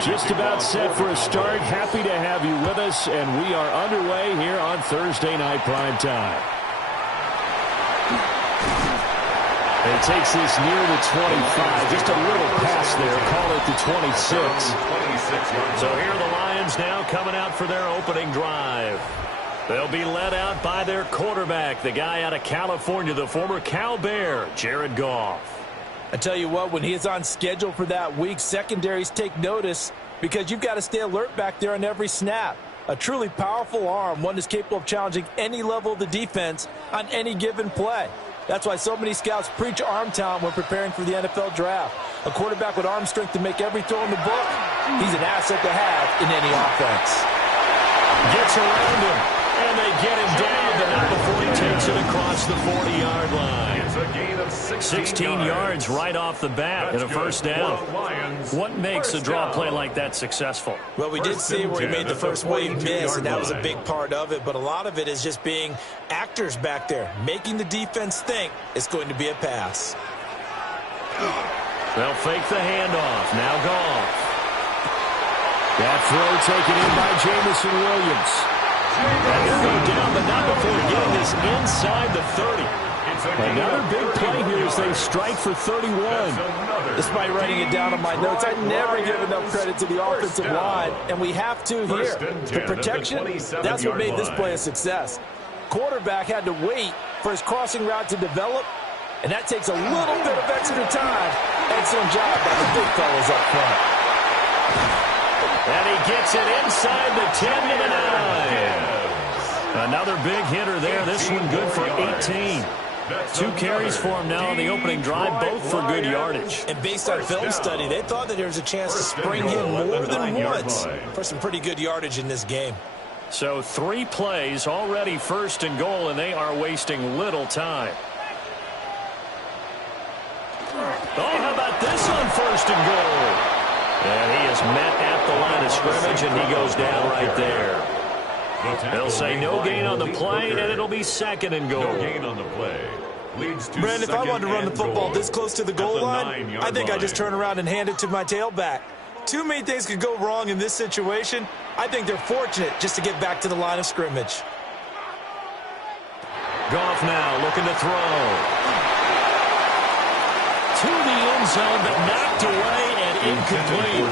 Just about set for a start. Happy to have you with us, and we are underway here on Thursday Night Prime Time. It takes this near the 25. Just a little pass there. Call it the 26. So here are the Lions now coming out for their opening drive. They'll be led out by their quarterback, the guy out of California, the former Cal Bear, Jared Goff. I tell you what, when he is on schedule for that week, secondaries take notice because you've got to stay alert back there on every snap. A truly powerful arm, one that's capable of challenging any level of the defense on any given play. That's why so many scouts preach arm talent when preparing for the NFL draft. A quarterback with arm strength to make every throw in the book, he's an asset to have in any offense. Gets around him, and they get him down, but not before he takes it across the 40-yard line. It's a gain of 16 yards right off the bat and a first down. What makes a draw play like that successful? Well, we did see where he made the first wave miss, and that was a big part of it. But a lot of it is just being actors back there, making the defense think it's going to be a pass. They'll fake the handoff. Now Goff. That throw taken in by Jamison Williams. And he'll go down, but not before getting this inside the 30. Another big play here as they strike for 31. Despite writing it down on my notes, I never give enough credit to the offensive line, and we have to here. The protection, that's what made this play a success. Quarterback had to wait for his crossing route to develop, and that takes a little bit of extra time. Excellent job by the big fellas up front. And he gets it inside the 10 to the 9. Another big hitter there. This one good for 18. 2 carries for him now on the opening drive, both for good yardage. And based on film study, they thought that there was a chance to spring him more than once for some pretty good yardage in this game. So 3 plays already first and goal, and they are wasting little time. Oh, how about this on first and goal? And he is met at the line of scrimmage, and he goes down right there. They'll say no gain on the play, and it'll be second and goal. No gain on the play. Brandon, if I wanted to run the football this close to the goal line, I think I'd just turn around and hand it to my tailback. Too many things could go wrong in this situation. I think they're fortunate just to get back to the line of scrimmage. Goff now looking to throw. To the end zone, but knocked away and incomplete.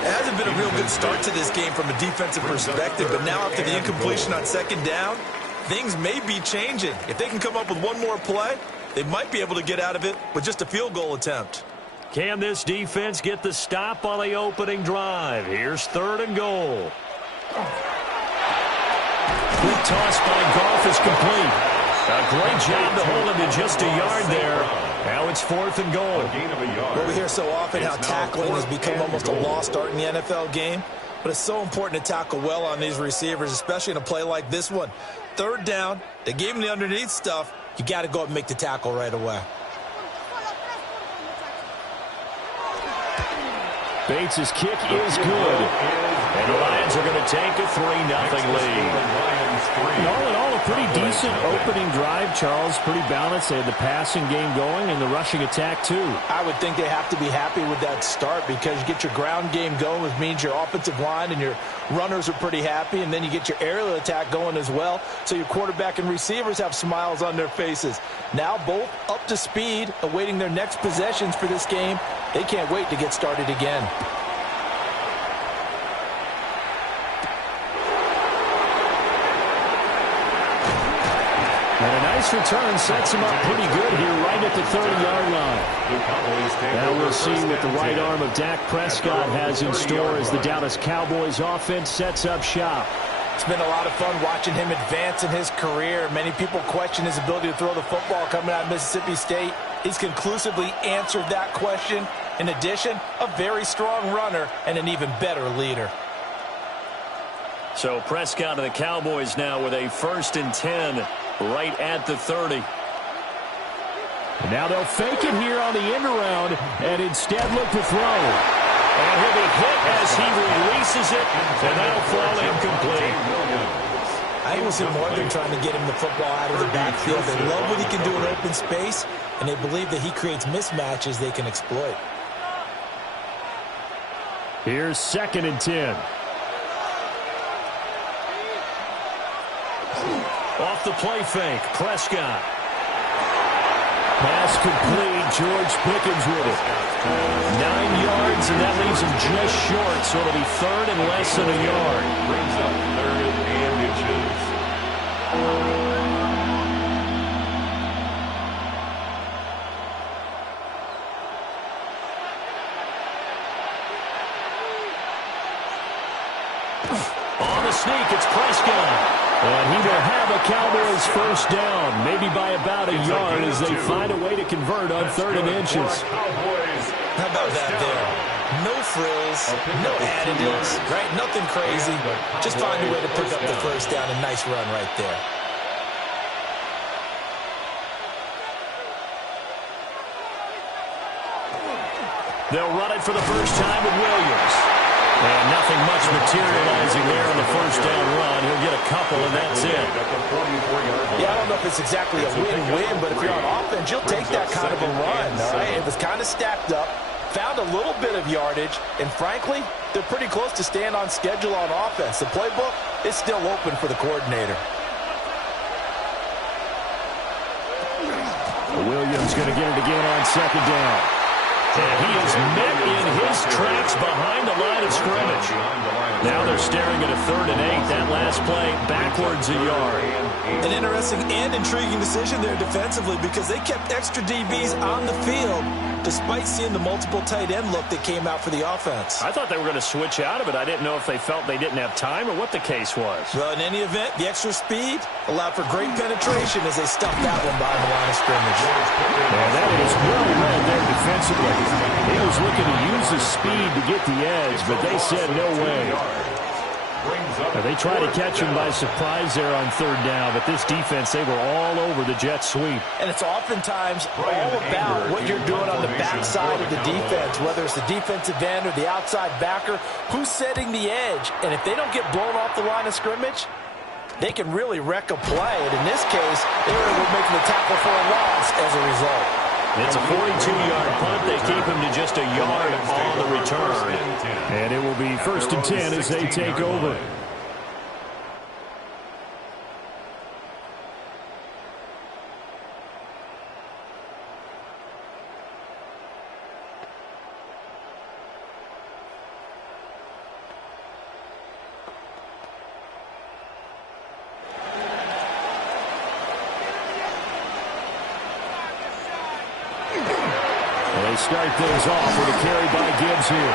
It hasn't been a real good start to this game from a defensive perspective, but now after the incompletion on second down, things may be changing. If they can come up with one more play, they might be able to get out of it with just a field goal attempt. Can this defense get the stop on the opening drive? Here's third and goal. Quick toss by Goff is complete. A great job to hold him to just a yard there. Now it's fourth and goal. Well, we hear so often how tackling has become almost a lost art in the NFL game, but it's so important to tackle well on these receivers, especially in a play like this one. Third down, they gave him the underneath stuff. You got to go up and make the tackle right away. Bates' kick is good. And the Lions are going to take a 3-0 lead. All in all, a pretty decent opening drive, Charles. Pretty balanced. They had the passing game going and the rushing attack, too. I would think they have to be happy with that start because you get your ground game going, which means your offensive line and your runners are pretty happy, and then you get your aerial attack going as well, so your quarterback and receivers have smiles on their faces. Now both up to speed, awaiting their next possessions for this game. They can't wait to get started again. And a nice return sets him up pretty good here right at the 30-yard line. Now we'll see what the right arm of Dak Prescott has in store as the Dallas Cowboys offense sets up shop. It's been a lot of fun watching him advance in his career. Many people question his ability to throw the football coming out of Mississippi State. He's conclusively answered that question. In addition, a very strong runner and an even better leader. So Prescott and the Cowboys now with a 1st and 10 right at the 30. Now they'll fake it here on the end around and instead look to throw. And he'll be hit as he releases it, and that'll fall incomplete. I think we'll see more of them trying to get him the football out of the backfield. They love what he can do in open space, and they believe that he creates mismatches they can exploit. Here's 2nd and 10. Off the play fake, Prescott. Pass complete. George Pickens with it. 9 yards, and that leaves him just short, so it'll be 3rd and less than a yard. Brings up 3rd and inches. On the sneak, it's Prescott. And he will have a Cowboys first down, maybe by about a yard as they find a way to convert on 3rd and inches. How about that there? No frills, no additives, right? Nothing crazy. Just find a way to pick up the first down. A nice run right there. They'll run it for the first time with Williams. And nothing much materializing there on the first down run. He'll get a couple, and that's it. Yeah, I don't know if it's exactly a win-win, but if you're on offense, you'll take that kind of a run, all right? It was kind of stacked up, found a little bit of yardage, and frankly, they're pretty close to staying on schedule on offense. The playbook is still open for the coordinator. Williams going to get it again on 2nd down. And he is met in his tracks behind the line of scrimmage. Now they're staring at a 3rd and 8. That last play backwards a yard. An interesting and intriguing decision there defensively because they kept extra DBs on the field despite seeing the multiple tight end look that came out for the offense. I thought they were going to switch out of it. I didn't know if they felt they didn't have time or what the case was. Well, in any event, the extra speed allowed for great penetration as they stuffed that one behind the line of scrimmage. And that is well read there defensively. He was looking to use his speed to get the edge, but they said no way. They tried to catch him by surprise there on 3rd down, but this defense, they were all over the jet sweep. And it's oftentimes all about what you're doing on the backside of the defense, whether it's the defensive end or the outside backer, who's setting the edge. And if they don't get blown off the line of scrimmage, they can really wreck a play. And in this case, they were able to make the tackle for a loss as a result. It's a 42-yard punt. They keep him to just a yard on the return. And it will be 1st and 10 as they take over. They start things off with a carry by Gibbs here.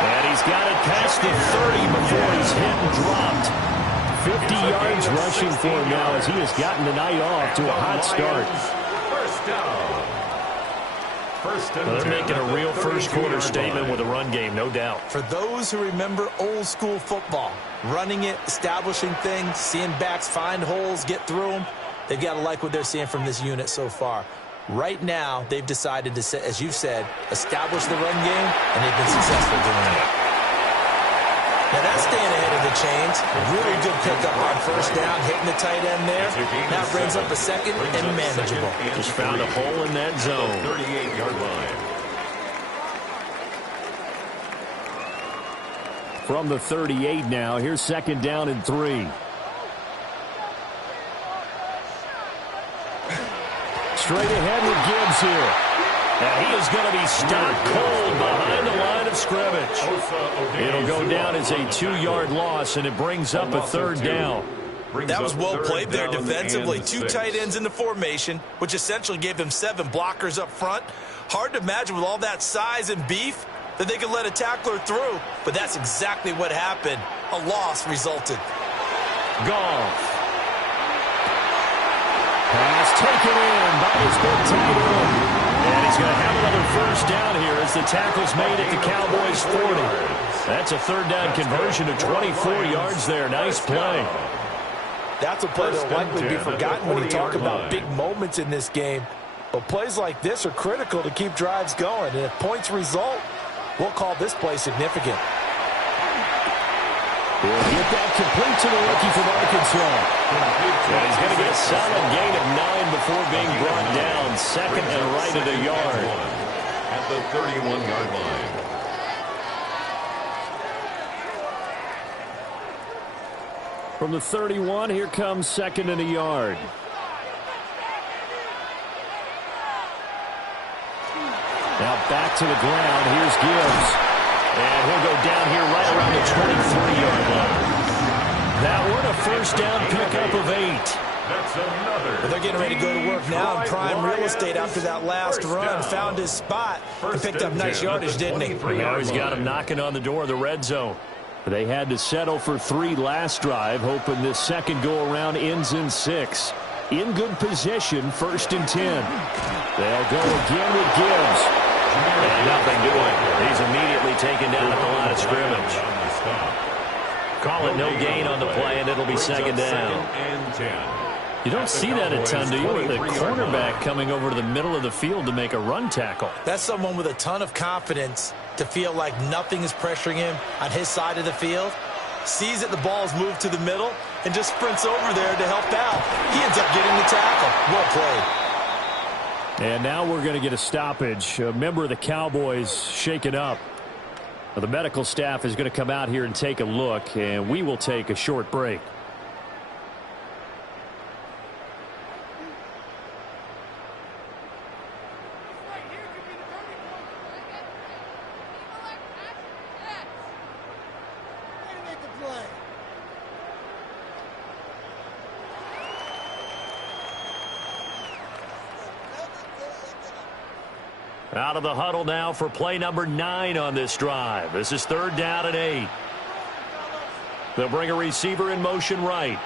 And he's got it past the 30 before he's hit and dropped. 50 yards rushing for him now as he has gotten the night off to a hot start. Well, they're making a real first-quarter statement with a run game, no doubt. For those who remember old-school football, running it, establishing things, seeing backs find holes, get through them, they've got to like what they're seeing from this unit so far. Right now, they've decided to, as you've said, establish the run game, and they've been successful doing it. Now that's staying ahead of the chains. Really good pickup on 1st down, hitting the tight end there. Now brings up a 2nd and manageable. Just found a hole in that zone. 38-yard line. From the 38 now, here's 2nd down and 3. Straight ahead with Gibbs here. And he is going to be stopped cold behind the line of scrimmage. It'll go down as a 2-yard loss, and it brings up a 3rd down. That was well played there defensively. 2 tight ends in the formation, which essentially gave them 7 blockers up front. Hard to imagine with all that size and beef that they could let a tackler through, but that's exactly what happened. A loss resulted. Goff. Pass taken in by his big tight end. And he's going to have another first down here as the tackle's made at the Cowboys 40. That's a 3rd down conversion of 24 yards there. Nice play. That's a play that will likely be forgotten when you talk about big moments in this game. But plays like this are critical to keep drives going. And if points result, we'll call this play significant. He'll get that complete to the rookie from Arkansas. And he's going to get a solid gain of 9 before being brought down. 2nd and right at a yard. At the 31-yard line. From the 31, here comes second and a yard. Now back to the ground. Here's Gibbs. And he'll go down here right around the 23-yard line. That one a first down pickup of 8. That's another. They're getting ready to go to work now in prime real estate after that last run. Found his spot and picked up nice yardage, didn't he? Now he's got him knocking on the door of the red zone. They had to settle for 3 last drive, hoping this second go-around ends in 6. In good position, first and 10. They'll go again with Gibbs. And nothing doing. He's immediately taken down at the line of scrimmage. Call it no gain on the play, and it'll be second down. You don't see that a ton, do you? With the cornerback coming over to the middle of the field to make a run tackle. That's someone with a ton of confidence to feel like nothing is pressuring him on his side of the field. Sees that the ball is moved to the middle and just sprints over there to help out. He ends up getting the tackle. Well played. And now we're going to get a stoppage. A member of the Cowboys shaken up. The medical staff is going to come out here and take a look, and we will take a short break. Out of the huddle now for play number 9 on this drive. This is third down and 8. They'll bring a receiver in motion right.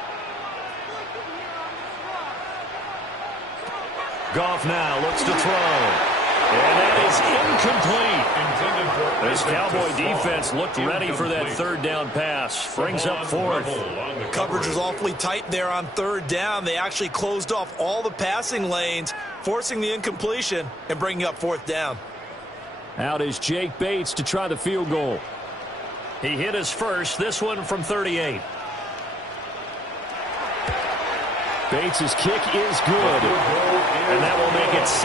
Goff now looks to throw. And that is incomplete. This Cowboy defense looked ready for that third down pass. Brings up fourth. Coverage was awfully tight there on third down. They actually closed off all the passing lanes, forcing the incompletion and bringing up fourth down. Out is Jake Bates to try the field goal. He hit his first, this one from 38. Bates' kick is good. And that will make it 6-0.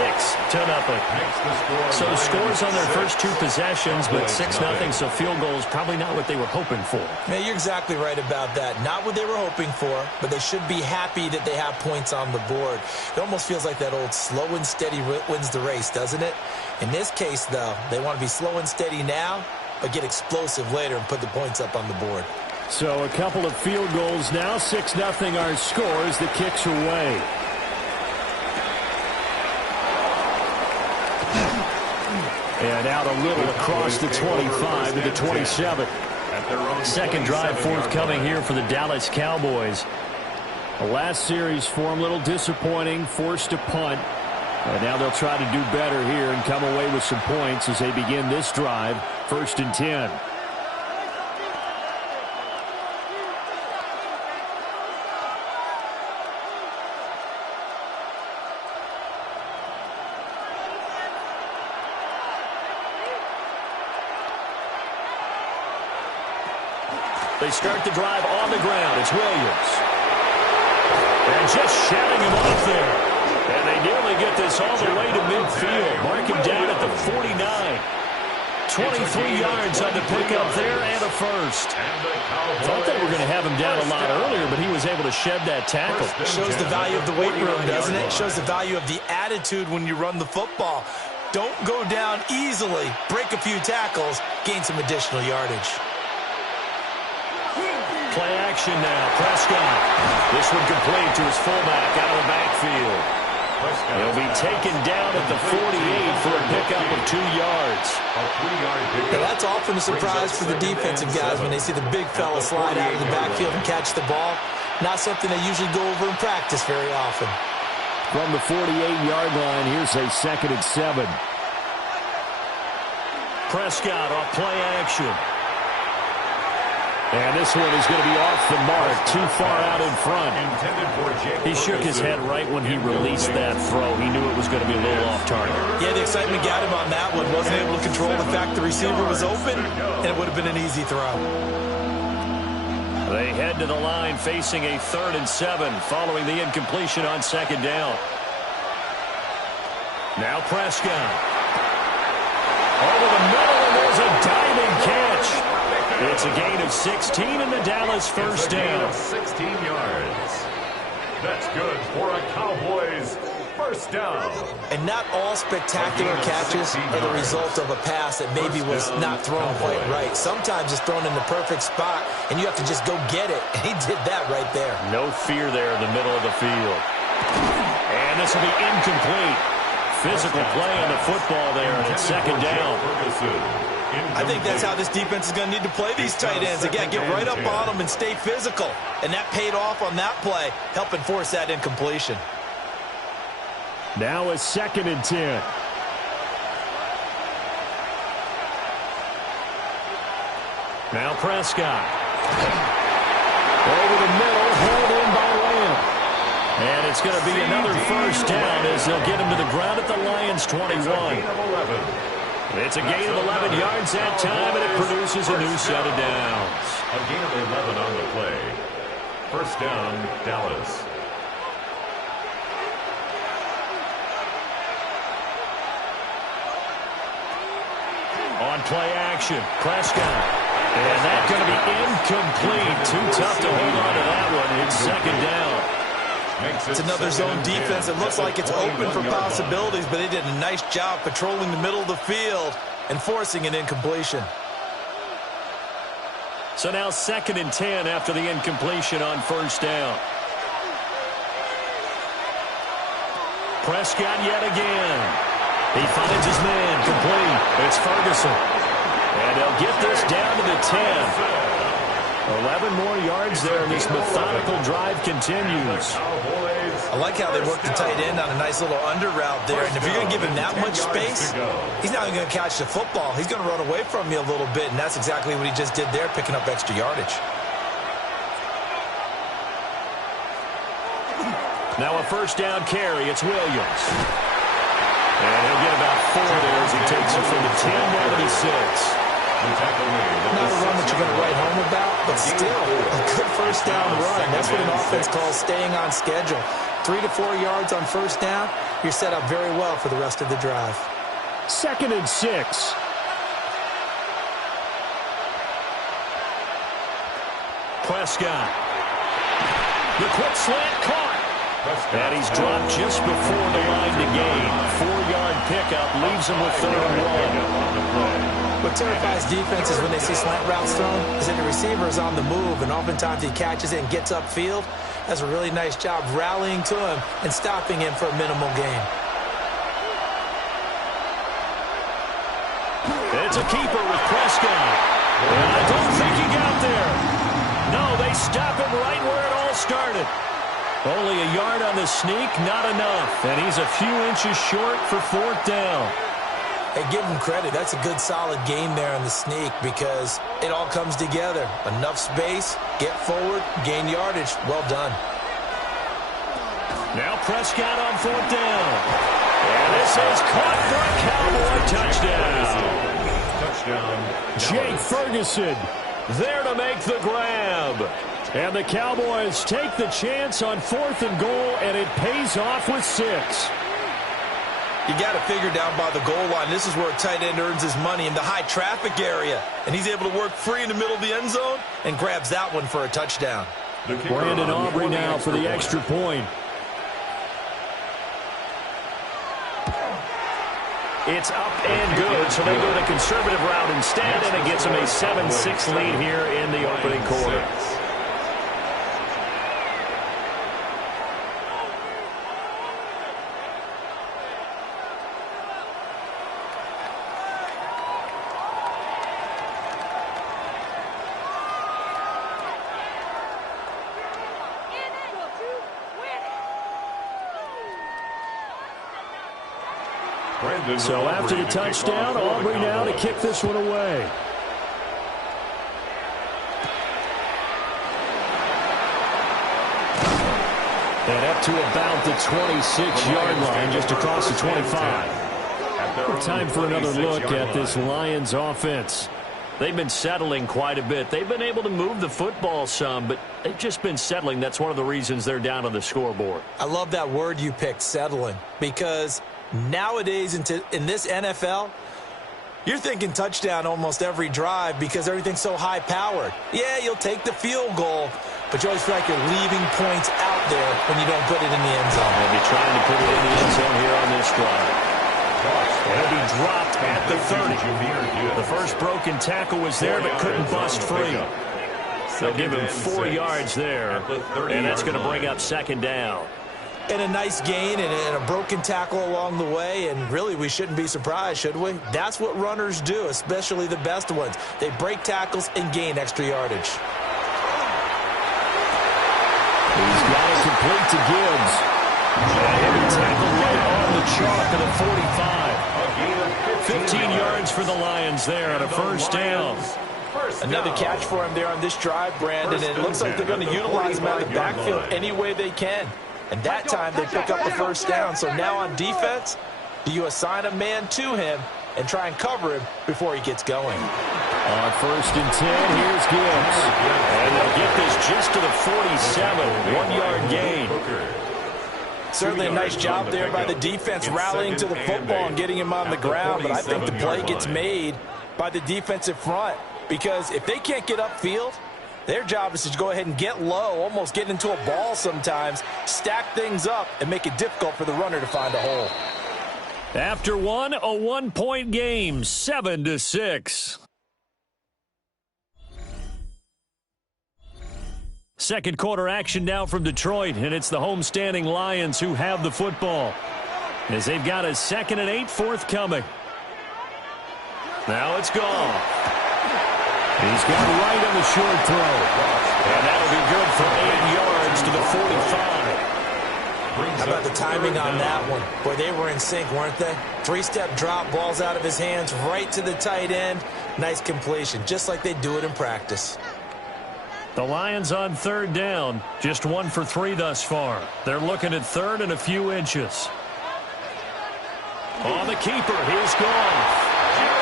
So scores on their first 2 possessions, but 6-0, so field goal is probably not what they were hoping for. Man, you're exactly right about that. Not what they were hoping for, but they should be happy that they have points on the board. It almost feels like that old slow and steady wins the race, doesn't it? In this case, though, they want to be slow and steady now, but get explosive later and put the points up on the board. So a couple of field goals now. 6-0 our scores. The kicks are away. And out a little across the 25 to the 27. Second drive forthcoming here for the Dallas Cowboys. The last series for them, a little disappointing, forced a punt. And now they'll try to do better here and come away with some points as they begin this drive. First and 10. They start the drive on the ground. It's Williams. And just shouting him off there. And they nearly get this all the way to midfield. Mark him down at the 49. 23 yards on the pickup there and a first. Thought they were going to have him down a lot earlier, but he was able to shed that tackle. Shows the value of the weight room, doesn't it? Shows the value of the attitude when you run the football. Don't go down easily. Break a few tackles. Gain some additional yardage. Play action now. Prescott. This one complete to his fullback out of the backfield. He'll be taken down at the 48 for a pickup of 2 yards. Now that's often a surprise for the defensive guys when they see the big fella slide out of the backfield and catch the ball. Not something they usually go over in practice very often. From the 48-yard line, here's a 2nd and 7. Prescott off play action. And this one is going to be off the mark, too far out in front. He shook his head right when he released that throw. He knew it was going to be a little off target. Yeah, the excitement got him on that one. Wasn't able to control the fact the receiver was open, and it would have been an easy throw. They head to the line facing a 3rd and 7 following the incompletion on 2nd down. Now Prescott. Over the middle, and there's a diving catch. It's a gain of 16 and the Dallas first down. 16 yards. That's good for a Cowboys first down. And not all spectacular catches are the result of a pass that maybe was not thrown quite right. Sometimes it's thrown in the perfect spot, and you have to just go get it. And he did that right there. No fear there in the middle of the field. And this will be incomplete. Physical play on the football there, and it's second down. I think that's how this defense is going to need to play these tight ends. Again, get right up on them and stay physical. And that paid off on that play, helping force that incompletion. Now a 2nd and 10. Now Prescott. Over the middle, held in by Lamb. And it's going to be another first down as they'll get him to the ground at the Lions' 21. It's a gain of 11 yards that time, and it produces a new set of downs. A gain of 11 on the play. First down, Dallas. On play action, Prescott. And that's going to be incomplete. Too tough to hold on to that one. It's second down. It's another zone defense. It looks like it's open for possibilities, but they did a nice job patrolling the middle of the field and forcing an incompletion. So now 2nd and 10 after the incompletion on first down. Prescott yet again. He finds his man complete. It's Ferguson. And they'll get this down to the 10. 11 more yards there, and this methodical drive continues. I like how they work the tight end on a nice little under route there. And if you're going to give him that much space, he's not even going to catch the football. He's going to run away from you a little bit, and that's exactly what he just did there, picking up extra yardage. Now a first down carry. It's Williams. And he'll get about 4 there as he takes it from the 10 down to the 6. Not a run that you're going to write home about, but still a good first down run. That's what an offense calls staying on schedule. 3 to 4 yards on first down, you're set up very well for the rest of the drive. 2nd and 6. Prescott. The quick slant caught. And he's dropped just before the line to gain. 4-yard pickup leaves him with 3rd and 1. What terrifies defenses when they see slant routes thrown is that the receiver is on the move, and oftentimes he catches it and gets upfield. Does a really nice job rallying to him and stopping him for a minimal gain. It's a keeper with Prescott. And I don't think he got there. No, they stop him right where it all started. Only a yard on the sneak, not enough. And he's a few inches short for 4th down. Hey, give him credit. That's a good, solid game there on the sneak because it all comes together. Enough space, get forward, gain yardage. Well done. Now Prescott on 4th down. And this is caught for a Cowboy touchdown. Jake Ferguson there to make the grab. And the Cowboys take the chance on 4th and goal, and it pays off with 6. You got to figure down by the goal line. This is where a tight end earns his money in the high traffic area. And he's able to work free in the middle of the end zone and grabs that one for a touchdown. Brandon Aubrey now for the extra point. It's up and good, so they go the conservative route instead, and it gets them a 7-6 lead here in the opening quarter. So after the touchdown, Aubrey now to kick this one away. And up to about the 26-yard line, just across the 25. Time for another look at this Lions offense. They've been settling quite a bit. They've been able to move the football some, but they've just been settling. That's one of the reasons they're down on the scoreboard. I love that word you picked, settling, because nowadays in this NFL, You're thinking touchdown almost every drive because everything's so high-powered. Yeah, you'll take the field goal, but you always feel like you're leaving points out there when you don't put it in the end zone. They'll be trying to put it in the end zone here on this drive. It'll be dropped at the 30. The first broken tackle was there, but couldn't bust free. They'll give him 4 yards there, and that's going to bring up second down. And a nice gain and a broken tackle along the way, and really we shouldn't be surprised, should we? That's what runners do, especially the best ones. They break tackles and gain extra yardage. He's got it complete to Gibbs. A heavy tackle right on the chalk of the 45. 15 yards for the Lions there and a first down. Another catch for him there on this drive, Brandon, and it looks like they're going to utilize him out of the backfield any way they can. And that time they pick up the first down. So now on defense, do you assign a man to him and try and cover him before he gets going? On 1st and 10, here's Gibbs. And they'll get this just to the 47, 1-yard gain. Certainly a nice job there by the defense rallying to the football and getting him on the ground. But I think the play gets made by the defensive front because if they can't get upfield, their job is to go ahead and get low, almost get into a ball sometimes, stack things up, and make it difficult for the runner to find a hole. After one, a 1-point game, 7-6. Second quarter action now from Detroit, and it's the homestanding Lions who have the football as they've got a 2nd and 8 forthcoming. Now it's gone. He's got right on the short throw. And that'll be good for 8 yards to the 45. How about the timing on that one? Boy, they were in sync, weren't they? 3-step drop, balls out of his hands, right to the tight end. Nice completion, just like they do it in practice. The Lions on 3rd down, just 1 for 3 thus far. They're looking at 3rd and a few inches. On the keeper, he's gone.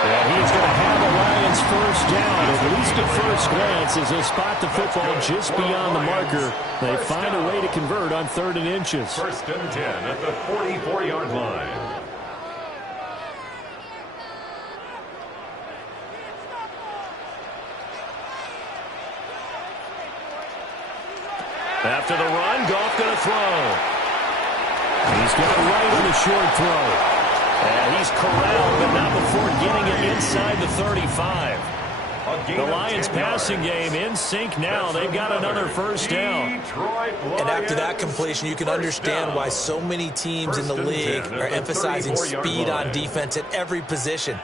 And he's going to have a Lions first down, at least at first glance, as they spot the football just beyond the marker. They find a way to convert on 3rd and inches. 1st and 10 at the 44-yard line. After the run, Goff going to throw. He's got right on the short throw. And he's corralled, but not before getting it inside the 35. The Lions passing game in sync now. They've got another first down. And after that completion, you can understand why so many teams in the league are emphasizing speed on defense at every position.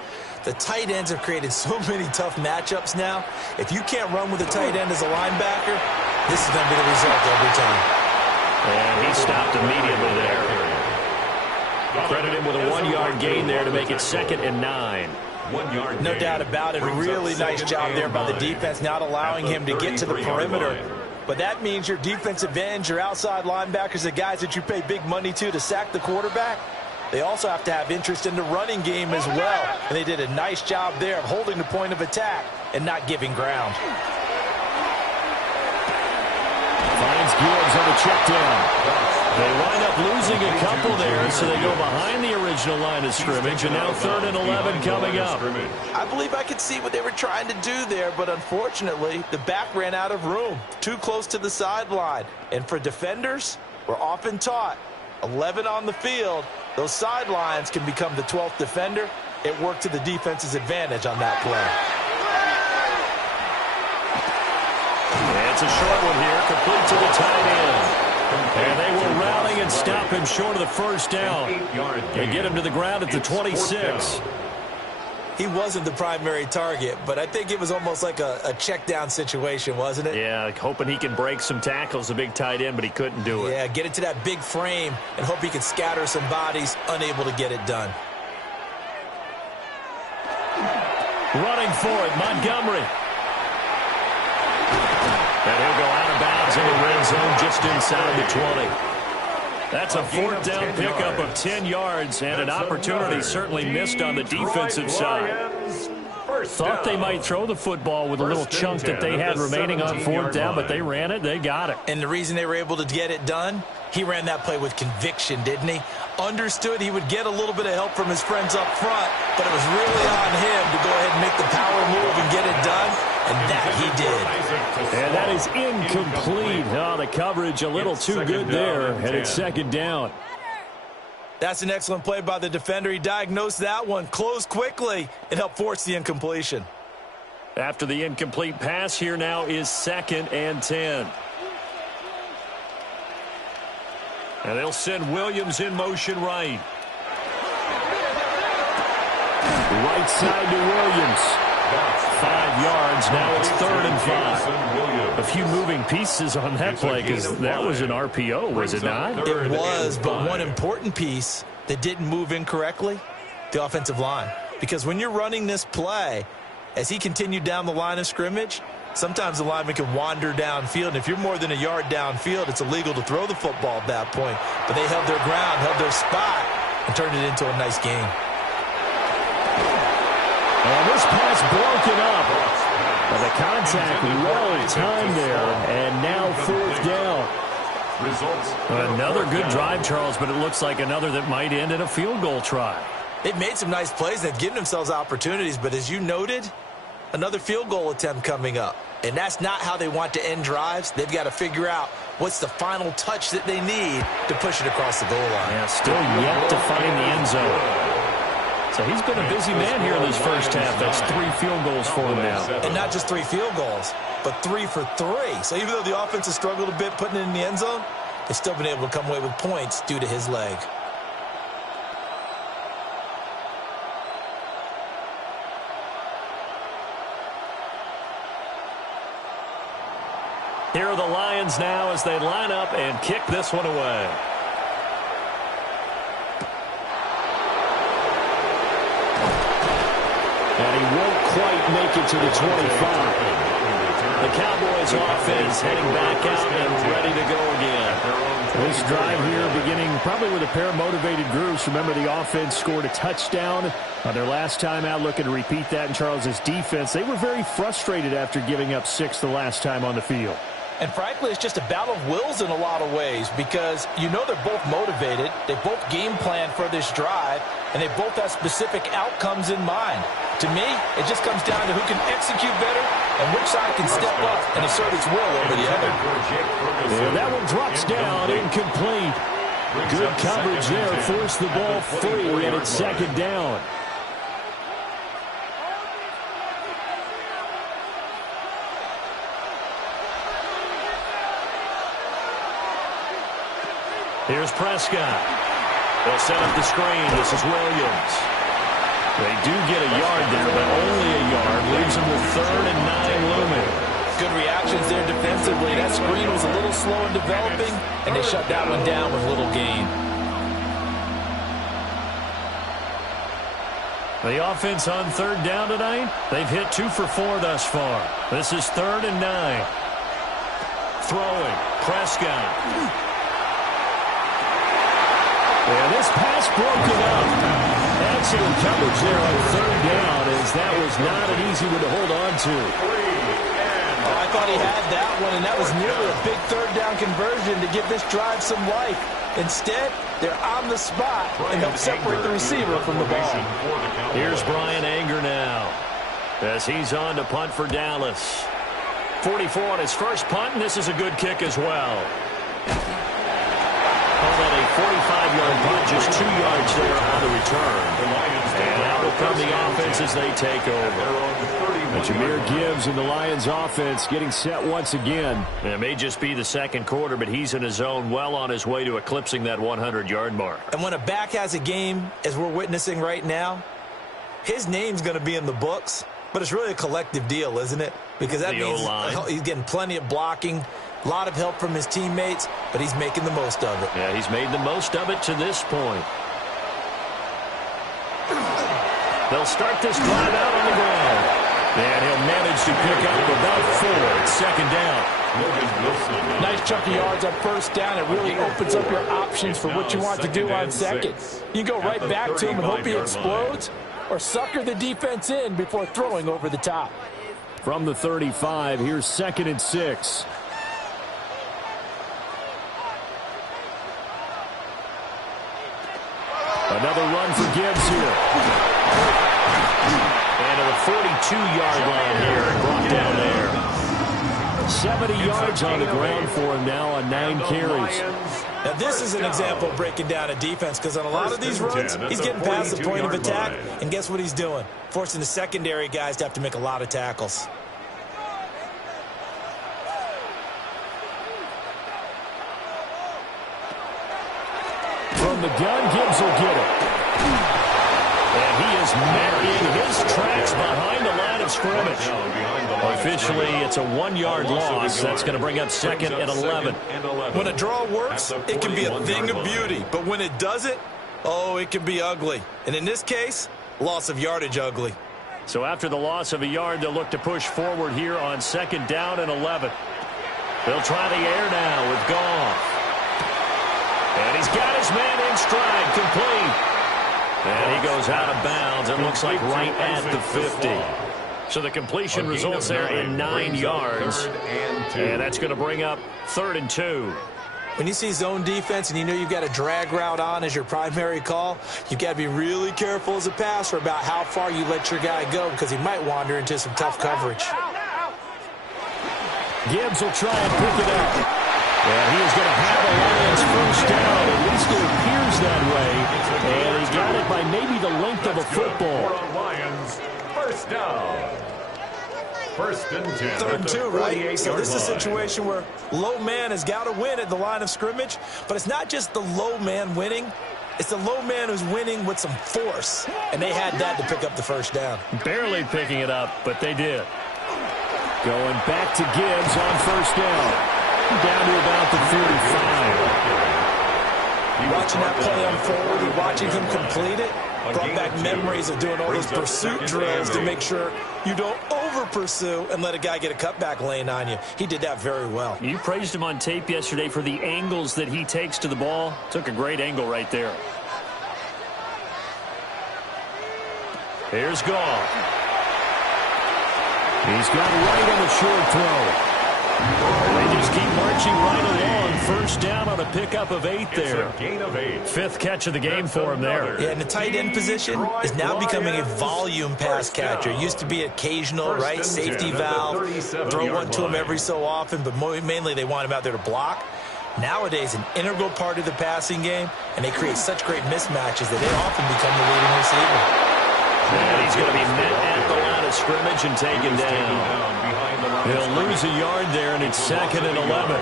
The tight ends have created so many tough matchups now. If you can't run with a tight end as a linebacker, this is going to be the result every time. And he stopped immediately there. Credit him with a 1-yard gain there to make it 2nd and 9. No doubt about it. Really nice job there by the defense, not allowing him to get to the perimeter. But that means your defensive ends, your outside linebackers, the guys that you pay big money to sack the quarterback, they also have to have interest in the running game as well. And they did a nice job there of holding the point of attack and not giving ground. Finds Gibbs on the check down. They wind up losing a couple there, so they go behind the original line of scrimmage, and now 3rd and 11 coming up. I believe I could see what they were trying to do there, but unfortunately, the back ran out of room, too close to the sideline. And for defenders, we're often taught, 11 on the field, those sidelines can become the 12th defender. It worked to the defense's advantage on that play. And it's a short one here, complete to the tight end. And they will rally and stop him short of the first down. They get him to the ground at the 26. He wasn't the primary target, but I think it was almost like a check down situation, wasn't it? Yeah, like hoping he can break some tackles, a big tight end, but he couldn't do it. Yeah, get it to that big frame and hope he can scatter some bodies, unable to get it done. Running for it, Montgomery. And he'll go out of bounds in the red zone just inside the 20. That's a 4th down pickup of 10 yards and an opportunity certainly missed on the defensive side. Thought they might throw the football with a little chunk that they had remaining on 4th down, but they ran it, they got it. And the reason they were able to get it done, He ran that play with conviction, didn't he? Understood he would get a little bit of help from his friends up front, but it was really on him to go ahead and make the power move and get it done, and that he did. And that is incomplete. Oh, the coverage a little too good there, and it's second down. That's an excellent play by the defender. He diagnosed that one, closed quickly, and helped force the incompletion. After the incomplete pass, here now is 2nd and 10. And they'll send Williams in motion right. Right side to Williams. 5 yards. Now it's 3rd and 5. A few moving pieces on that play because that was an RPO, was it not? It was, but one important piece that didn't move incorrectly, the offensive line. Because when you're running this play, as he continued down the line of scrimmage, sometimes the lineman can wander downfield, and if you're more than a yard downfield, it's illegal to throw the football at that point. But they held their ground, held their spot, and turned it into a nice game. And this pass broken up. But the contact well timed there, and now 4th down. Another good drive, Charles, but it looks like another that might end in a field goal try. They've made some nice plays. They've given themselves opportunities, but as you noted, another field goal attempt coming up. And that's not how they want to end drives. They've got to figure out what's the final touch that they need to push it across the goal line. Yeah, still yet to find the end zone. So he's been a busy man here in this first half. That's 3 field goals for him now. And not just 3 field goals, but 3 for 3. So even though the offense has struggled a bit putting it in the end zone, they've still been able to come away with points due to his leg. Here are the Lions now as they line up and kick this one away. And he won't quite make it to the 25. The Cowboys offense heading back out and ready to go again. This drive here beginning probably with a pair of motivated groups. Remember, the offense scored a touchdown on their last time out, looking to repeat that in Charles's defense. They were very frustrated after giving up 6 the last time on the field. And frankly, it's just a battle of wills in a lot of ways because you know they're both motivated. They both game plan for this drive, and they both have specific outcomes in mind. To me, it just comes down to who can execute better and which side can step up and assert its will over the other. Yeah, that one drops down, incomplete. Good coverage there, forced the ball free, and it's 2nd down. Here's Prescott. They'll set up the screen. This is Williams. They do get a yard there, but only a yard. Leaves them with 3rd and 9 looming. Good reactions there defensively. That screen was a little slow in developing, and they shut that one down with little gain. The offense on 3rd down tonight, they've hit 2 for 4 thus far. This is 3rd and 9. Throwing. Prescott. And this pass broken up. Excellent coverage there on 3rd down, as that was not an easy one to hold on to. Oh, I thought he had that one, and that was nearly a big 3rd down conversion to give this drive some life. Instead, they're on the spot and help separate the receiver from the ball. Here's Brian Anger now as he's on to punt for Dallas. 44 on his first punt, and this is a good kick as well. That a 45-yard punt, just 2 yards there on the return. And out will come the offense as they take over. And Jahmyr Gibbs and the Lions offense getting set once again. It may just be the second quarter, but he's in his zone, well on his way to eclipsing that 100-yard mark. And when a back has a game, as we're witnessing right now, his name's going to be in the books, but it's really a collective deal, isn't it? Because that means he's getting plenty of blocking, a lot of help from his teammates, but he's making the most of it. Yeah, he's made the most of it to this point. They'll start this drive out on the ground. And he'll manage to pick up about 4. It's 2nd down. Nice chunk of yards on 1st down. It really opens up your options for what you want to do on 2nd. You go right back to him and hope he explodes, or sucker the defense in before throwing over the top. From the 35, here's 2nd and 6. Another run for Gibbs here. And to the 42-yard line here and brought down there. 70 yards on the ground for him now on 9 carries. Now, this is an example of breaking down a defense because on a lot of these runs, he's getting past the point of attack, and guess what he's doing? Forcing the secondary guys to have to make a lot of tackles. From the gun, Gibbs will get it. And he is marrying his tracks behind the line of scrimmage. Officially, it's a 1-yard loss. That's going to bring up 2nd and 11. When a draw works, it can be a thing of beauty. But when it doesn't, oh, it can be ugly. And in this case, loss of yardage ugly. So after the loss of a yard, they'll look to push forward here on 2nd down and 11. They'll try the air now with Goff. And he's got his man in stride, complete. And he goes out of bounds. It looks like right at the 50. So the completion results there in 9 yards. And that's going to bring up 3rd and 2. When you see zone defense and you know you've got a drag route on as your primary call, you've got to be really careful as a passer about how far you let your guy go because he might wander into some tough coverage. Gibbs will try and pick it up. And he is going to have the Lions first down. At least it appears that way. And he got it by maybe the length of a football. Lions, first down. 1st and 10. 3rd and 2, right? So this is a situation where low man has got to win at the line of scrimmage. But it's not just the low man winning. It's the low man who's winning with some force. And they had that to pick up the first down. Barely picking it up, but they did. Going back to Gibbs on 1st down. Down to about the 35. Watching that play unfold and watching him complete it brought back memories of doing all those pursuit drills to make sure you don't over-pursue and let a guy get a cutback lane on you. He did that very well. You praised him on tape yesterday for the angles that he takes to the ball. Took a great angle right there. Here's Goff. He's got right on the short throw. They just keep marching right along. 1st down on a pickup of 8 there. 5th catch of the game for him there. Yeah, and the tight end position is now becoming a volume pass catcher. It used to be occasional, right? Safety valve. Throw one to him every so often, but mainly they want him out there to block. Nowadays, an integral part of the passing game, and they create such great mismatches that they often become the leading receiver. And he's going to be met at the line of scrimmage and taken down. He'll lose a yard there, and it's 2nd and 11.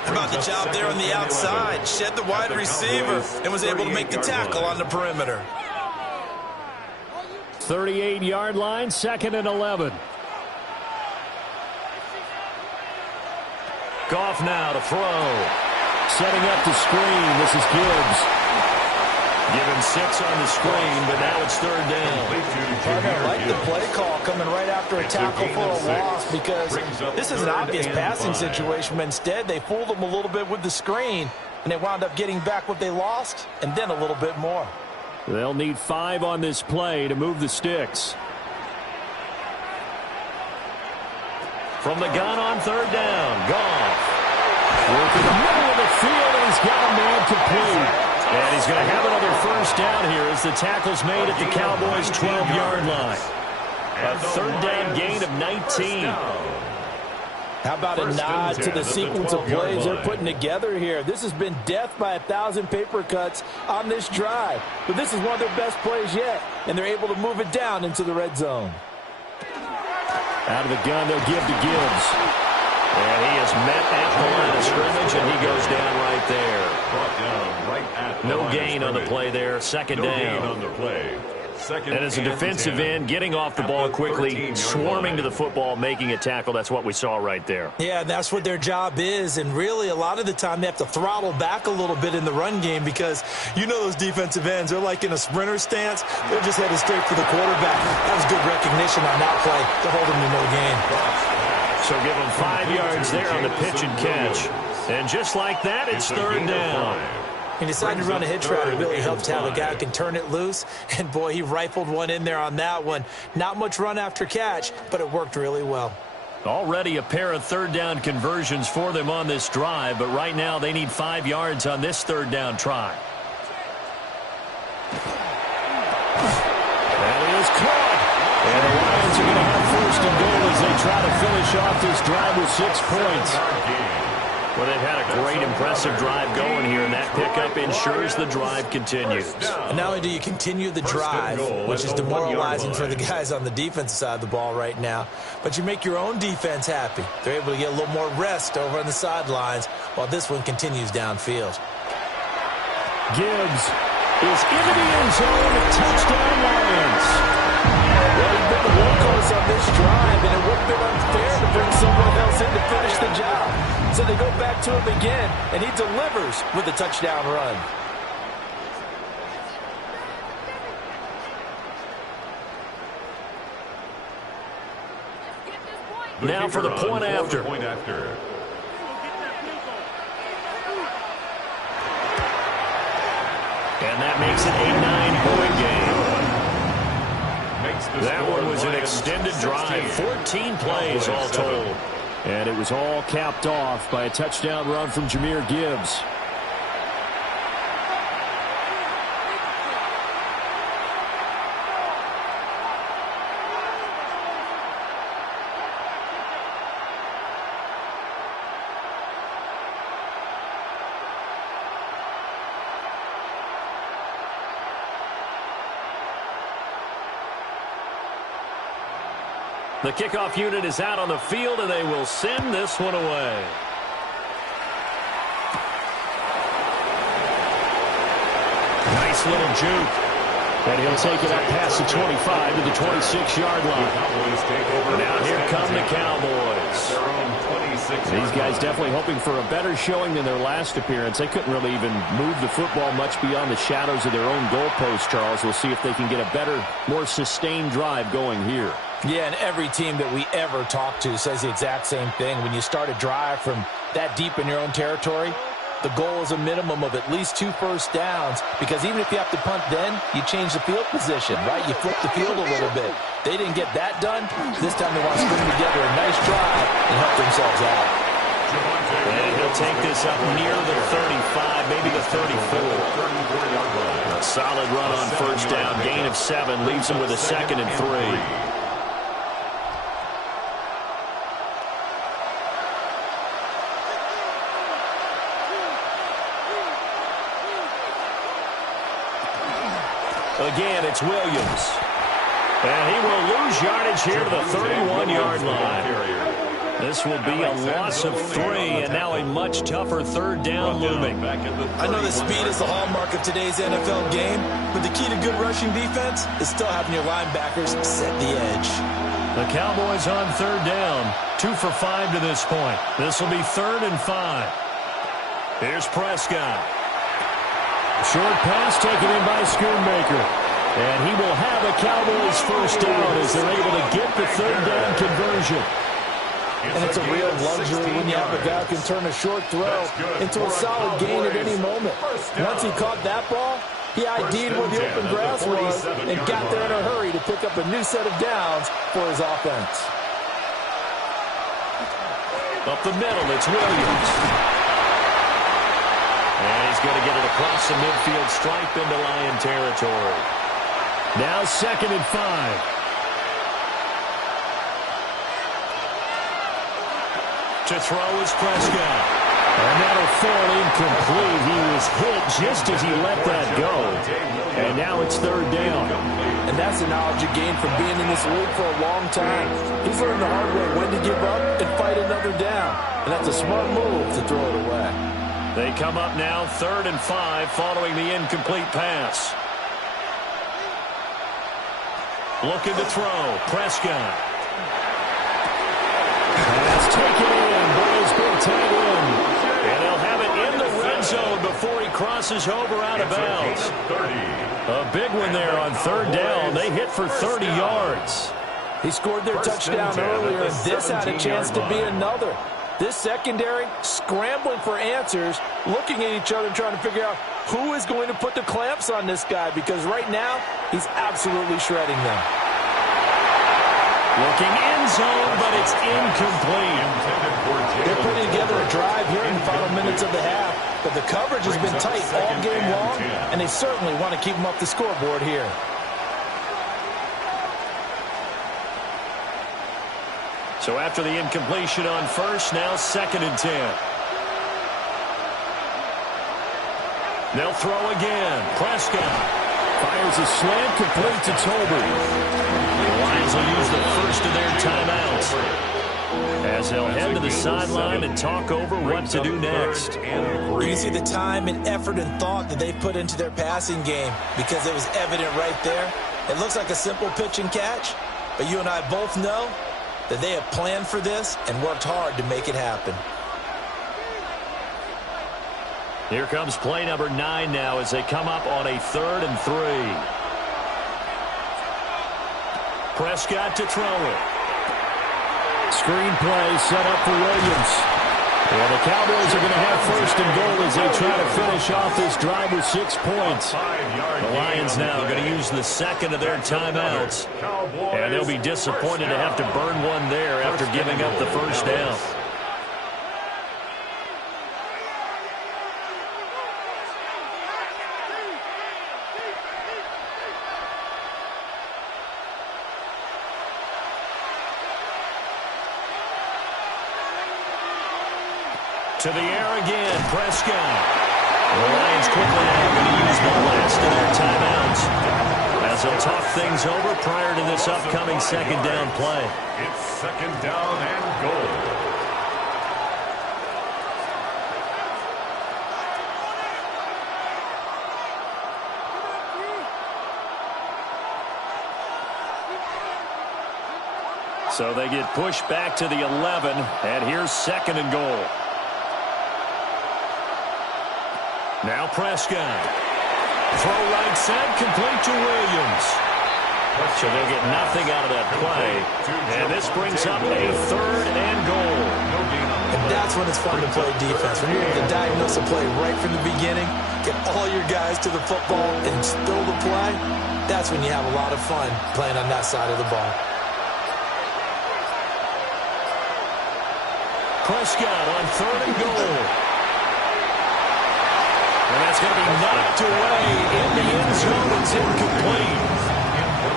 How about the job there on the outside? Shed the wide receiver and was able to make the tackle on the perimeter. 38-yard line, 2nd and 11. Goff now to throw. Setting up the screen. This is Gibbs. Given 6 on the screen, but now it's 3rd down. I like the play call coming right after a tackle for a loss because this is an obvious passing situation, but instead they fooled them a little bit with the screen, and they wound up getting back what they lost and then a little bit more. They'll need 5 on this play to move the sticks. From the gun on 3rd down, Goff. Working the middle of the field, and he's got a man complete. And he's going to have another 1st down here as the tackle's made at the Cowboys' 12-yard line. A 3rd down gain of 19. How about a nod to the sequence of plays they're putting together here? This has been death by 1,000 paper cuts on this drive. But this is one of their best plays yet, and they're able to move it down into the red zone. Out of the gun, they'll give to Gibbs. And he is met at the line of scrimmage, and he goes down right there. No gain on the play there. 2nd down. And as a defensive end, getting off the ball quickly, swarming to the football, making a tackle, that's what we saw right there. Yeah, that's what their job is. And really, a lot of the time, they have to throttle back a little bit in the run game because you know those defensive ends, they're like in a sprinter stance. They're just headed straight for the quarterback. That was good recognition on that play to hold him to no gain. So give him 5 yards there on the pitch and catch. And just like that, it's 3rd down. He decided to run a hitch route. It really helps to have a guy who can turn it loose. And, boy, he rifled one in there on that one. Not much run after catch, but it worked really well. Already a pair of 3rd down conversions for them on this drive, but right now they need 5 yards on this 3rd down try. are going to have first and goal as they try to finish off this drive with 6 points. Well, they've had a great, impressive drive going here, and that pickup ensures the drive continues. And not only do you continue the drive, which is demoralizing for the guys on the defensive side of the ball right now, but you make your own defense happy. They're able to get a little more rest over on the sidelines while this one continues downfield. Gibbs is into the end zone. Touchdown, Lions. Well, he's been the workhorse on this drive, and it would have been unfair to bring someone else in to finish the job. So they go back to him again, and he delivers with a touchdown run. Now for the point after. And that makes it a 9-point game. That one was an extended drive, 14 plays all told. And it was all capped off by a touchdown run from Jahmyr Gibbs. The kickoff unit is out on the field, and they will send this one away. Nice little juke. And he'll take it up past the 25 to the 26-yard line. Now here come the Cowboys. These guys definitely hoping for a better showing than their last appearance. They couldn't really even move the football much beyond the shadows of their own goalpost, Charles. We'll see if they can get a better, more sustained drive going here. Yeah, and every team that we ever talk to says the exact same thing. When you start a drive from that deep in your own territory, the goal is a minimum of at least 2 first downs, because even if you have to punt then, you change the field position, right? You flip the field a little bit. They didn't get that done. This time they want to string together a nice drive and help themselves out. And he'll take this up near the 35, maybe the 34. A solid run on first down. Gain of 7 leaves him with a 2nd and 3. Again, it's Williams. And he will lose yardage here to the 31-yard line. This will be a loss of 3, and now a much tougher 3rd down looming. I know that speed is the hallmark of today's NFL game, but the key to good rushing defense is still having your linebackers set the edge. The Cowboys on 3rd down, 2 for 5 to this point. This will be 3rd and 5. Here's Prescott. Short pass taken in by Schoonmaker. And he will have a Cowboys first down as they're able to get the 3rd down conversion. And it's a real luxury when you have a guy who can turn a short throw into a solid gain at any moment. Once he caught that ball, he ID'd where the open grass was and got there in a hurry to pick up a new set of downs for his offense. Up the middle, it's Williams. And he's going to get it across the midfield stripe into Lion territory. Now 2nd and 5. To throw is Prescott. And that'll fall incomplete. He was hit just as he let that go. And now it's 3rd down. And that's the knowledge you gain from being in this league for a long time. He's learned the hard way when to give up and fight another down. And that's a smart move to throw it away. They come up now 3rd and 5 following the incomplete pass. Looking to throw. Prescott. Pass taken in. Boy's been tied in. And they'll have it in the red zone before he crosses over out of bounds. A big one there on 3rd down. They hit for 30 yards. He scored their touchdown earlier, and this had a chance to be another. This secondary scrambling for answers, looking at each other and trying to figure out who is going to put the clamps on this guy, because right now he's absolutely shredding them. Looking end zone, but it's incomplete. They're putting together a drive here in the final minutes of the half, but the coverage has been tight all game long, and they certainly want to keep them off the scoreboard here. So after the incompletion on first, now 2nd and 10. They'll throw again. Prescott fires a slant complete to Toby. The Lions will use the first of their timeouts as they'll head to the sideline and talk over what to do next. You can see the time and effort and thought that they put into their passing game because it was evident right there. It looks like a simple pitch and catch, but you and I both know that they have planned for this and worked hard to make it happen. Here comes play number 9 now as they come up on a 3rd and 3. Prescott to throw it. Screen play set up for Williams. Well, the Cowboys are going to have 1st and goal as they try to finish off this drive with 6 points. The Lions now are going to use the 2nd of their timeouts. And they'll be disappointed to have to burn one there after giving up the 1st down. To the air again, Prescott. The Lions quickly now going to use the last of their timeouts as they'll talk things over prior to this upcoming 2nd down play. It's 2nd down and goal. So they get pushed back to the 11, and here's 2nd and goal. Now Prescott. Throw right side, complete to Williams. So they'll get nothing out of that play. And this brings up a 3rd and goal. And that's when it's fun to play defense. When you're able to diagnose a play right from the beginning, get all your guys to the football and spill the play, that's when you have a lot of fun playing on that side of the ball. Prescott on 3rd and goal. And that's going to be knocked away in the end zone. It's incomplete.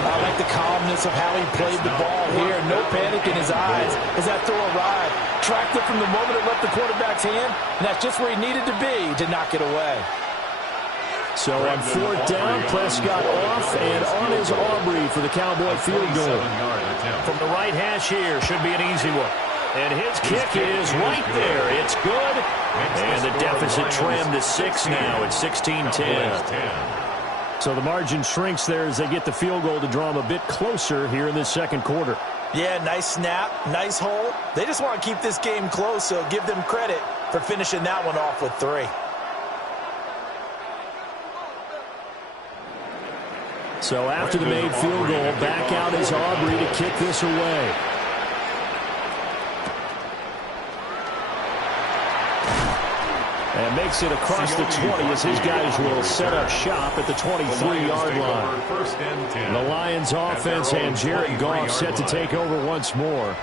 I like the calmness of how he played the ball here. No panic in his eyes as that throw arrived. Tracked it from the moment it left the quarterback's hand, and that's just where he needed to be to knock it away. So on 4th down, Prescott off and on his Aubrey for the Cowboy field goal. From the right hash here, should be an easy one. And his kick is right there. It's good. And the deficit trimmed to 6 now at 16-10. So the margin shrinks there as they get the field goal to draw them a bit closer here in this 2nd quarter. Yeah, nice snap, nice hole. They just want to keep this game close, so give them credit for finishing that one off with 3. So after the made field goal, back out is Aubrey to kick this away. And makes it across the 20 as his guys will set up shop at the 23-yard line. The Lions offense and Jared Goff set to take over once more.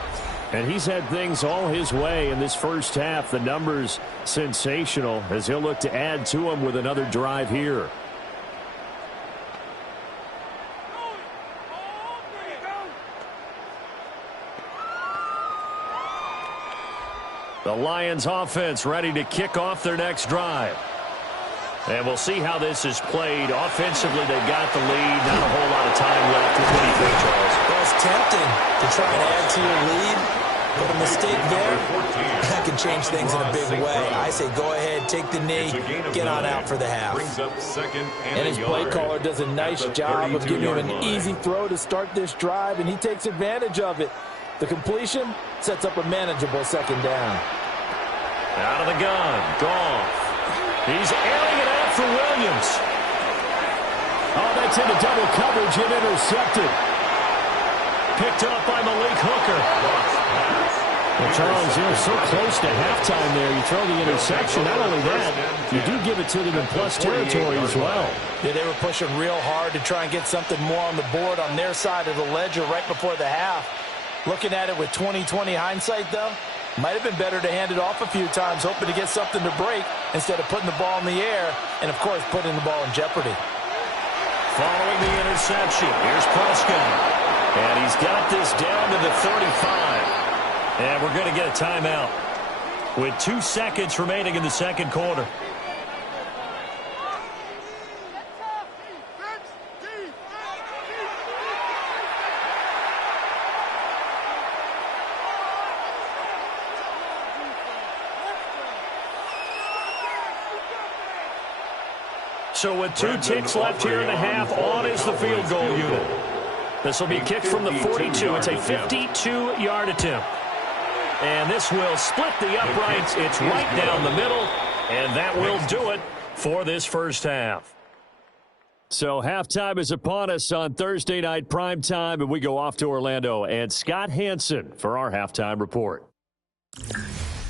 And he's had things all his way in this first half. The numbers sensational as he'll look to add to them with another drive here. The Lions offense ready to kick off their next drive. And we'll see how this is played. Offensively, they've got the lead. Not a whole lot of time left. What do you think, Charles? Well, it's tempting to try and add to your lead, but a mistake there, that can change things in a big way. I say go ahead, take the knee, get on out for the half. And his play caller does a nice job of giving him an easy throw to start this drive, and he takes advantage of it. The completion sets up a manageable 2nd down. Out of the gun, Goff. He's airing it out for Williams. Oh, that's into double coverage and intercepted. Picked up by Malik Hooker. Well, Charles, you're so close to halftime there. You throw the interception. Not only that, you do give it to them in plus territory as well. Yeah, they were pushing real hard to try and get something more on the board on their side of the ledger right before the half. Looking at it with 20/20 hindsight, though, might have been better to hand it off a few times, hoping to get something to break instead of putting the ball in the air and, of course, putting the ball in jeopardy. Following the interception, here's Prescott. And he's got this down to the 35. And we're going to get a timeout with 2 seconds remaining in the second quarter. So with 2 ticks left here in the half, on is the field goal unit. This will be kicked from the 42. It's a 52-yard attempt. And this will split the uprights. It's right down the middle. And that will do it for this first half. So halftime is upon us on Thursday night primetime, and we go off to Orlando. And Scott Hansen for our halftime report.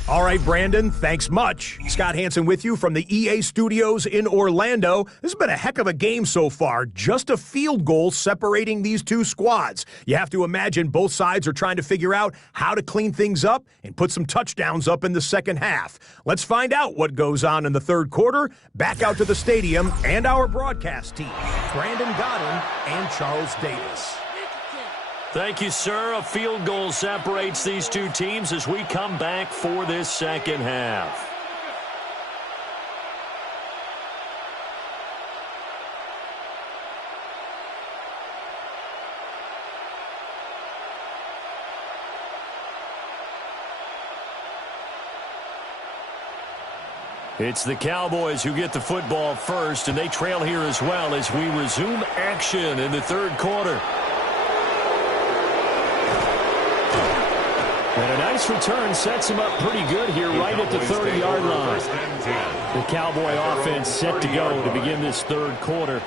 All right, Brandon, thanks much. Scott Hansen with you from the EA Studios in Orlando. This has been a heck of a game so far. Just a field goal separating these two squads. You have to imagine both sides are trying to figure out how to clean things up and put some touchdowns up in the second half. Let's find out what goes on in the third quarter. Back out to the stadium and our broadcast team, Brandon Godden and Charles Davis. Thank you, sir. A field goal separates these two teams as we come back for this second half. It's the Cowboys who get the football first, and they trail here as well as we resume action in the third quarter. And a nice return sets him up pretty good here right at the 30-yard line. The Cowboy offense set to go to begin this third quarter.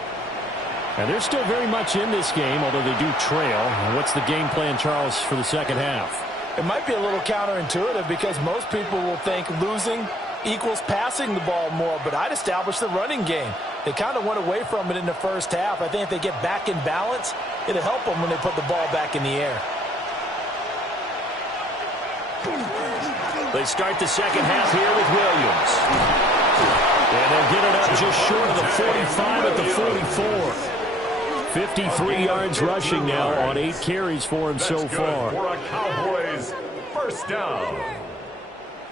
And they're still very much in this game, although they do trail. What's the game plan, Charles, for the second half? It might be a little counterintuitive because most people will think losing equals passing the ball more, but I'd establish the running game. They kind of went away from it in the first half. I think if they get back in balance, it'll help them when they put the ball back in the air. They start the second half here with Williams. And they'll get it up just short of the 45 at the 44. 53 yards rushing now on 8 carries for him so far. For a Cowboys first down.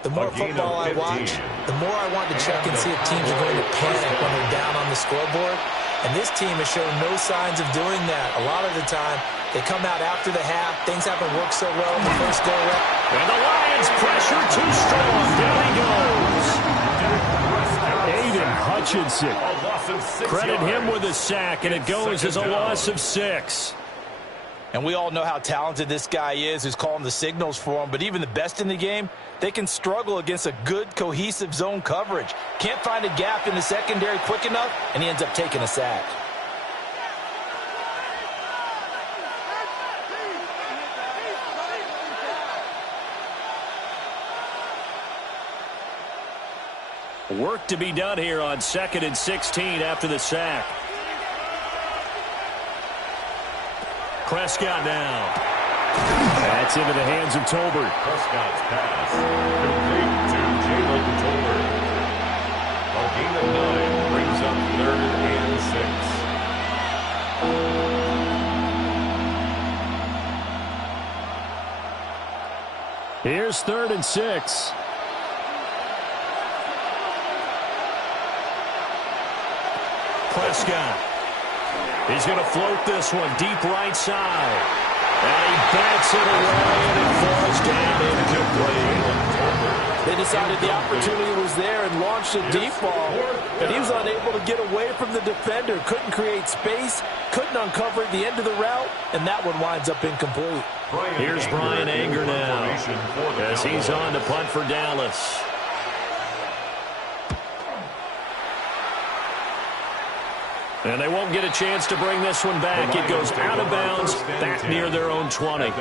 The more football I watch, the more I want to check and see if teams are going to panic when they're down on the scoreboard. And this team has shown no signs of doing that. A lot of the time, they come out after the half. Things haven't worked so well in the first go-around. And the Lions pressure too strong. Down he goes. Aiden Hutchinson. Credit him with a sack, and it goes as a loss of 6. And we all know how talented this guy is who's calling the signals for him. But even the best in the game, they can struggle against a good, cohesive zone coverage. Can't find a gap in the secondary quick enough, and he ends up taking a sack. Work to be done here on 2nd and 16 after the sack. Prescott now. That's into the hands of Tolbert. Prescott's pass complete to Jalen Tolbert. A gain of 9 brings up 3rd and 6. Here's 3rd and 6. Prescott. He's going to float this one deep right side. And he bats it away, and it falls down incomplete. They decided the opportunity was there and launched a deep ball, but he was unable to get away from the defender. Couldn't create space, couldn't uncover at the end of the route, and that one winds up incomplete. Here's Brian Anger now as he's on to punt for Dallas. And they won't get a chance to bring this one back. It goes out of bounds back near their own 20.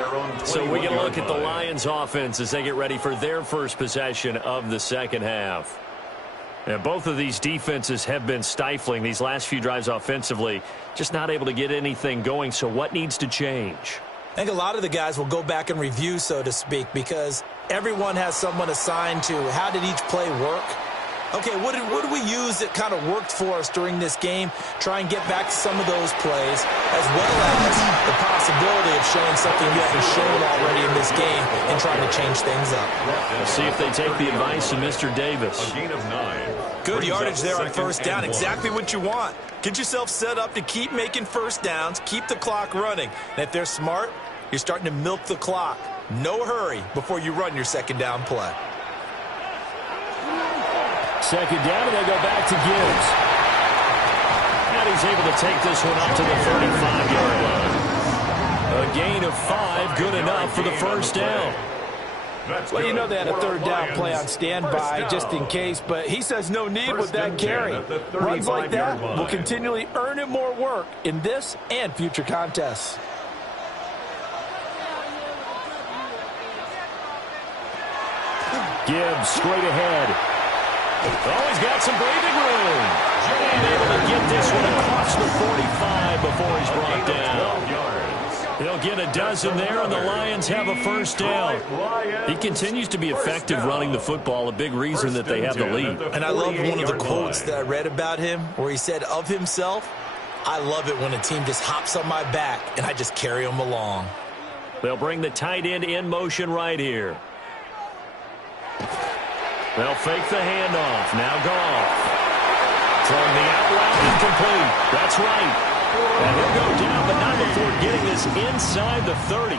So we get a look at the Lions offense as they get ready for their first possession of the second half. And both of these defenses have been stifling these last few drives offensively. Just not able to get anything going. So what needs to change? I think a lot of the guys will go back and review, so to speak, because everyone has someone assigned to how did each play work. Okay, what did we use that kind of worked for us during this game? Try and get back to some of those plays, as well as the possibility of showing something you haven't shown already in this game and trying to change things up. We'll see if they take the advice of Mr. Davis. A gain of 9. Good yardage there on first down. Exactly what you want. Get yourself set up to keep making first downs, keep the clock running. And if they're smart, you're starting to milk the clock. No hurry before you run your second down play. Second down, and they go back to Gibbs. And he's able to take this one up to the 35-yard line. A gain of 5, good enough for the first down. Well, you know they had a third down play on standby just in case, but he says no need with that carry. Runs like that will continually earn him more work in this and future contests. Gibbs straight ahead. Oh, he's got some breathing room. And able to get this one across the 45 before he's brought down. They'll get a dozen there, and the Lions have a first down. He continues to be effective running the football, a big reason that they have the lead. And I love one of the quotes that I read about him where he said of himself, I love it when a team just hops on my back and I just carry them along. They'll bring the tight end in motion right here. They'll fake the handoff. Now Goff. Throwing the out route incomplete. That's right. And he'll go down, but not before getting this inside the 30.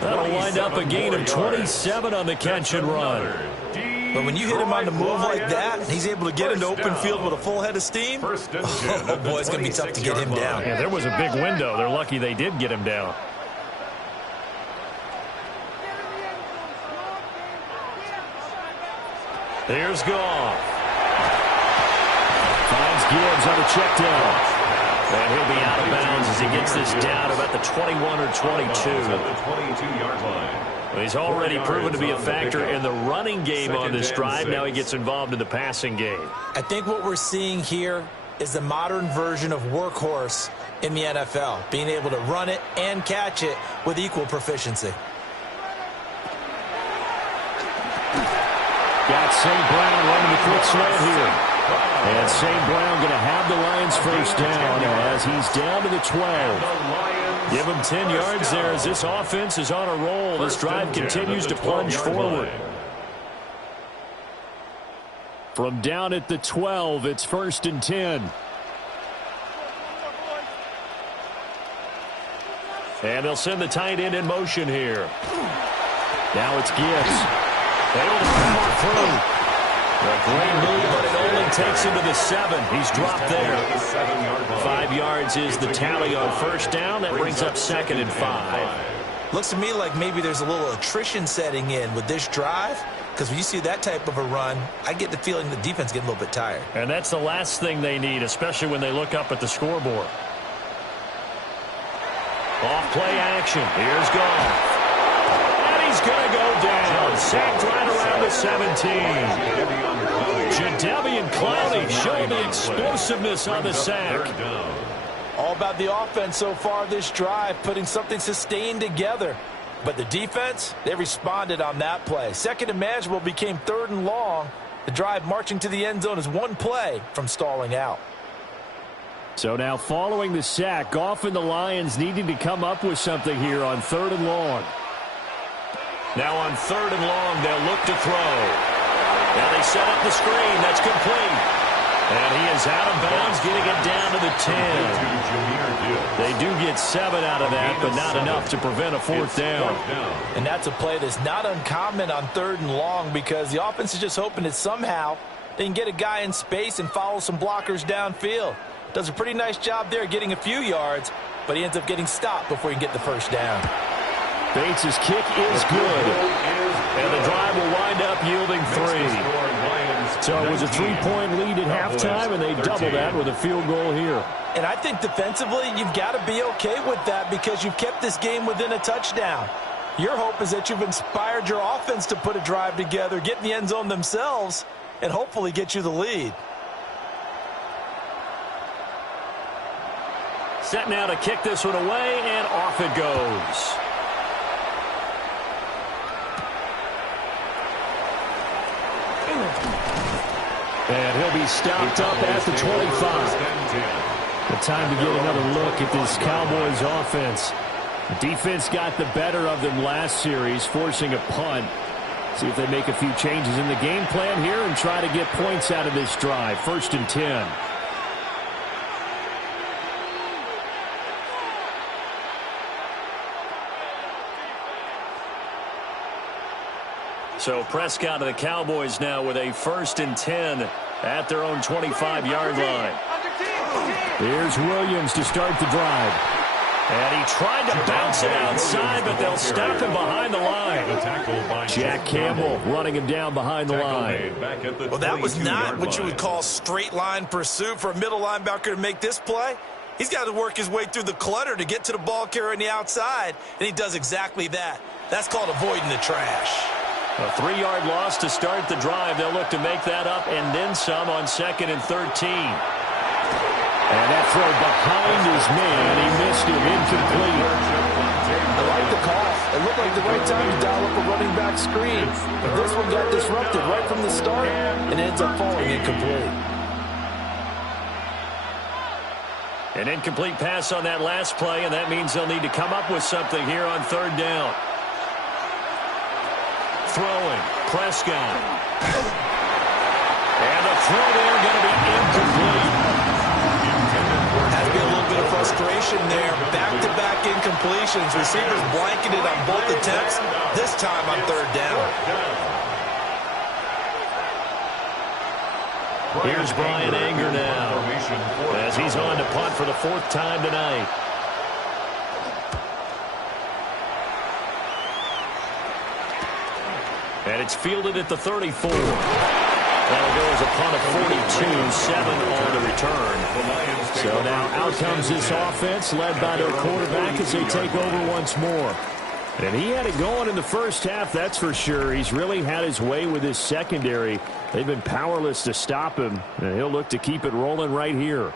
That'll wind up a gain of 27 on the catch and run. But when you hit him on the move like that, he's able to get into open field with a full head of steam. Oh, boy, it's going to be tough to get him down. Yeah, there was a big window. They're lucky they did get him down. Here's Goff. Finds Gibbs on a check down. And he'll be out of bounds as he gets this down about the 21 or 22. The 22-yard line. Well, he's already proven to be a factor in the running game on this drive. Now he gets involved in the passing game. I think what we're seeing here is the modern version of workhorse in the NFL, being able to run it and catch it with equal proficiency. Got St. Brown running the quick slant here. And St. Brown going to have the Lions first down as he's down to the 12. Give him 10 yards there as this offense is on a roll. This drive continues to plunge forward. From down at the 12, it's 1st and 10. And they'll send the tight end in motion here. Now it's Gibbs. Able to power through. A great move, but it only takes him to the 7. He's dropped there. 5 yards is the tally on first down. That brings up 2nd and 5. Looks to me like maybe there's a little attrition setting in with this drive, because when you see that type of a run, I get the feeling the defense getting a little bit tired. And that's the last thing they need, especially when they look up at the scoreboard. Off play action. Here's Goff. He's going to go down. Sacked right around the 17. Jadeveon Clowney showing the explosiveness on the sack. All about the offense so far this drive, putting something sustained together. But the defense, they responded on that play. 2nd and manageable became 3rd and long. The drive marching to the end zone is one play from stalling out. So now following the sack, Goff and the Lions needing to come up with something here on 3rd and long. Now on 3rd and long, they'll look to throw. Now they set up the screen. That's complete. And he is out of bounds, getting it down to the 10. They do get 7 out of that, but not enough to prevent a 4th down. And that's a play that's not uncommon on 3rd and long, because the offense is just hoping that somehow they can get a guy in space and follow some blockers downfield. Does a pretty nice job there getting a few yards, but he ends up getting stopped before he can get the first down. Bates' kick is good. And the drive will wind up yielding 3. So it was a 3-point lead at halftime, and they double that with a field goal here. And I think defensively, you've got to be okay with that because you've kept this game within a touchdown. Your hope is that you've inspired your offense to put a drive together, get in the end zone themselves, and hopefully get you the lead. Set now to kick this one away, and off it goes. And he'll be stopped up at the 25. The time to get another look at this Cowboys offense. Defense got the better of them last series, forcing a punt. See if they make a few changes in the game plan here and try to get points out of this drive. 1st and 10. So Prescott of the Cowboys now with a 1st and 10 at their own 25-yard line. Here's Williams to start the drive. And he tried to bounce it outside, but they'll stop him behind the line. Jack Campbell running him down behind the line. Well, that was not what you would call straight line pursuit for a middle linebacker to make this play. He's got to work his way through the clutter to get to the ball carrier on the outside, and he does exactly that. That's called avoiding the trash. A 3-yard loss to start the drive. They'll look to make that up and then some on 2nd and 13. And that throw behind his man. He missed it. Incomplete. I like the call. It looked like the right time to dial up a running back screen. But this one got disrupted right from the start and ends up falling incomplete. An incomplete pass on that last play, and that means they'll need to come up with something here on 3rd down. Throwing, Prescott. And the throw there going to be incomplete. Has to be a little bit of frustration there. Back-to-back incompletions. Receivers blanketed on both attempts, this time on 3rd down. Here's Brian Anger now as he's on to punt for the 4th time tonight. And it's fielded at the 34. That'll go as a punt of 42, 7 on the return. So now out comes this offense led by their quarterback as they take over once more. And he had it going in the first half, that's for sure. He's really had his way with his secondary. They've been powerless to stop him, and he'll look to keep it rolling right here.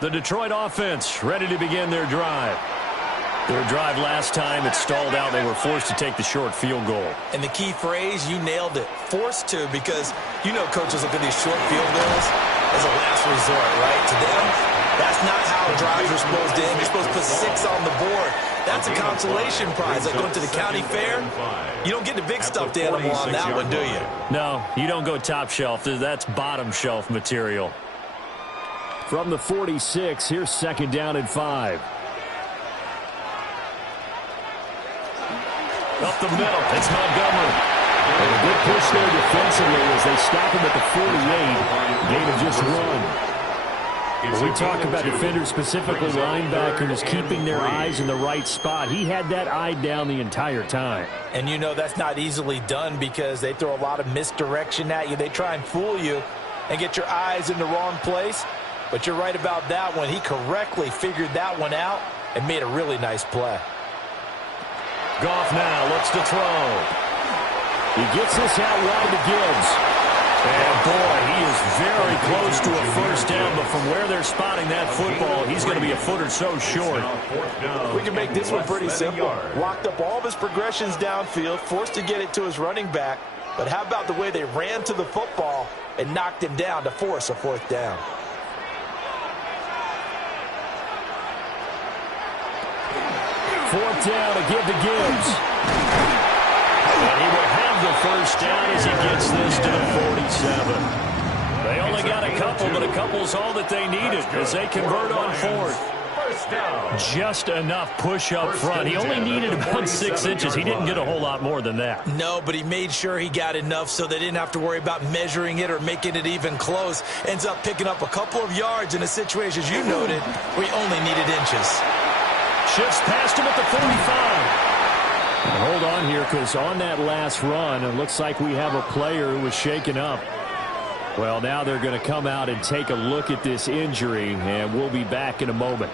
The Detroit offense ready to begin their drive. Their drive last time, it stalled out. They were forced to take the short field goal. And the key phrase, you nailed it, forced to, because you know coaches look at these short field goals as a last resort, right? To them, that's not how drives are supposed to end. You're supposed to put 6 on the board. That's a consolation prize. Like going to the county fair, you don't get the big stuffed animal on that one, do you? No, you don't go top shelf. That's bottom shelf material. From the 46, here's 2nd down and 5. Up the middle, it's Montgomery. And a good push there defensively as they stop him at the 48. Gain of just 1. When we talk about defenders, specifically linebackers, keeping their eyes in the right spot, he had that eye down the entire time. And you know that's not easily done because they throw a lot of misdirection at you. They try and fool you and get your eyes in the wrong place. But you're right about that one. He correctly figured that one out and made a really nice play. Goff now looks to throw. He gets this out wide to Gibbs. And boy, he is very close to a 1st down, but from where they're spotting that football, he's going to be a foot or so short. We can make this one pretty simple. Locked up all of his progressions downfield, forced to get it to his running back. But how about the way they ran to the football and knocked him down to force a 4th down? 4th down to give to Gibbs. And he will have the 1st down as he gets this to the 47. They only got a couple, but a couple's all that they needed as they convert on 4th. Just enough push up front. He only needed about 6 inches. He didn't get a whole lot more than that. No, but he made sure he got enough so they didn't have to worry about measuring it or making it even close. Ends up picking up a couple of yards in a situation, as you noted, where he only needed inches. Shifts past him at the 45. And hold on here, because on that last run, it looks like we have a player who was shaken up. Well, now they're going to come out and take a look at this injury, and we'll be back in a moment.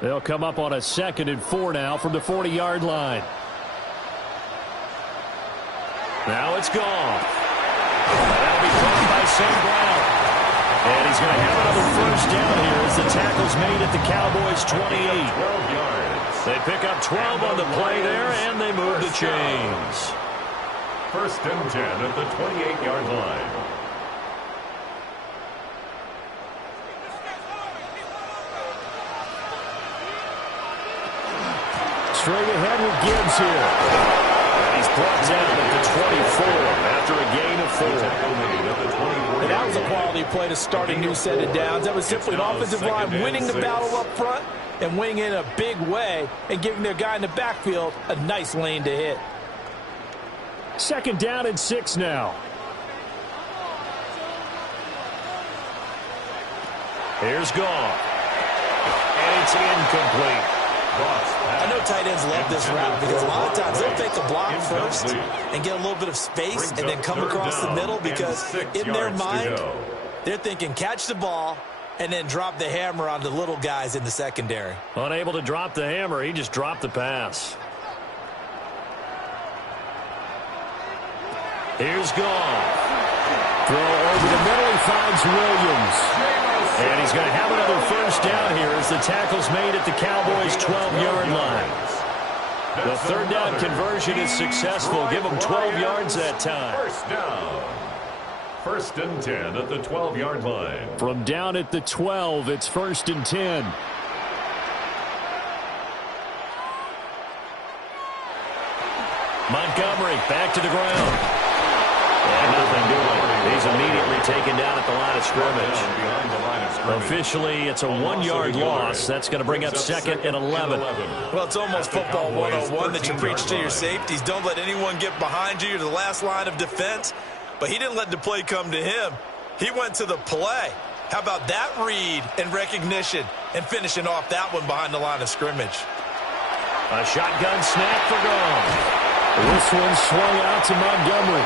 They'll come up on a 2nd and 4 now from the 40-yard line. Now it's gone. That'll be caught by St. Brown. And he's going to have another first down here as the tackle's made at the Cowboys' 28. 12 yards. They pick up 12 on the play there, and they move the chains. 1st and 10 at the 28-yard line. Straight ahead with Gibbs here. And he's brought down at the 24 after a gain of 4. And that was a quality play to start a new set of downs. That was simply an offensive line winning the battle up front and winning in a big way and giving their guy in the backfield a nice lane to hit. 2nd down and 6 now. Here's gone. And it's incomplete. I know tight ends love this route because a lot of times they'll take a block first and get a little bit of space and then come across the middle because in their mind, they're thinking catch the ball and then drop the hammer on the little guys in the secondary. Unable to drop the hammer, he just dropped the pass. Here's gone. Throw over the middle, he finds Williams. And he's going to have another first down here as the tackle's made at the Cowboys' 12-yard line. The 3rd down conversion is successful. Give them 12 yards that time. First down. 1st and 10 at the 12-yard line. From down at the 12, it's 1st and 10. Montgomery back to the ground. And nothing doing. He's immediately taken down at the line of scrimmage. Officially, it's a 1-yard loss. That's going to bring up 2nd and 11. Well, it's almost football 101 that you preach to your safeties. Don't let anyone get behind you. You're the last line of defense. But he didn't let the play come to him. He went to the play. How about that read and recognition and finishing off that one behind the line of scrimmage? A shotgun snap for gone. This one swung out to Montgomery.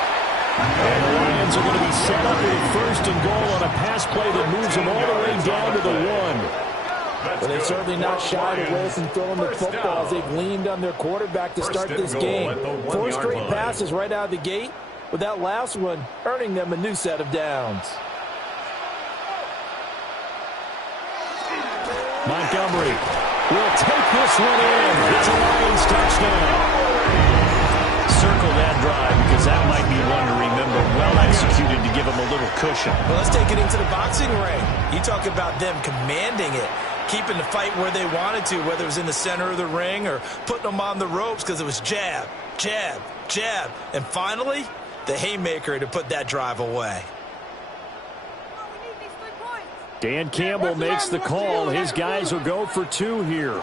And the Lions are going to be set up with 1st and goal on a pass play that moves them all the way down to the 1. But they've certainly not shied away from throwing the football as they've leaned on their quarterback to start this game. 4 straight passes right out of the gate, with that last one earning them a new set of downs. Montgomery will take this one in. It's a Lions touchdown. Circle that drive because that might be one to remember. Well executed to give them a little cushion. Well, let's take it into the boxing ring. You talk about them commanding it, keeping the fight where they wanted to, whether it was in the center of the ring or putting them on the ropes because it was jab, jab, jab. And finally, the haymaker to put that drive away. Dan Campbell makes the call. His guys will go for 2 here.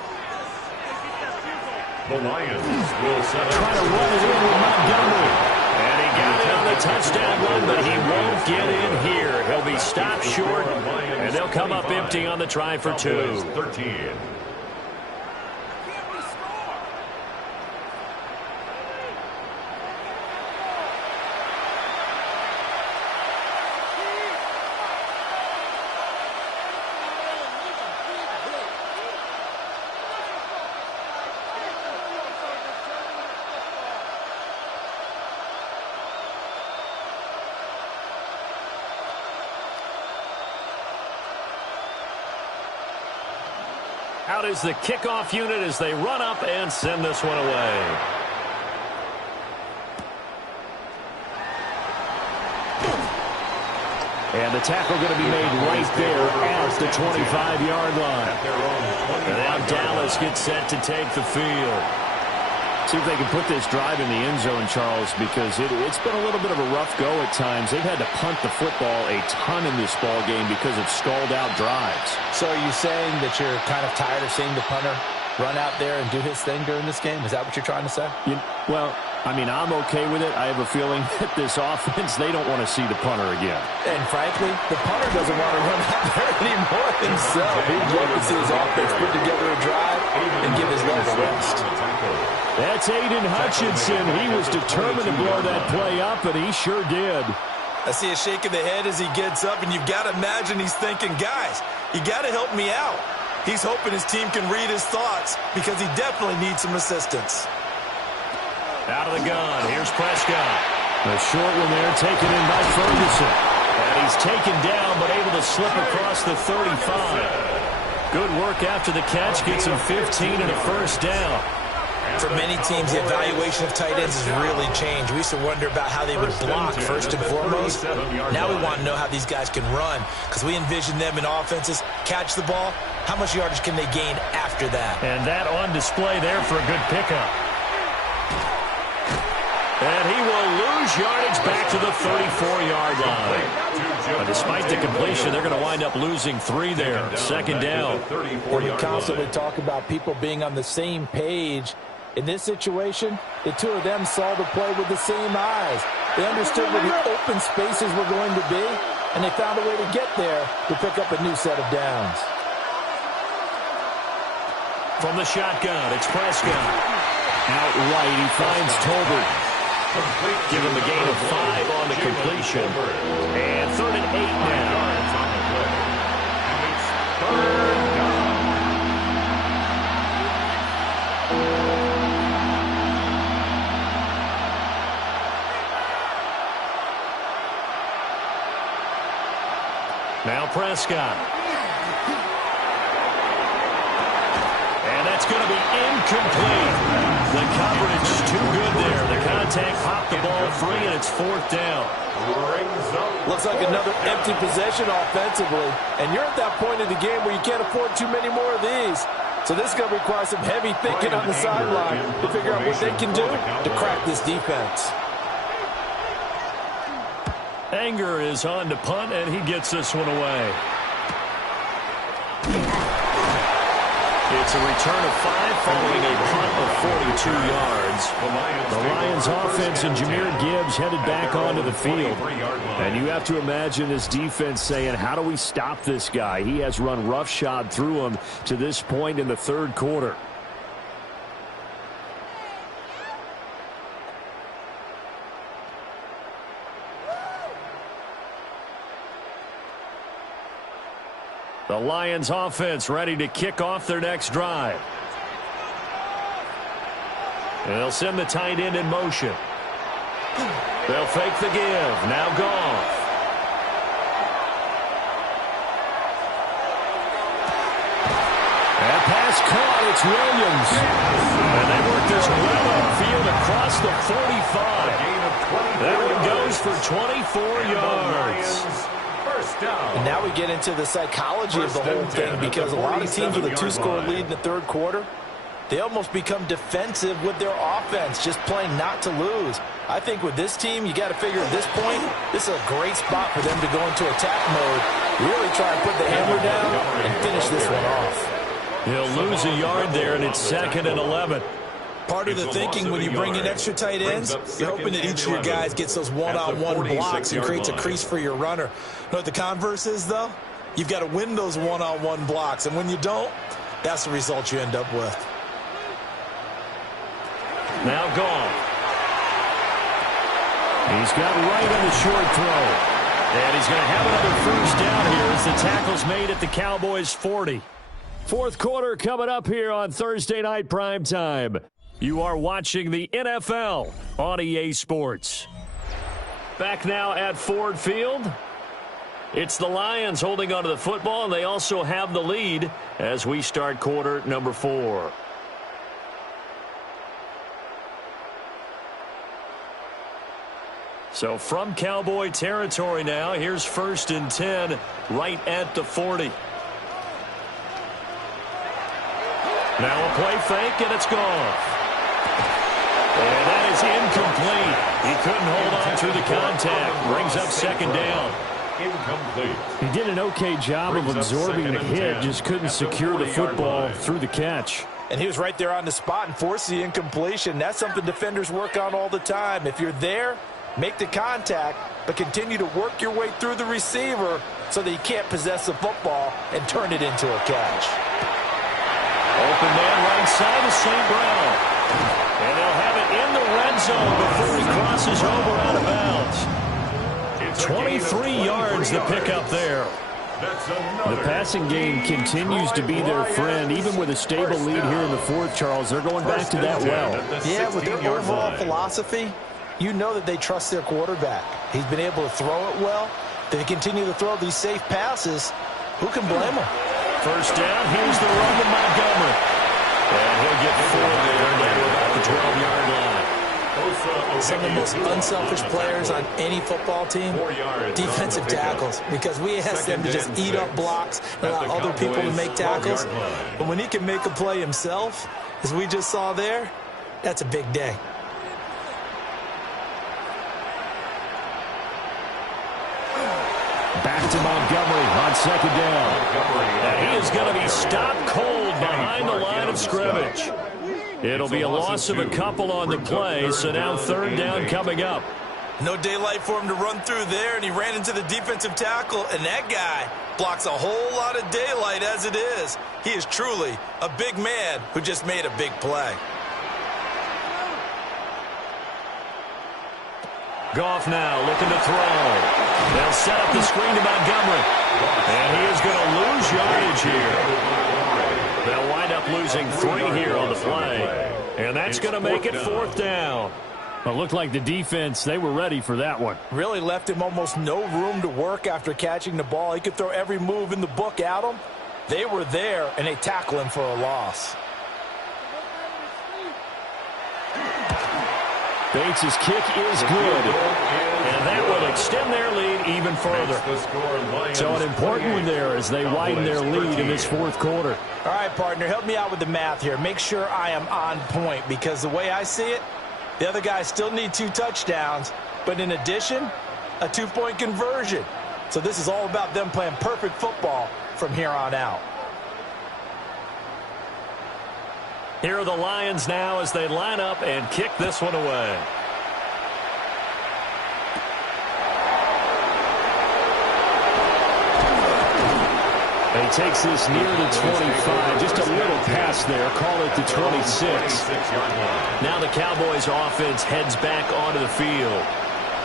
The Lions will set up. Trying to run it in with Montgomery. And he got it on the touchdown run, but he won't get in here. He'll be stopped short, and they'll come up empty on the try for 2. 13. Out is the kickoff unit as they run up and send this one away. And the tackle going to be made right there at the 25-yard line. And now Dallas gets set to take the field. See if they can put this drive in the end zone, Charles, because it's been a little bit of a rough go at times. They've had to punt the football a ton in this ball game because of stalled-out drives. So are you saying that you're kind of tired of seeing the punter run out there and do his thing during this game? Is that what you're trying to say? Well, I mean, I'm okay with it. I have a feeling that this offense, they don't want to see the punter again. And frankly, the punter doesn't want to run out there anymore himself. He'd love to see his offense put together a drive and give his legs a rest. That's Aiden Hutchinson. He was determined to blow that play up, and he sure did. I see a shake of the head as he gets up, and you've got to imagine he's thinking, guys, you got to help me out. He's hoping his team can read his thoughts because he definitely needs some assistance. Out of the gun, here's Prescott. A short one there, taken in by Ferguson. And he's taken down, but able to slip across the 35. Good work after the catch, gets him 15 and a first down. For many teams, the evaluation of tight ends has really changed. We used to wonder about how they would block first and foremost. Now we want to know how these guys can run because we envision them in offenses, catch the ball. How much yardage can they gain after that? And that on display there for a good pickup. And he will lose yardage back to the 34-yard line. But despite the completion, they're going to wind up losing 3 there. Second down. When we constantly talk about people being on the same page, in this situation, the two of them saw the play with the same eyes. They understood where the open spaces were going to be, and they found a way to get there to pick up a new set of downs. From the shotgun, it's Prescott. Out right, he finds Tolbert. Give him a gain of 5 on the completion. And 3rd and 8 now. Now Prescott. And that's going to be incomplete. The coverage too good there. The contact popped the ball free, and it's 4th down. Looks like another empty possession offensively. And you're at that point in the game where you can't afford too many more of these. So this is going to require some heavy thinking on the sideline to figure out what they can do to crack this defense. Anger is on to punt, and he gets this one away. It's a return of 5 following a punt of 42 yards. The Lions offense and Jahmyr Gibbs headed back onto the field. And you have to imagine this defense saying, how do we stop this guy? He has run roughshod through him to this point in the 3rd quarter. The Lions offense ready to kick off their next drive. And they'll send the tight end in motion. They'll fake the give. Now Goff. That pass caught. It's Williams. And they work this well upfield across the 45. That one goes for 24 yards. And now we get into the psychology of the whole thing because a lot of teams with a 2-score lead in the 3rd quarter, they almost become defensive with their offense, just playing not to lose. I think with this team, you got to figure at this point, this is a great spot for them to go into attack mode, really try and put the hammer down and finish this one off. He'll lose a yard there, and it's 2nd and 11. Part of the thinking when you bring in extra tight ends, you're hoping that each of your guys gets those one-on-one blocks and creates a crease for your runner. You know what the converse is, though? You've got to win those one-on-one blocks, and when you don't, that's the result you end up with. Now Goff. He's got right on the short throw. And he's going to have another first down here as the tackle's made at the Cowboys' 40. 4th quarter coming up here on Thursday Night Primetime. You are watching the NFL on EA Sports. Back now at Ford Field. It's the Lions holding onto the football, and they also have the lead as we start quarter number 4. So from Cowboy territory now, here's 1st and 10 right at the 40. Now a play fake, and it's gone. And that is incomplete. He couldn't hold on to the contact. Brings up 2nd down. Incomplete. He did an okay job of absorbing the hit, just couldn't secure the football through the catch. And he was right there on the spot and forced the incompletion. That's something defenders work on all the time. If you're there, make the contact, but continue to work your way through the receiver so that you can't possess the football and turn it into a catch. Open man right side of St. Brown. And they'll have it in the red zone before he crosses over out of bounds. 23 yards to pick up there. The passing game continues to be their friend, even with a stable lead here in the fourth, Charles. They're going back to that well. Yeah, with their overall philosophy, you know that they trust their quarterback. He's been able to throw it well. They continue to throw these safe passes. Who can blame them? First down, here's the run to Montgomery. And he'll get 4 there down to about the 12-yard line. Some of the most unselfish players on any football team, defensive tackles, because we ask them to just eat up blocks and allow other people to make tackles. But when he can make a play himself, as we just saw there, that's a big day. Back to Montgomery on second down. And he is going to be stopped cold behind the line of scrimmage. It'll be a loss of a couple on the play, so now third down coming up. No daylight for him to run through there, and he ran into the defensive tackle, and that guy blocks a whole lot of daylight as it is. He is truly a big man who just made a big play. Goff now looking to throw. They'll set up the screen to Montgomery. And he is going to lose yardage here. They'll wind up losing 3 here on the play. And that's going to make it fourth down. It looked like the defense, they were ready for that one. Really left him almost no room to work after catching the ball. He could throw every move in the book at him. They were there, and they tackle him for a loss. Bates' kick is good. And that will extend their lead even further. So an important one there as they widen their lead in this fourth quarter. All right, partner, help me out with the math here. Make sure I am on point, because the way I see it, the other guys still need 2 touchdowns, but in addition, a 2-point conversion. So this is all about them playing perfect football from here on out. Here are the Lions now as they line up and kick this one away. And he takes this near the 25. Just a little pass there. Call it the 26. Now the Cowboys offense heads back onto the field.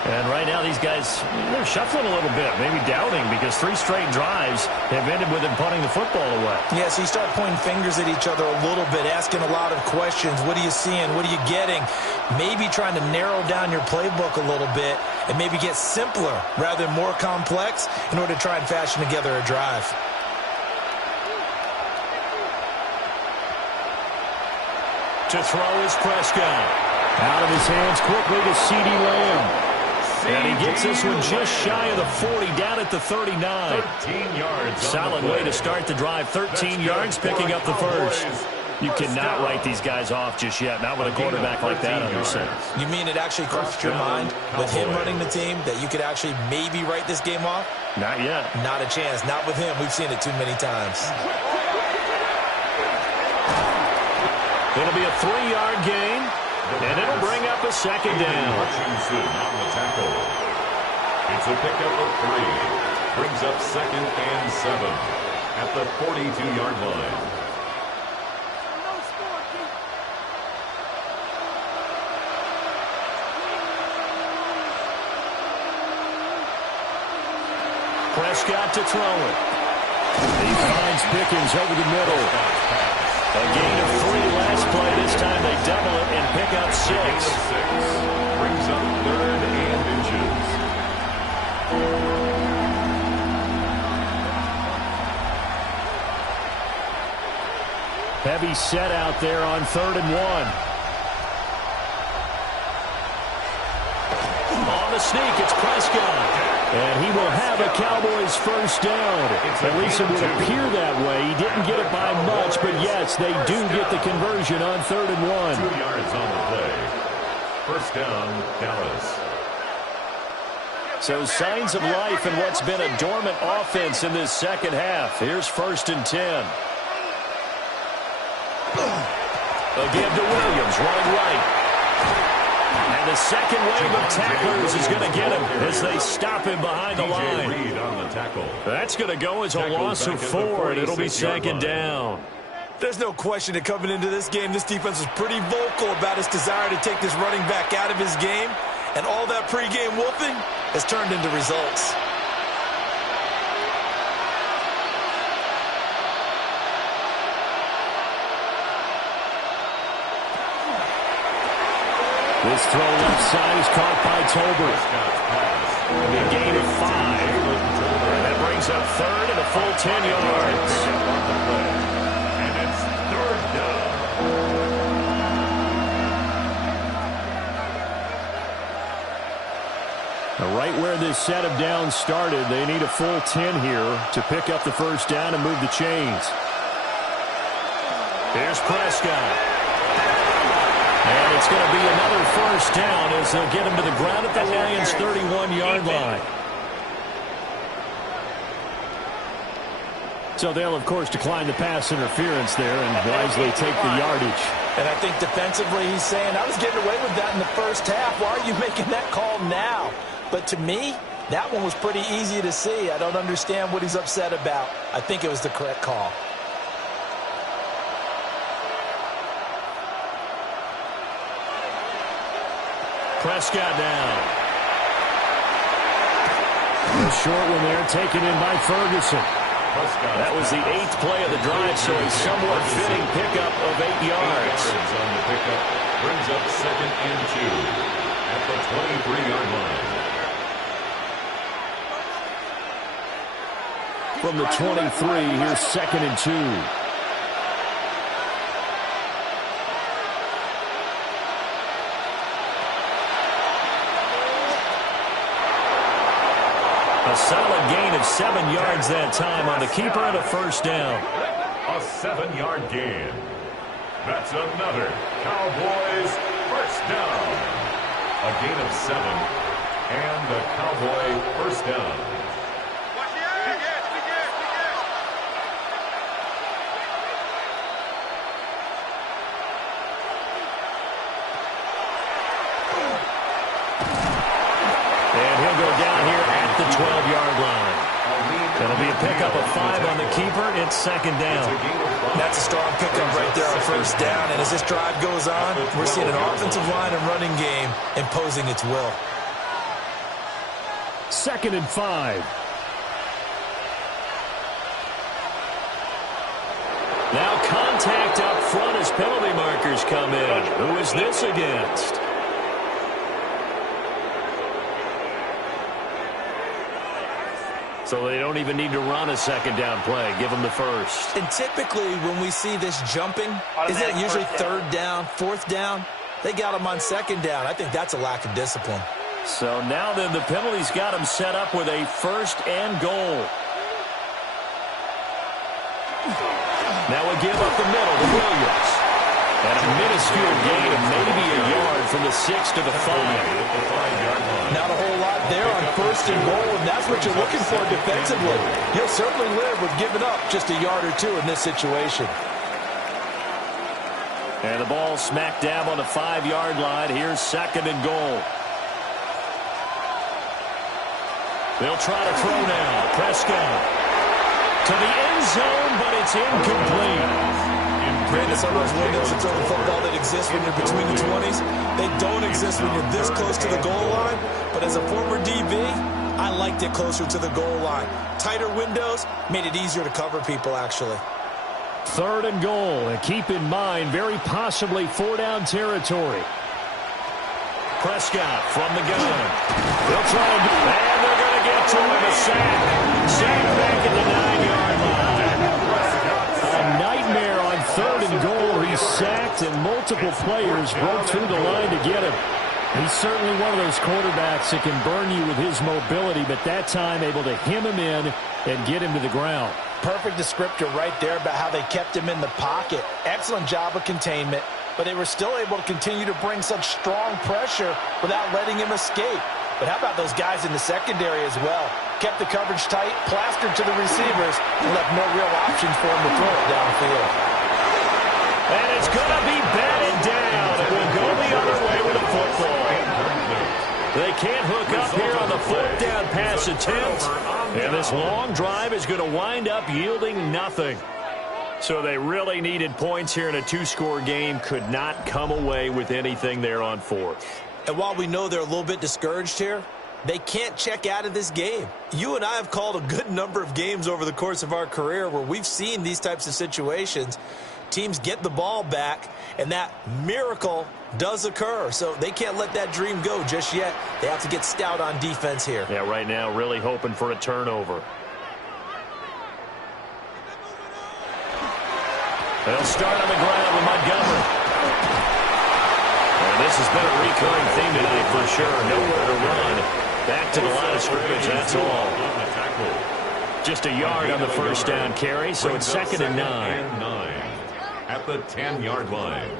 And right now these guys, they're shuffling a little bit, maybe doubting, because 3 straight drives have ended with them punting the football away. Yeah, so you start pointing fingers at each other a little bit, asking a lot of questions. What are you seeing? What are you getting? Maybe trying to narrow down your playbook a little bit and maybe get simpler rather than more complex in order to try and fashion together a drive. To throw is Prescott. Out of his hands quickly to CeeDee Lamb. And he gets this one just shy of the 40, down at the 39. 13 yards. Solid way to start the drive. 13 yards, picking up the first. You cannot write these guys off just yet, not with a quarterback like that on your center. You mean it actually crossed your mind with him running the team that you could actually maybe write this game off? Not yet. Not a chance. Not with him. We've seen it too many times. It'll be a 3-yard gain, and it'll bring up a second down. Hutchinson on the tackle. It's a pickup of 3. Brings up 2nd and 7 at the 42-yard line. Prescott to throw it. He finds Pickens over the middle. A gain of 3 last play. This time they double it and pick up 6. Brings up 3rd and inches. Heavy set out there on 3rd and 1. On the sneak, it's Prescott. And he will have a Cowboys first down. At least it would appear that way. He didn't get it by much, but yes, they do get the conversion on 3rd and 1. 2 yards on the play. First down, Dallas. So signs of life in what's been a dormant offense in this second half. Here's 1st and 10. Again to Williams, running right. And the second wave of tacklers is going to get him as they stop him behind the line. Reed on the tackle. That's going to go as a loss of 4, and it'll be 2nd down. There's no question that coming into this game, this defense was pretty vocal about its desire to take this running back out of his game. And all that pregame whooping has turned into results. This throw left side is caught by Tolbert. It'll be a gain of 5. And that brings up third and a full 10 yards. And it's third down. Right where this set of downs started, they need a full 10 here to pick up the first down and move the chains. Here's Prescott. And it's going to be another first down as they'll get him to the ground at the Lions' 31-yard line. So they'll, of course, decline the pass interference there and wisely take the yardage. And I think defensively he's saying, I was getting away with that in the first half. Why are you making that call now? But to me, that one was pretty easy to see. I don't understand what he's upset about. I think it was the correct call. Prescott down. A short one there taken in by Ferguson. That was the 8th play of the drive, so a somewhat fitting pickup of 8 yards. On the pickup brings up 2nd and 2 at the 23-yard line. From the 23, here's 2nd and 2. A solid gain of 7 yards that time on the keeper and a first down. A 7-yard gain. That's another Cowboys first down. A gain of 7 and the Cowboy first down. And he'll go down here at the 12-yard line. That'll be a pickup of 5 on the keeper. It's 2nd down. That's a strong pickup right there on first down. And as this drive goes on, we're seeing an offensive line and running game imposing its will. 2nd and 5. Now contact up front as penalty markers come in. Who is this against? So they don't even need to run a 2nd down play. Give them the first. And typically when we see this jumping, isn't it usually 3rd down, 4th down? They got them on 2nd down. I think that's a lack of discipline. So now then the penalties got them set up with a 1st and goal. Now a give up the middle to Williams. And a minuscule gain of maybe a yard from the 6 to the 5. Not a whole lot there on 1st and goal, and that's what you're looking for defensively. You'll certainly live with giving up just a yard or 2 in this situation. And the ball smack dab on the 5-yard line. Here's 2nd and goal. They'll try to throw now. Prescott to the end zone, but it's incomplete. Brandon, some of those windows of throwing football that exist when you're between the 20s, they don't exist when you're this close to the goal line. But as a former DB, I liked it closer to the goal line. Tighter windows made it easier to cover people, actually. 3rd and goal, and keep in mind, very possibly 4-down territory. Prescott from the gun. They'll try to do, and they're going to get to him, a sack. Sack back at the 9-yard line. A nightmare on 3rd and goal. He's sacked, and multiple players broke through the line to get him. He's certainly one of those quarterbacks that can burn you with his mobility, but that time able to hem him in and get him to the ground. Perfect descriptor right there about how they kept him in the pocket. Excellent job of containment, but they were still able to continue to bring such strong pressure without letting him escape. But how about those guys in the secondary as well? Kept the coverage tight, plastered to the receivers, and left no real options for him to throw it downfield. And it's going to be batted down. It will go the other way with a football. They can't hook up here on the 4th down pass attempt. And this long drive is going to wind up yielding nothing. So they really needed points here in a 2-score game. Could not come away with anything there on 4th. And while we know they're a little bit discouraged here, They can't check out of this game. You and I have called a good number of games over the course of our career where we've seen these types of situations. Teams get the ball back, and that miracle does occur. So they can't let that dream go just yet. They have to get stout on defense here. Yeah, right now really hoping for a turnover. They'll start on the ground with Montgomery. And this has been a recurring theme tonight for sure. Nowhere to run. Back to the line of scrimmage, that's all. Just a yard on the first down carry, so it's 2nd and 9. At the 10-yard line.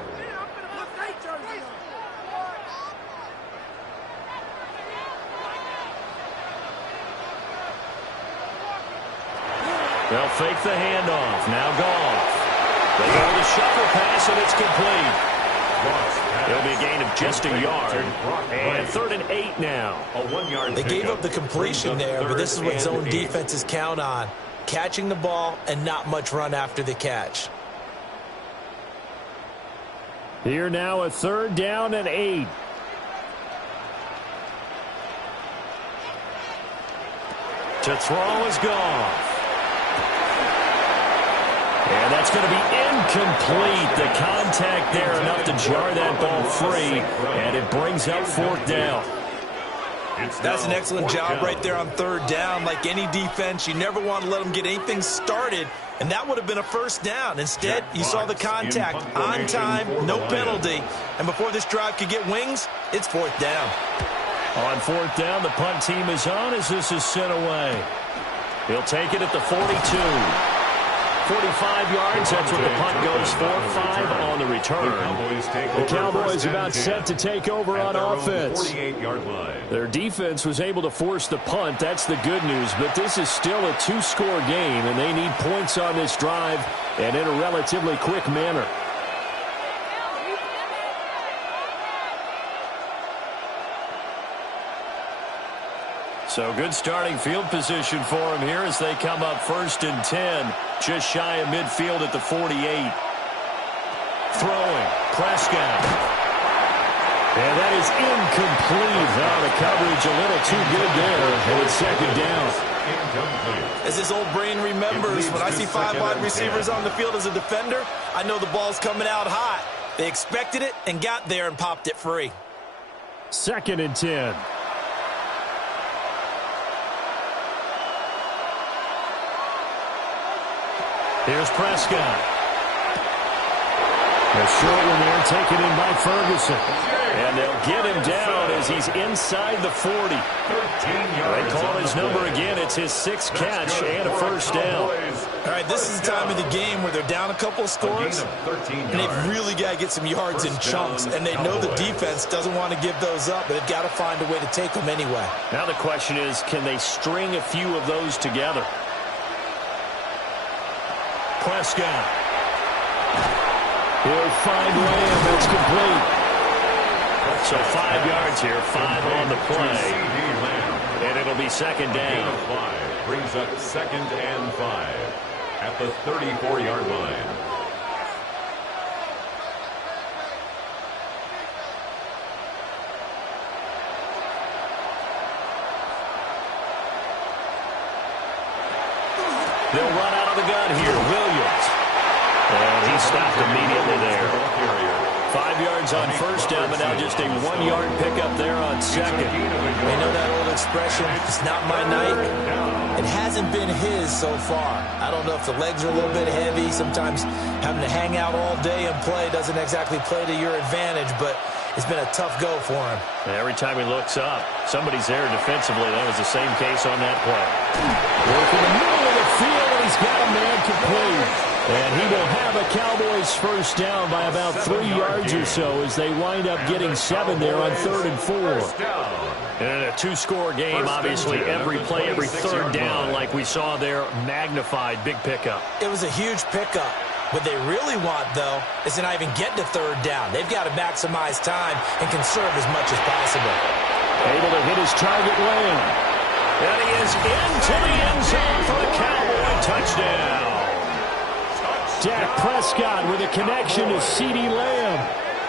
They'll fake the handoff. Now Goff. They go with a shuffle pass, and it's complete. It'll be a gain of just a yard. And 3rd and 8 now. A 1-yard They gave up the completion there, but this is what zone defenses count on. Catching the ball and not much run after the catch. Here now a 3rd down and 8. To throw is Goff. And that's going to be incomplete. The contact there enough to jar that ball free, and it brings up 4th down. That's an excellent job right there on 3rd down. Like any defense, you never want to let them get anything started, and that would have been a 1st down. Instead, you saw the contact on time, no penalty, and before this drive could get wings, it's 4th down. On 4th down, the punt team is on as this is sent away. He'll take it at the 42. 45 yards, that's what the punt goes for. 5 on the return. The Cowboys about set to take over on offense. 48-yard line. Their defense was able to force the punt. That's the good news. But this is still a 2-score game, and they need points on this drive and in a relatively quick manner. So good starting field position for him here as they come up 1st and 10. Just shy of midfield at the 48. Throwing. Prescott. And that is incomplete. Oh, the coverage a little too good there. And it's 2nd down. As his old brain remembers, when I see 5 wide receivers on the field as a defender, I know the ball's coming out hot. They expected it and got there and popped it free. 2nd and 10. Here's Prescott. A short one there taken in by Ferguson. And they'll get him down as he's inside the 40. They call his number again. It's his 6th catch and a 1st down. All right, this is the time of the game where they're down a couple of scores, and they've really got to get some yards in chunks, and they know the defense doesn't want to give those up, but they've got to find a way to take them anyway. Now the question is, can they string a few of those together? Prescott. He'll find Lamb. That's complete. So 5 yards here, 5 on the play. And it'll be 2nd down. Brings up 2nd and 5 at the 34-yard line. They'll run out of the gun here. Williams. And he stopped immediately there. 5 yards on 1st down, but now just a 1-yard pickup there on 2nd. They know that old expression, it's not my night. It hasn't been his so far. I don't know if the legs are a little bit heavy. Sometimes having to hang out all day and play doesn't exactly play to your advantage, but it's been a tough go for him. Every time he looks up, somebody's there defensively. That was the same case on that play. Work in the middle of the field, and he's got a man complete. And he will have a Cowboys 1st down by about 3 yards or so as they wind up getting 7 there on 3rd and 4. And in a 2-score game, obviously, every play, every 3rd down, like we saw there, magnified, big pickup. It was a huge pickup. What they really want, though, is to not even get to 3rd down. They've got to maximize time and conserve as much as possible. Able to hit his target Lamb. And he is into the end zone for the Cowboy touchdown. Dak Prescott with a connection to CeeDee Lamb.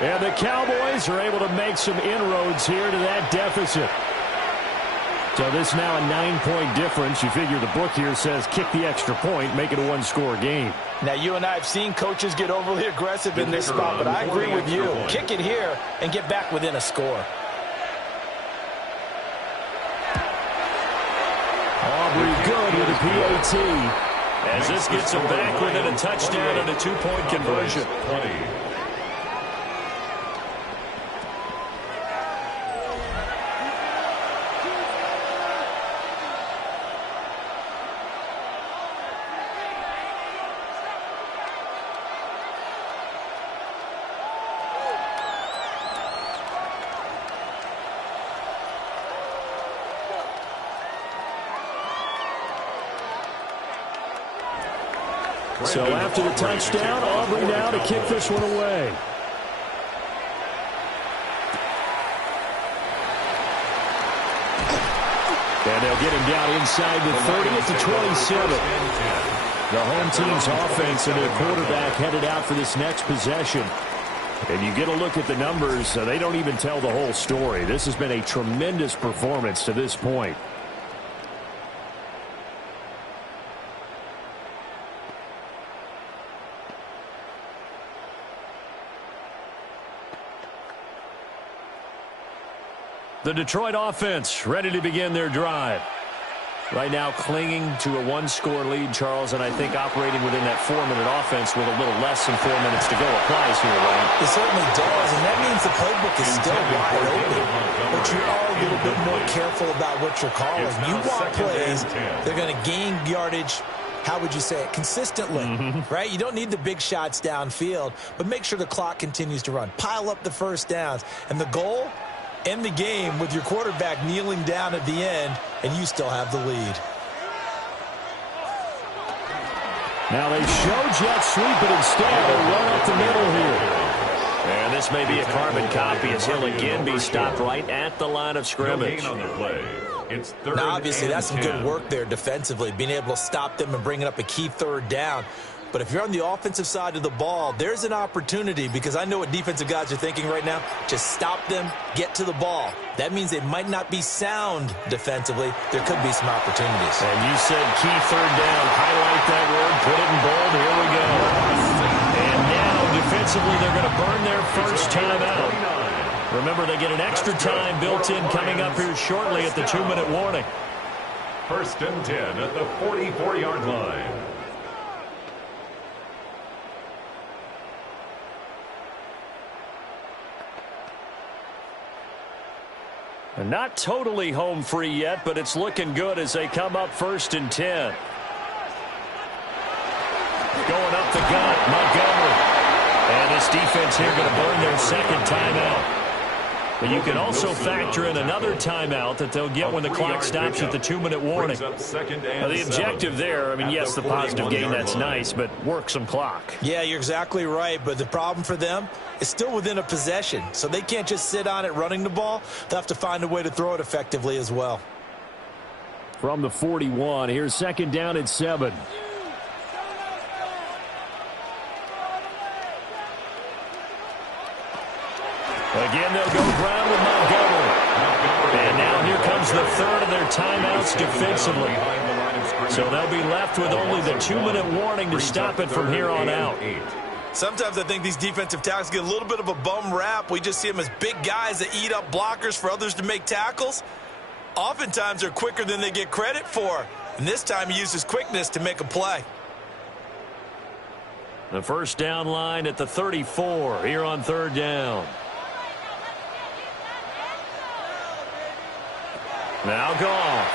And the Cowboys are able to make some inroads here to that deficit. So this now a 9-point difference. You figure the book here says kick the extra point, make it a one-score game. Now, you and I have seen coaches get overly aggressive in this spot, but I agree with you. Kick it here and get back within a score. Aubrey good with a PAT. As this gets them back within a touchdown and a 2-point conversion. 20. So after the touchdown, Aubrey now to kick this one away. And they'll get him down inside the 30 at the 27. The home team's offense and their quarterback headed out for this next possession. And you get a look at the numbers, they don't even tell the whole story. This has been a tremendous performance to this point. The Detroit offense ready to begin their drive. Right now clinging to a one-score lead, Charles, and I think operating within that 4-minute offense with a little less than 4 minutes to go applies here, right? It certainly does, and that means the playbook is still wide open. But you are a little bit more careful about what you're calling. You want plays, they're going to gain yardage, how would you say it, consistently, right? You don't need the big shots downfield, but make sure the clock continues to run. Pile up the first downs, and the goal, end the game with your quarterback kneeling down at the end, and you still have the lead. Now they show jet sweep, but instead they run up the middle here. And this may be a carbon copy as he'll again be stopped right at the line of scrimmage. On the play. It's third now, obviously, that's some 10. good work there defensively, being able to stop them and bringing up a key third down. But if you're on the offensive side of the ball, there's an opportunity, because I know what defensive guys are thinking right now. Just stop them, get to the ball. That means they might not be sound defensively. There could be some opportunities. And you said key third down. Highlight that word, put it in bold. Here we go. And now defensively they're going to burn their first timeout. Remember, they get an extra time built in coming up here shortly at the 2-minute warning. First and 10 at the 44-yard line. Not totally home free yet, but it's looking good as they come up first and 10. Going up the gut, Montgomery. And this defense here going to burn their second timeout. But you can also factor in another timeout that they'll get when the clock stops at the 2-minute warning. Now, the objective there, I mean, yes, the positive gain, that's nice, but work some clock. Yeah, you're exactly right, but the problem for them is still within a possession, so they can't just sit on it running the ball. They'll have to find a way to throw it effectively as well. From the 41, here's second down at 7. Again, they'll go ground with Montgomery. And now here comes the third of their timeouts defensively. So they'll be left with only the 2-minute warning to stop it from here on out. Sometimes I think these defensive tackles get a little bit of a bum rap. We just see them as big guys that eat up blockers for others to make tackles. Oftentimes they're quicker than they get credit for. And this time he uses quickness to make a play. The first down line at the 34 here on third down. Now Goff.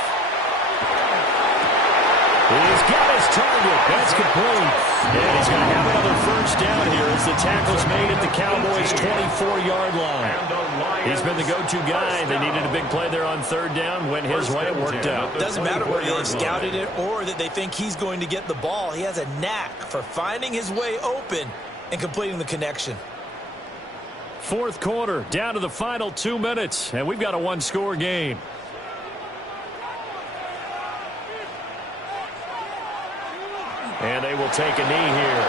He's got his target. That's complete. And he's going to have another first down here as the tackle's made at the Cowboys' 24-yard line. He's been the go-to guy. They needed a big play there on third down. Went his way. It worked out. Doesn't matter whether they've scouted it or that they think he's going to get the ball. He has a knack for finding his way open and completing the connection. Fourth quarter, down to the final 2 minutes, and we've got a one-score game. And they will take a knee here.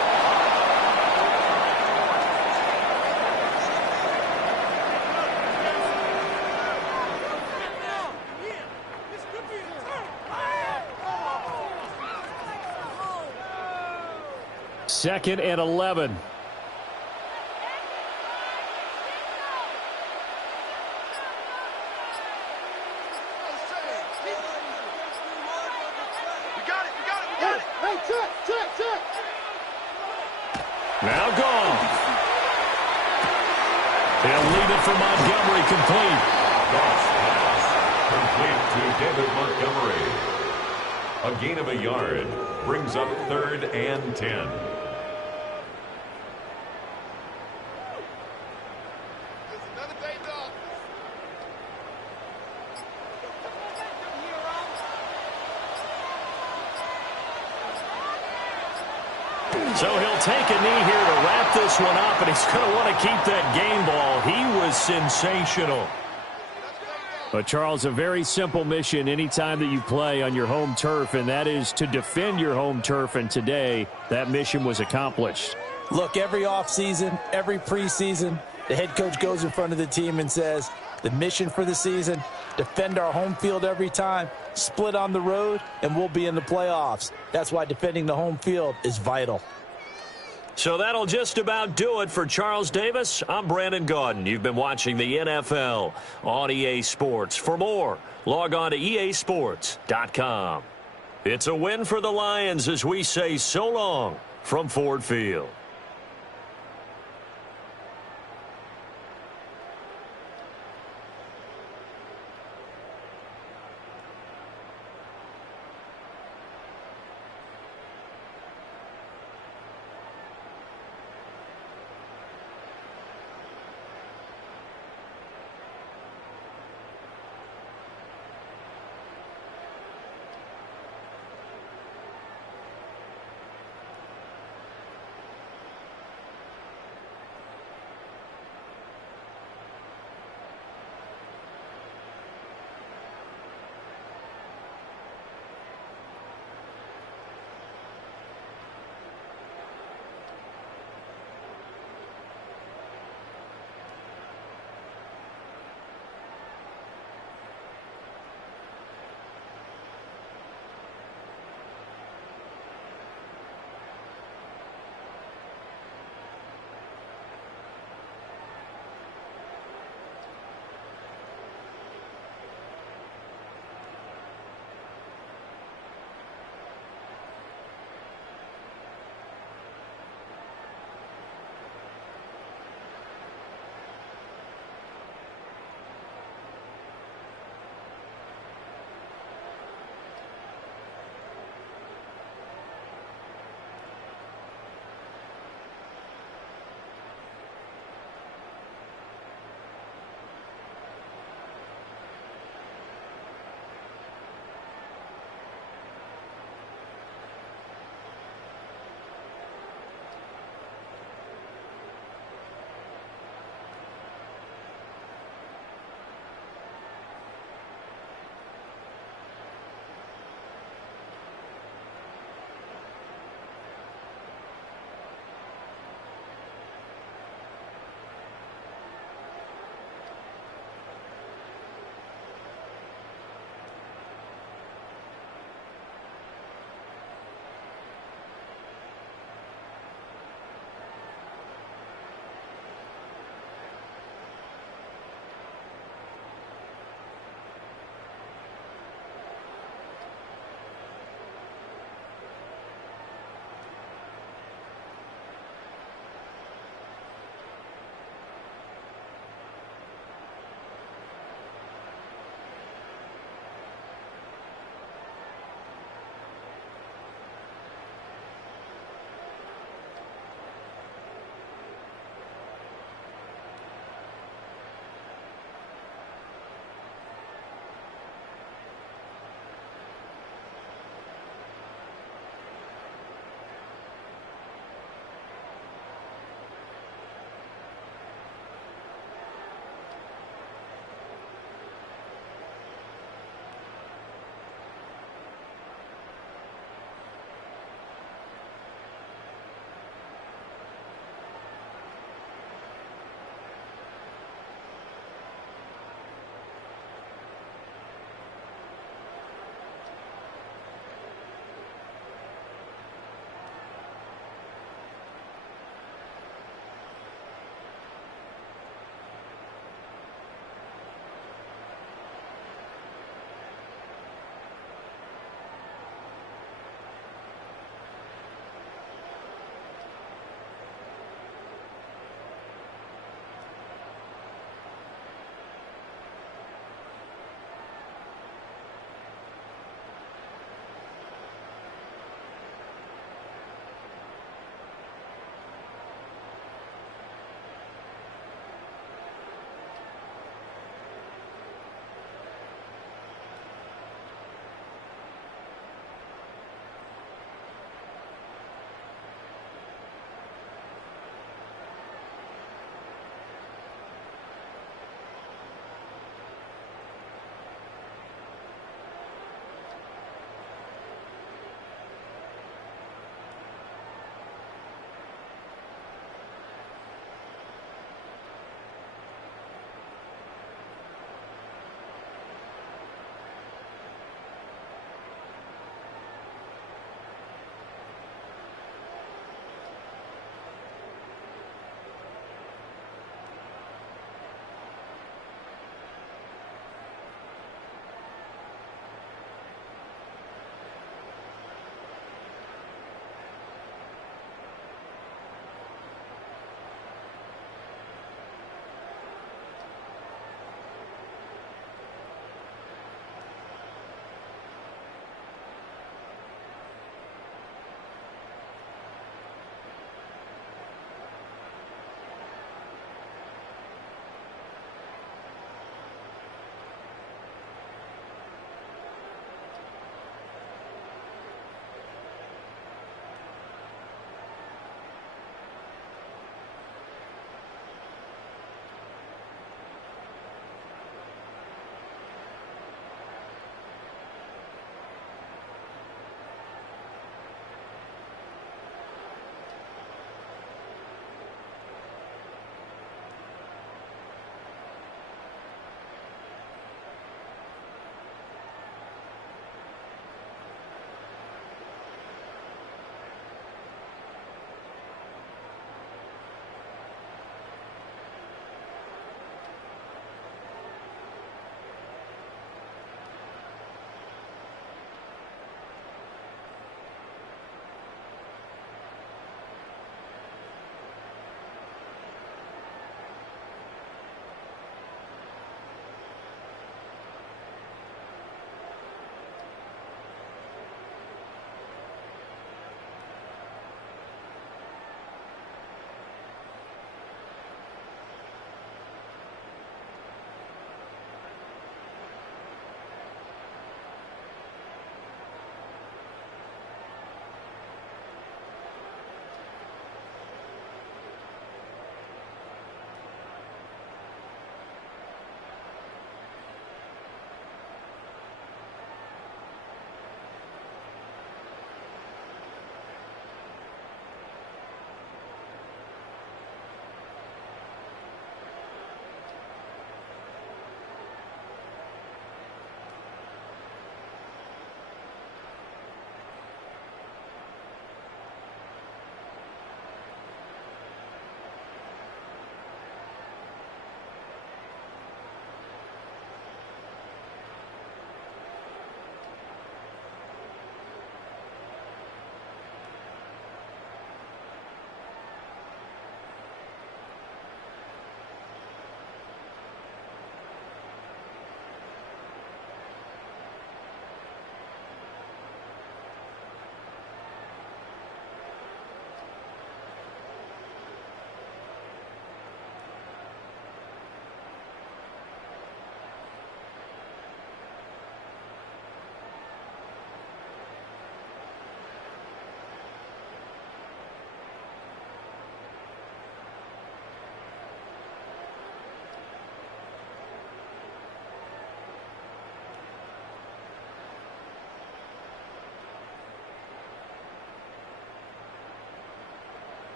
2nd and 11. Now gone. He'll leave it for Montgomery, complete. Cross pass. Complete to David Montgomery. A gain of a yard. Brings up 3rd and 10. So he'll take a knee here to wrap this one up, and he's going to want to keep that game ball. He was sensational. But, Charles, a very simple mission anytime that you play on your home turf, and that is to defend your home turf, and today that mission was accomplished. Look, every offseason, every preseason, the head coach goes in front of the team and says, the mission for the season, defend our home field every time, split on the road, and we'll be in the playoffs. That's why defending the home field is vital. So that'll just about do it for Charles Davis. I'm Brandon Gaudin. You've been watching the NFL on EA Sports. For more, log on to easports.com. It's a win for the Lions as we say so long from Ford Field.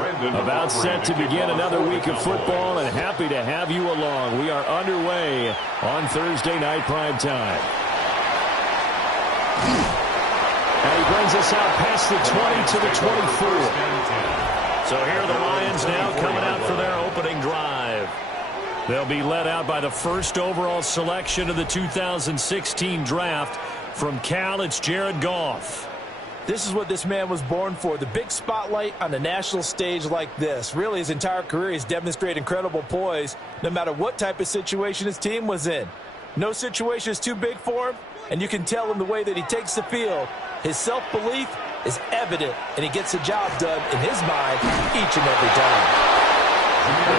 About set to begin another week of football, and happy to have you along. We are underway on Thursday night prime time. And he brings us out past the 20 to the 24. So here are the Lions now coming out for their opening drive. They'll be led out by the first overall selection of the 2016 draft. From Cal, it's Jared Goff. This is what this man was born for, the big spotlight on the national stage like this. Really, his entire career he's demonstrated incredible poise no matter what type of situation his team was in. No situation is too big for him, and you can tell in the way that he takes the field. His self-belief is evident, and he gets the job done in his mind each and every time.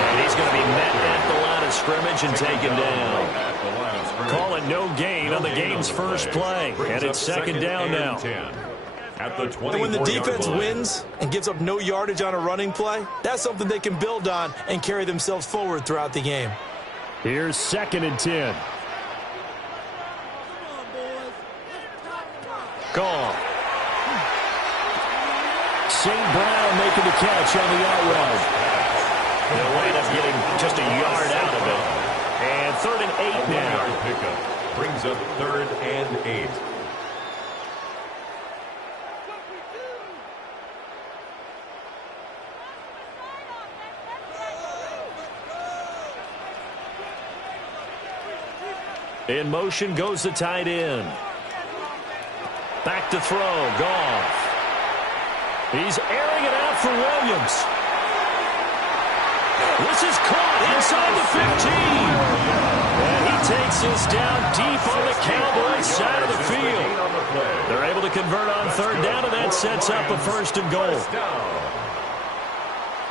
And he's going to be met at the line of scrimmage and taken down. Call it no gain on the game's first play, and it's second down now. And when the defense wins and gives up no yardage on a running play, that's something they can build on and carry themselves forward throughout the game. Here's 2nd and 10. Goff. St. Brown making the catch on the out route. They'll wind up getting just a yard out of it. And 3rd and 8 now. Pickup brings up 3rd and 8. In motion goes the tight end. Back to throw, Goff. He's airing it out for Williams. This is caught inside the 15. And he takes this down deep on the Cowboys side of the field. They're able to convert on 3rd down, and that sets up a 1st and goal.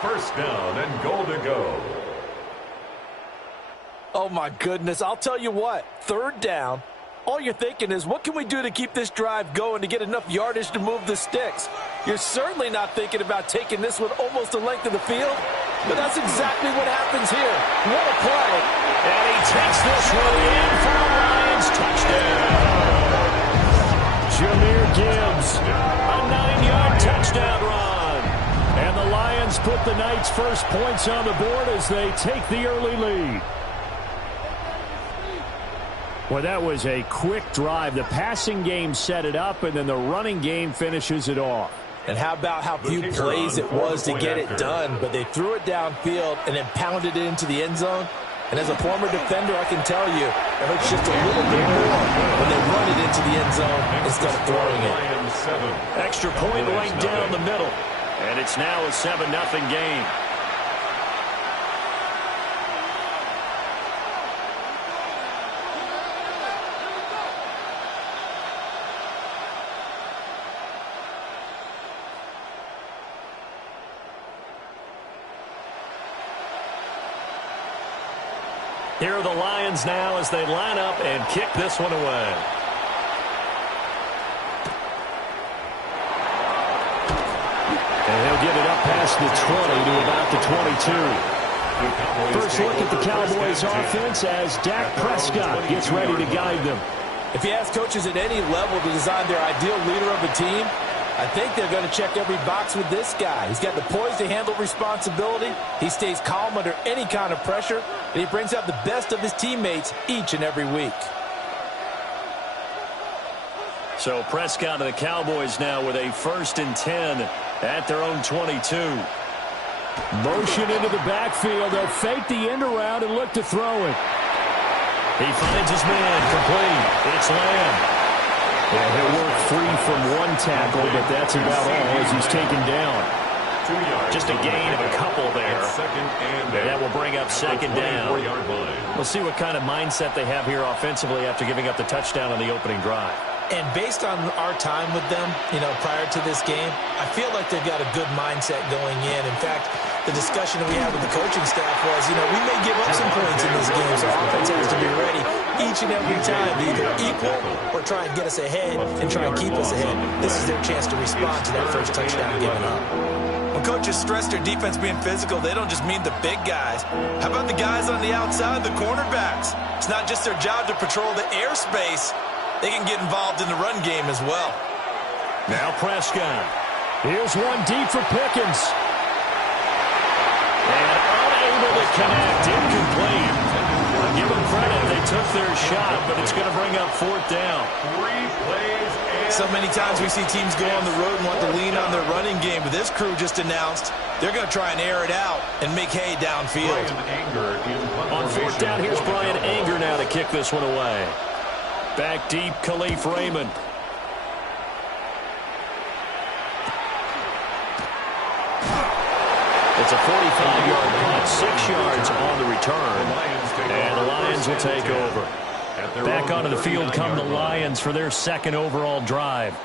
First down and goal to go. Oh, my goodness. I'll tell you what, 3rd down, all you're thinking is, what can we do to keep this drive going to get enough yardage to move the sticks? You're certainly not thinking about taking this one almost the length of the field, but that's exactly what happens here. What a play. And he takes this one in for the Lions touchdown. Jahmyr Gibbs, a 9-yard touchdown run. And the Lions put the night's first points on the board as they take the early lead. Well, that was a quick drive. The passing game set it up, and then the running game finishes it off. And how about how few plays it was to get it done, but they threw it downfield and then pounded it into the end zone. And as a former defender, I can tell you, it hurts just a little bit more when they run it into the end zone instead of throwing it. Extra point right down the middle. And it's now a 7-0 game. Here are the Lions now as they line up and kick this one away. And he'll get it up past the 20 to about the 22. First look at the Cowboys offense as Dak Prescott gets ready to guide them. If you ask coaches at any level to design their ideal leader of a team, I think they're going to check every box with this guy. He's got the poise to handle responsibility. He stays calm under any kind of pressure, and he brings out the best of his teammates each and every week. So Prescott and the Cowboys now with a 1st and 10 at their own 22. Motion into the backfield. They'll fake the end around and look to throw it. He finds his man complete. It's Lamb. Yeah, he'll work free from one tackle, but that's about all as he's taken down. Just a gain of a couple there. And that will bring up 2nd down. We'll see what kind of mindset they have here offensively after giving up the touchdown on the opening drive. And based on our time with them, prior to this game, I feel like they've got a good mindset going in. In fact, the discussion that we had with the coaching staff was, we may give up some points in this game, so offense has to be ready each and every time to either equal or try and get us ahead and try and keep us ahead. This is their chance to respond to that first touchdown given up. When coaches stress their defense being physical, they don't just mean the big guys. How about the guys on the outside, the cornerbacks? It's not just their job to patrol the airspace. They can get involved in the run game as well. Now Prescott. Here's one deep for Pickens. connect. Incomplete. I'll give them credit. They took their shot, but it's going to bring up fourth down. 3 plays and So many times we see teams go on the road and want to lean on their running game, but this crew just announced they're going to try and air it out and make hay downfield. On fourth down, here's Brian Anger now to kick this one away. Back deep, Khalif Raymond. It's a 45-yard punt, 6 yards on the return, and the Lions will take over. Back onto the field come the Lions for their second overall drive.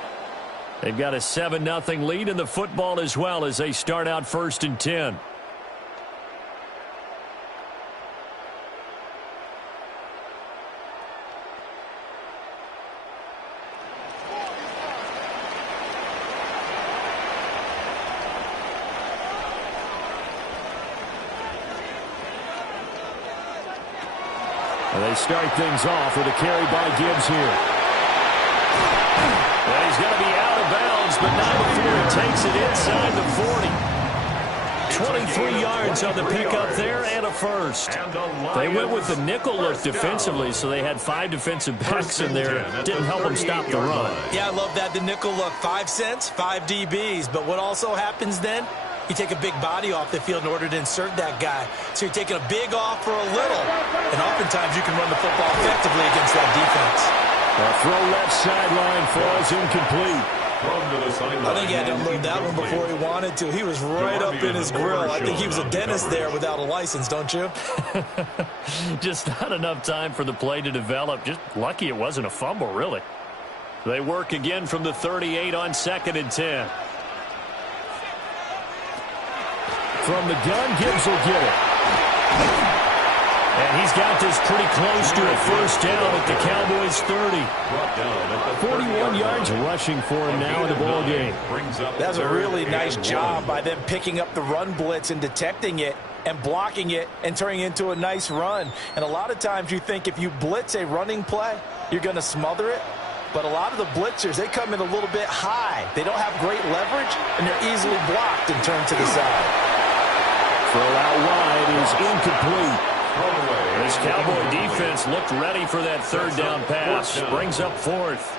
They've got a 7-0 lead in the football as well as they start out 1st and 10. They start things off with a carry by Gibbs here. Well, he's going to be out of bounds, but not before he takes it inside the 40. 23 yards on the pickup there and a first. They went with the nickel look defensively, so they had 5 defensive backs in there. Didn't help them stop the run. Yeah, I love that, the nickel look. 5 cents, 5 DBs. But what also happens then? You take a big body off the field in order to insert that guy. So you're taking a big off for a little. And oftentimes you can run the football effectively against that defense. A throw left sideline falls incomplete. I think he had to unload that one before he wanted to. He was right up in his grill. I think he was a dentist there without a license, don't you? Just not enough time for the play to develop. Just lucky it wasn't a fumble, really. They work again from the 38 on 2nd and 10. From the gun, Gibbs will get it. And he's got this pretty close to a first down at the Cowboys 30. 41 yards rushing for him now in the ball game. That's a really nice job by them picking up the run blitz and detecting it and blocking it and turning it into a nice run. And a lot of times you think if you blitz a running play, you're going to smother it. But a lot of the blitzers, they come in a little bit high. They don't have great leverage, and they're easily blocked and turned to the side. Throw out wide is incomplete. This Cowboy defense looked ready for that third down pass. Brings up 4th.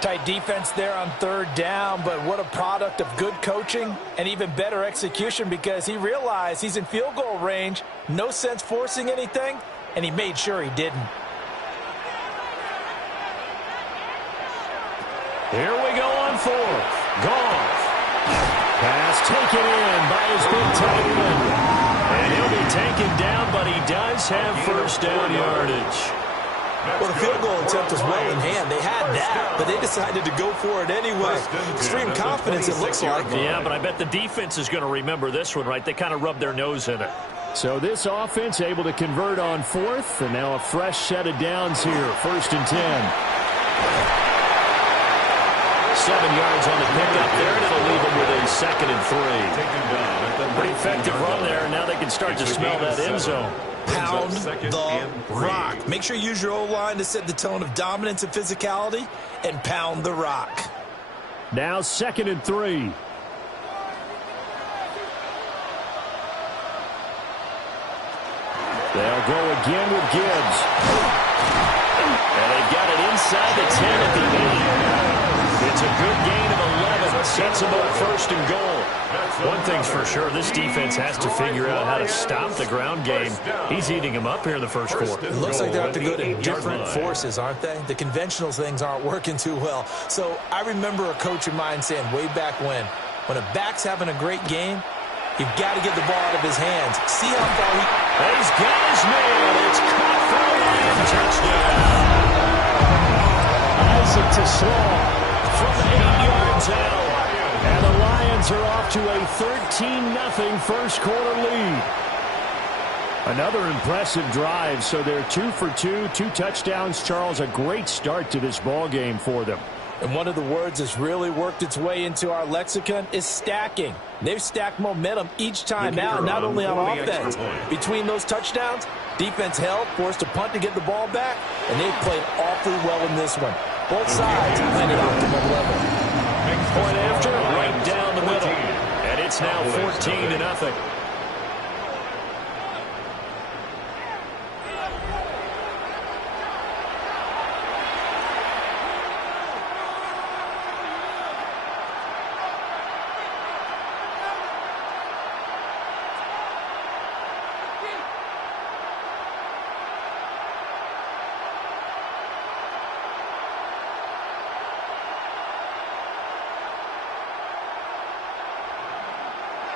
Tight defense there on 3rd down, but what a product of good coaching and even better execution because he realized he's in field goal range. No sense forcing anything, and he made sure he didn't. Here we go on 4th. Goff. Pass taken in by his big tight end. And he'll be taken down, but he does have first down yardage. Well, the field goal attempt was well in hand. They had that, but they decided to go for it anyway. Extreme confidence, it looks like. Yeah, but I bet the defense is going to remember this one, right? They kind of rubbed their nose in it. So this offense able to convert on 4th, and now a fresh set of downs here, 1st and 10. 7 yards on the pickup there, and it'll leave them with a 2nd and 3. Pretty effective run there, and now they can start to smell that end zone. Pound the rock. Make sure you use your O-line to set the tone of dominance and physicality, and pound the rock. Now 2nd and 3. They'll go again with Gibbs. And they've got it inside the 10 at the 8. It's a good gain of 11. Sets them up 1st and goal. One thing's for sure, this defense has to figure out how to stop the ground game. He's eating them up here in the first quarter. It looks like they have to go to different forces, aren't they? The conventional things aren't working too well. So I remember a coach of mine saying way back when a back's having a great game, you've got to get the ball out of his hands. See how far he... He's got his man. It's caught for a Lion touchdown. Isaac to Slaw from 8 yards out. And the Lions are off to a 13-0 first quarter lead. Another impressive drive, so they're 2 for 2, 2 touchdowns. Charles, a great start to this ball game for them. And one of the words that's really worked its way into our lexicon is stacking. They've stacked momentum each time out, not only on offense. Between those touchdowns, defense held, forced a punt to get the ball back, and they've played awfully well in this one. Both sides playing at optimal level. Point after, right down the middle. And it's now 14-0.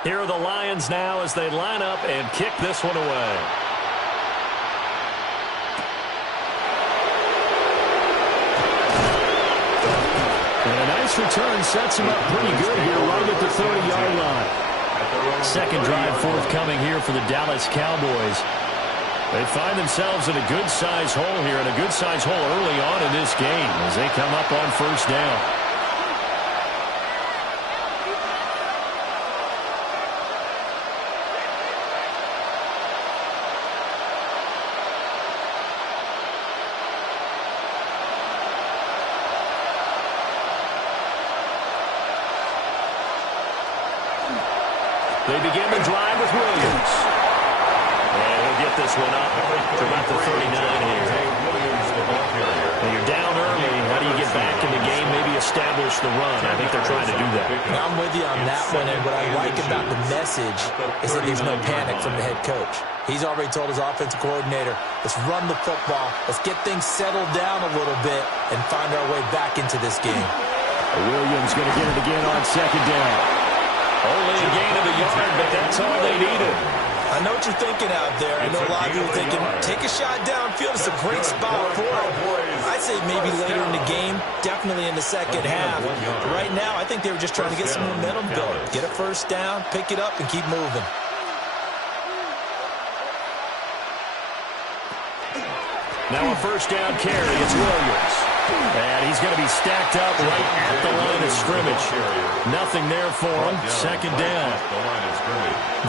Here are the Lions now as they line up and kick this one away. And a nice return sets him up pretty good here right at the 30-yard line. Second drive forthcoming here for the Dallas Cowboys. They find themselves in a good-sized hole here, and a good-sized hole early on in this game as they come up on first down. They begin the drive with Williams. And he'll get this one up to about the 39 here. When you're down early, how do you get back in the game, maybe establish the run? I think they're trying to do that. I'm with you on that one, and what I like about the message is that there's no panic from the head coach. He's already told his offensive coordinator, let's run the football, let's get things settled down a little bit and find our way back into this game. Williams going to get it again on second down. Only a gain of a yard, but that's all they needed. I know what you're thinking out there. I know a lot of you are thinking, take a shot downfield. It's a great spot for it. I'd say maybe later in the game, definitely in the second half. Right now, I think they were just trying to get some momentum built. Get a first down, pick it up, and keep moving. Now a first down carry. It's Williams. And he's going to be stacked up right at the line of scrimmage. Nothing there for him. Second down.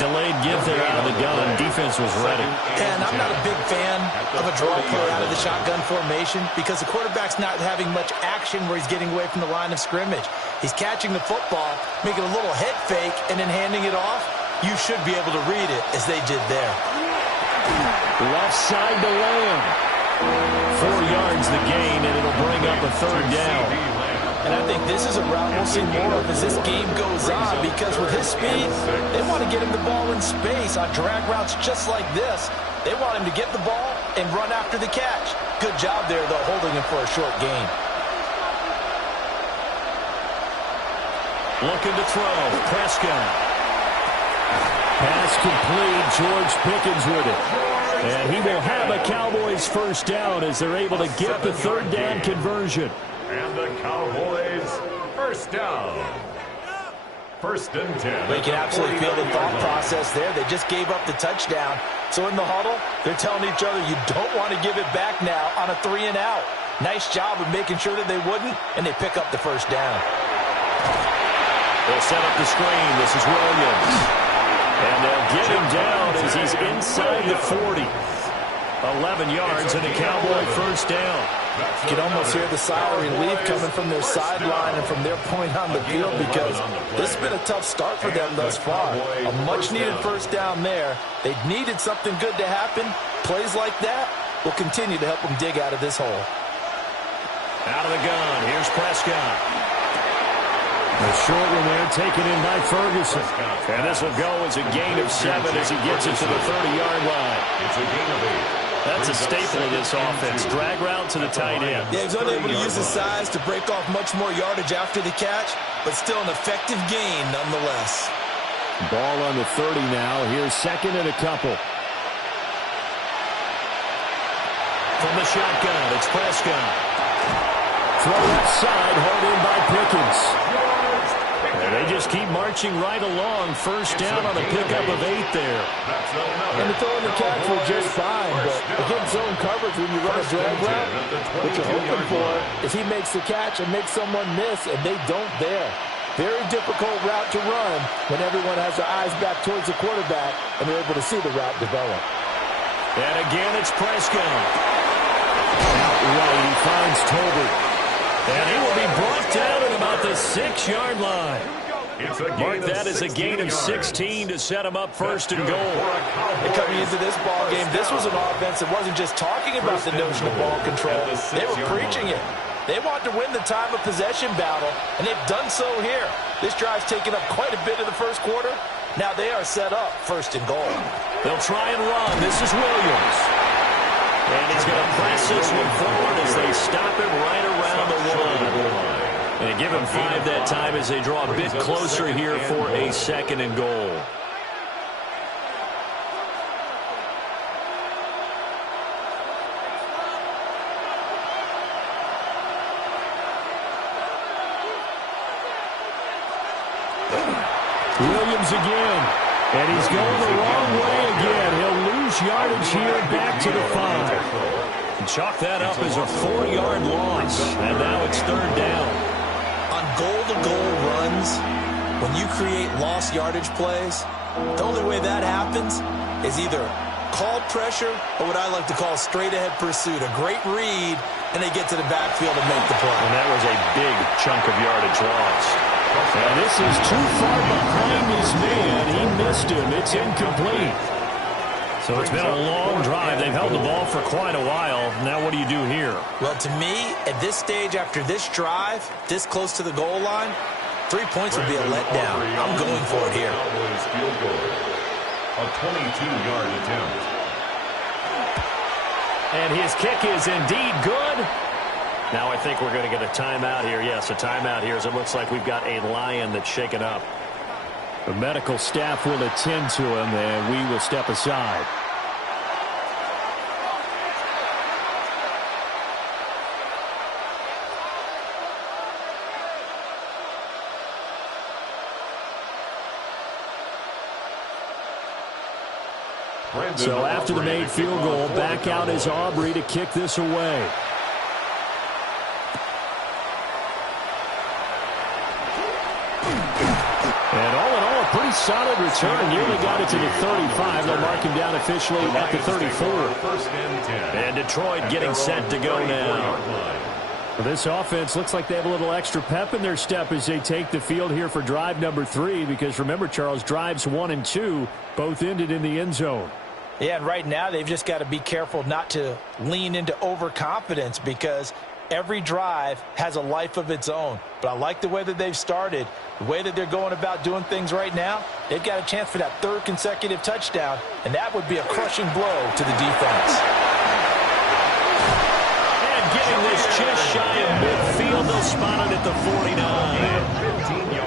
Delayed give there out of the gun. Defense was ready. And I'm not a big fan of a draw play out of the shotgun formation because the quarterback's not having much action where he's getting away from the line of scrimmage. He's catching the football, making a little head fake, and then handing it off. You should be able to read it as they did there. Left side to Lamb. 4 yards the gain, and it'll bring up a third down. And I think this is a route we'll see more of as this game goes on because with his speed, they want to get him the ball in space on drag routes just like this. They want him to get the ball and run after the catch. Good job there, though, holding him for a short gain. Looking to throw. Prescott. Pass complete. George Pickens with it. And he will have a Cowboys first down as they're able to get the third down conversion. And the Cowboys first down. First and 10. We can absolutely feel the thought process there. They just gave up the touchdown. So in the huddle, they're telling each other, you don't want to give it back now on a 3 and out. Nice job of making sure that they wouldn't, and they pick up the first down. They'll set up the screen. This is Williams. And they'll get him down as he's inside the 40. 11 yards and a Cowboy first down. You can almost hear the sigh of relief coming from their sideline and from their point on the field because this has been a tough start for them thus far. A much-needed first down there. They needed something good to happen. Plays like that will continue to help them dig out of this hole. Out of the gun. Here's Prescott. A short one there taken in by Ferguson. And this will go as a gain of 7 as he gets it to the 30-yard line. It's a gain of 8. That's a staple of this offense. Drag route to the tight end. Yeah, he's unable to use his size to break off much more yardage after the catch, but still an effective gain nonetheless. Ball on the 30 now. Here's second and a couple. From the shotgun, it's Prescott. Throw left side, hauled in by Pickens. And they just keep marching right along. First down on a pickup of 8 there. And the throw in the catch was just fine, but against zone coverage when you run a drag route, what you're hoping for is he makes the catch and makes someone miss, and they don't there. Very difficult route to run when everyone has their eyes back towards the quarterback and they're able to see the route develop. And again, it's Prescott. Out right, he finds Tolbert. And he will be brought down at about the 6-yard line. Mark that as a gain of 16 to set him up first and goal. And coming into this ball game, this was an offense that wasn't just talking about the notion of ball control. They were preaching it. They want to win the time of possession battle, and they've done so here. This drive's taken up quite a bit of the first quarter. Now they are set up first and goal. They'll try and run. This is Williams. And he's going to press this one forward as they stop him right around the 1. And they give him 5 that time as they draw a bit closer here for a 2nd and goal. Williams again. And he's going the wrong way again. He'll lose yardage here back to the 5. And chalk that up as a 4-yard loss. And now it's 3rd down. On goal-to-goal runs, when you create lost yardage plays, the only way that happens is either called pressure or what I like to call straight-ahead pursuit. A great read, and they get to the backfield and make the play. And that was a big chunk of yardage lost. And this is too far behind his man. He missed him. It's incomplete. So it's been a long drive. They've held the ball for quite a while. Now what do you do here? Well, to me, at this stage, after this drive, this close to the goal line, 3 points would be a letdown. I'm going for it here. Field goal. A 22-yard attempt. And his kick is indeed good. Now I think we're going to get a timeout here. Yes, a timeout here as it looks like we've got a Lion that's shaken up. The medical staff will attend to him, and we will step aside. So after the made field goal, back out is Aubrey to kick this away. And all in all, a pretty solid return. Nearly got it to the 35. They'll mark him down officially at the 34. And Detroit getting set to go now. Well, this offense looks like they have a little extra pep in their step as they take the field here for drive number 3. Because remember, Charles, drives 1 and 2 both ended in the end zone. Yeah, and right now they've just got to be careful not to lean into overconfidence because every drive has a life of its own. But I like the way that they've started, the way that they're going about doing things right now. They've got a chance for that 3rd consecutive touchdown, and that would be a crushing blow to the defense. And getting this just shy of midfield, they'll spot it at the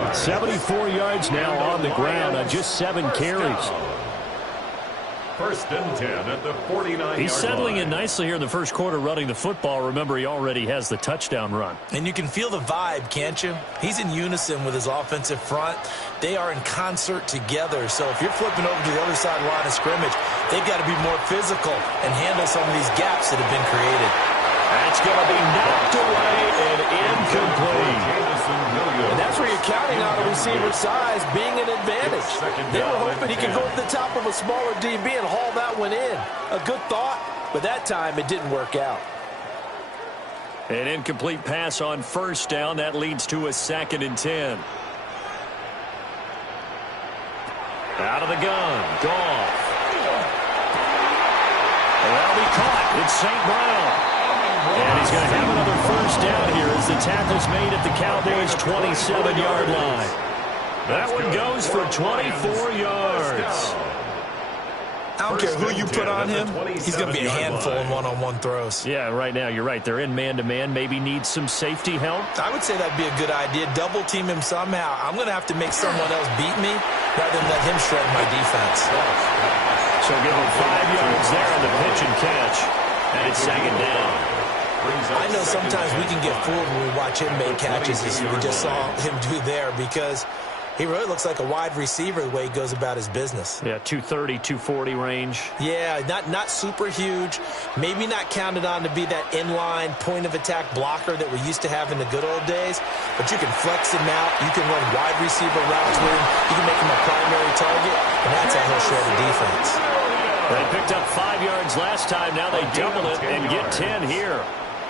49. 74 yards now on the ground on just 7 carries. 1st and 10 at the 49-yard line. He's settling in nicely here in the first quarter running the football. Remember, he already has the touchdown run. And you can feel the vibe, can't you? He's in unison with his offensive front. They are in concert together. So if you're flipping over to the other side line of scrimmage, they've got to be more physical and handle some of these gaps that have been created. That's going to be knocked away and incomplete. And that's where you're counting on a receiver's size being an advantage. They were hoping he could go to the top of a smaller DB and haul that one in. A good thought, but that time it didn't work out. An incomplete pass on 1st down. That leads to a 2nd and 10. Out of the gun. Goff. Well, he caught. It's St. Brown. And he's going to have another 1st down here as the tackle's made at the Cowboys' 27-yard line. That one goes for 24 yards. I don't care who you put on him, he's going to be a handful in one-on-one throws. Yeah, right now you're right. They're in man-to-man. Maybe needs some safety help. I would say that'd be a good idea. Double team him somehow. I'm going to have to make someone else beat me rather than let him shred my defense. So give him 5 yards there on the pitch and catch. And it's 2nd down. I know sometimes we can get fooled when we watch him make catches as we just saw him do there because he really looks like a wide receiver the way he goes about his business. Yeah, 230, 240 range. Yeah, not super huge. Maybe not counted on to be that inline point-of-attack blocker that we used to have in the good old days, but you can flex him out. You can run wide receiver routes with him. You can make him a primary target, and that's how he'll shred the defense. They picked up 5 yards last time. Now they double it and get 10 here.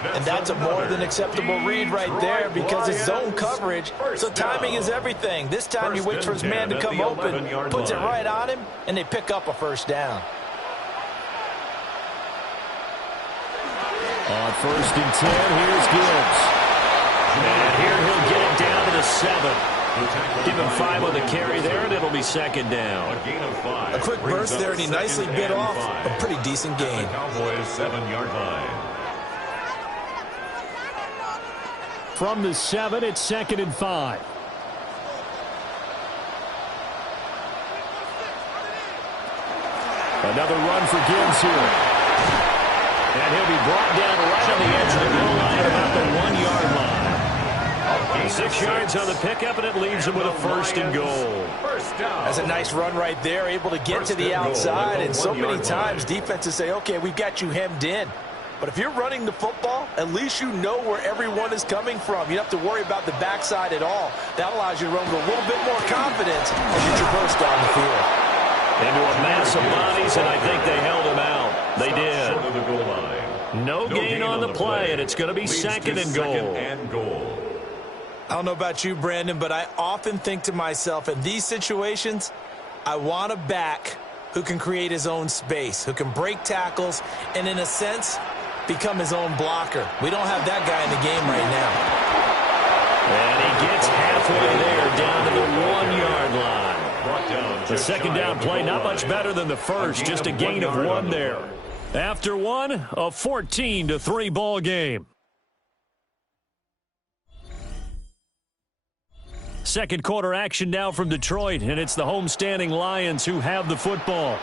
And that's a more than acceptable read right there because it's zone coverage, so timing is everything. This time he waits for his man to come open, puts it right on him, and they pick up a 1st down. On 1st and 10, here's Gibbs. And here he'll get it down to the 7. Give him 5 on the carry there, and it'll be 2nd down. A quick burst there, and he nicely bit off a pretty decent gain. Cowboys 7-yard line. from the 7. It's 2nd and 5. Another run for Gibbs here. And he'll be brought down right on the edge of the goal line at about the 1-yard line. 6 yards on the pickup, and it leaves him with a 1st and goal. That's a nice run right there, able to get to the outside. And so many times defenses say, okay, we've got you hemmed in. But if you're running the football, at least you know where everyone is coming from. You don't have to worry about the backside at all. That allows you to run with a little bit more confidence as you traverse down the field. Into a mass of bodies, and I think they held him out. They did. No gain on the play, and it's going to be 2nd and goal. I don't know about you, Brandon, but I often think to myself, in these situations, I want a back who can create his own space, who can break tackles, and in a sense, become his own blocker. We don't have that guy in the game right now. And he gets halfway there, down to the 1-yard line. The 2nd down play, not much better than the first, just a gain of 1 there. After 1, a 14-3 ball game. Second quarter action now from Detroit, and it's the homestanding Lions who have the football.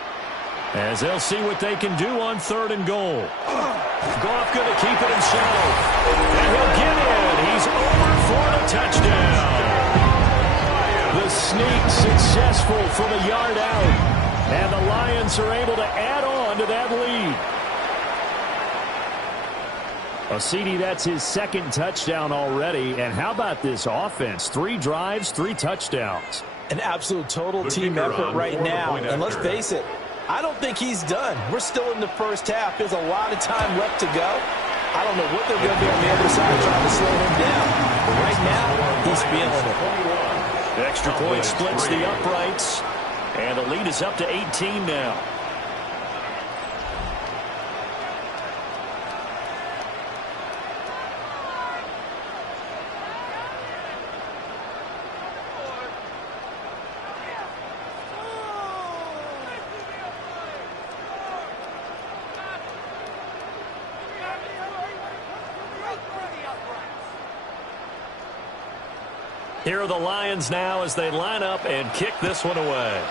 As they'll see what they can do on 3rd and goal. Goff going to keep it himself. And he'll get in. He's over for the touchdown. The sneak successful from a yard out. And the Lions are able to add on to that lead. CD, that's his 2nd touchdown already. And how about this offense? 3 drives, 3 touchdowns. An absolute total team effort right now. And let's face it, I don't think he's done. We're still in the first half. There's a lot of time left to go. I don't know what they're going to do on the other side trying to slow him down. But right now, he's feeling it. Extra point splits the uprights. And the lead is up to 18 now. Here are the Lions now as they line up and kick this one away.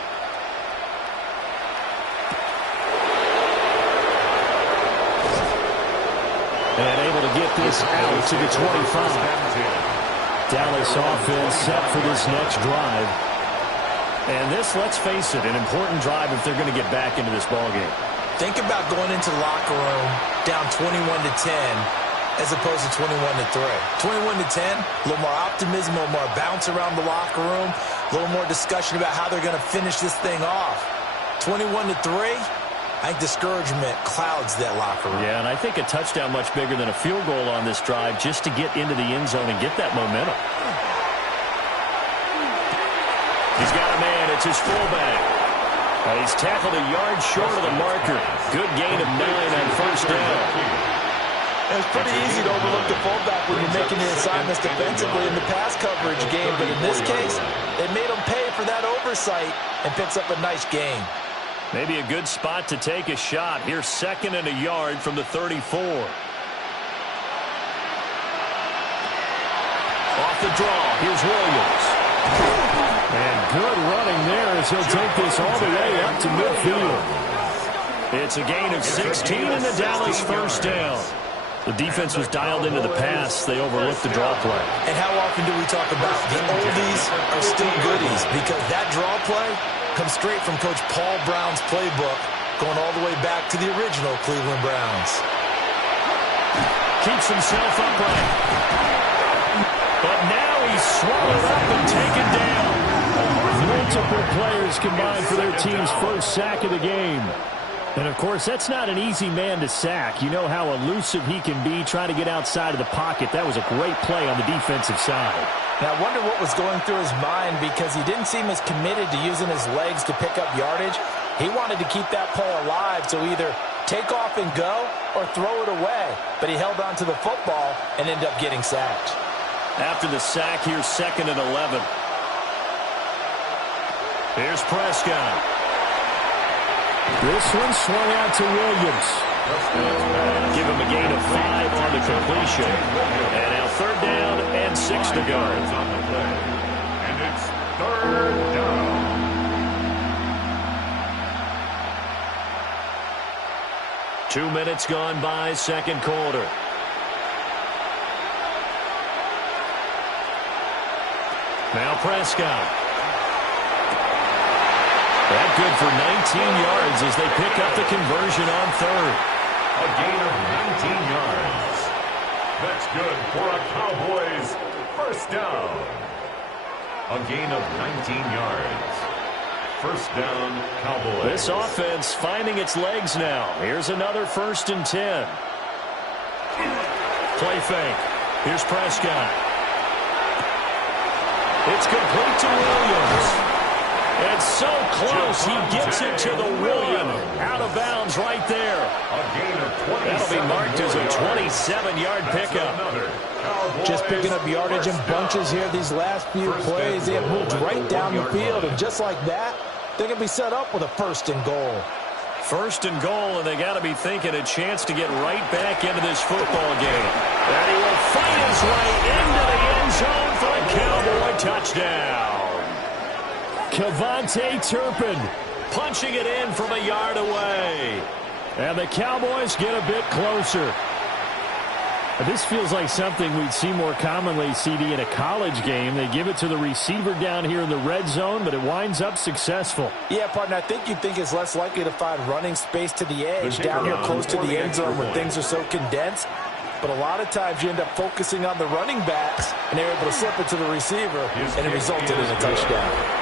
And able to get this out to the 25. Dallas offense set for this next drive. And this, let's face it, an important drive if they're going to get back into this ballgame. Think about going into the locker room down 21-10 as opposed to 21-3. 21-10, a little more optimism, a little more bounce around the locker room, a little more discussion about how they're going to finish this thing off. 21-3, I think discouragement clouds that locker room. Yeah, and I think a touchdown much bigger than a field goal on this drive just to get into the end zone and get that momentum. He's got a man. It's his fullback. He's tackled a yard short of the marker. Good gain of 9 on 1st down. And it's pretty easy to overlook the fullback when you're making the assignments defensively in the pass coverage game. But in this case, they made him pay for that oversight and picks up a nice gain. Maybe a good spot to take a shot. Here's 2nd and a yard from the 34. Off the draw. Here's Williams. And good running there as he'll take this all the way up to midfield. It's a gain of 16 in the Dallas 1st down. The defense was dialed into the pass. They overlooked the draw play. And how often do we talk about the oldies are still goodies? Because that draw play comes straight from Coach Paul Brown's playbook, going all the way back to the original Cleveland Browns. Keeps himself upright. But now he's swallowed up and taken down. Multiple players combined for their team's 1st sack of the game. And, of course, that's not an easy man to sack. You know how elusive he can be trying to get outside of the pocket. That was a great play on the defensive side. Now, I wonder what was going through his mind because he didn't seem as committed to using his legs to pick up yardage. He wanted to keep that play alive, so either take off and go or throw it away. But he held on to the football and ended up getting sacked. After the sack, here's 2nd and 11. Here's Prescott. This one swung out to Williams. Give him a gain of 5 on the completion. And now 3rd down and 6 to go. And it's 3rd down. Two minutes gone by, second quarter. Now Prescott. That good for 19 yards as they pick up the conversion on 3rd. A gain of 19 yards. That's good for a Cowboys 1st down. A gain of 19 yards. 1st down, Cowboys. This offense finding its legs now. Here's another 1st and 10. Play fake. Here's Prescott. It's complete to Williams. It's so close. He gets it to the 1. Out of bounds right there. A gain of 27. That'll be marked as a 27-yard pickup. Just picking up yardage in bunches here these last few plays. They have moved right down the field, and just like that, they're going to be set up with a 1st and goal. 1st and goal, and they got to be thinking a chance to get right back into this football game. And he will fight his way into the end zone for a Cowboy touchdown. Kevontae Turpin punching it in from a yard away. And the Cowboys get a bit closer. This feels like something we'd see more commonly, CD, in a college game. They give it to the receiver down here in the red zone, but it winds up successful. Yeah, partner, I think you'd think it's less likely to find running space to the edge down here close to the end zone when things are so condensed. But a lot of times you end up focusing on the running backs, and they're able to slip it to the receiver, and it resulted in a touchdown.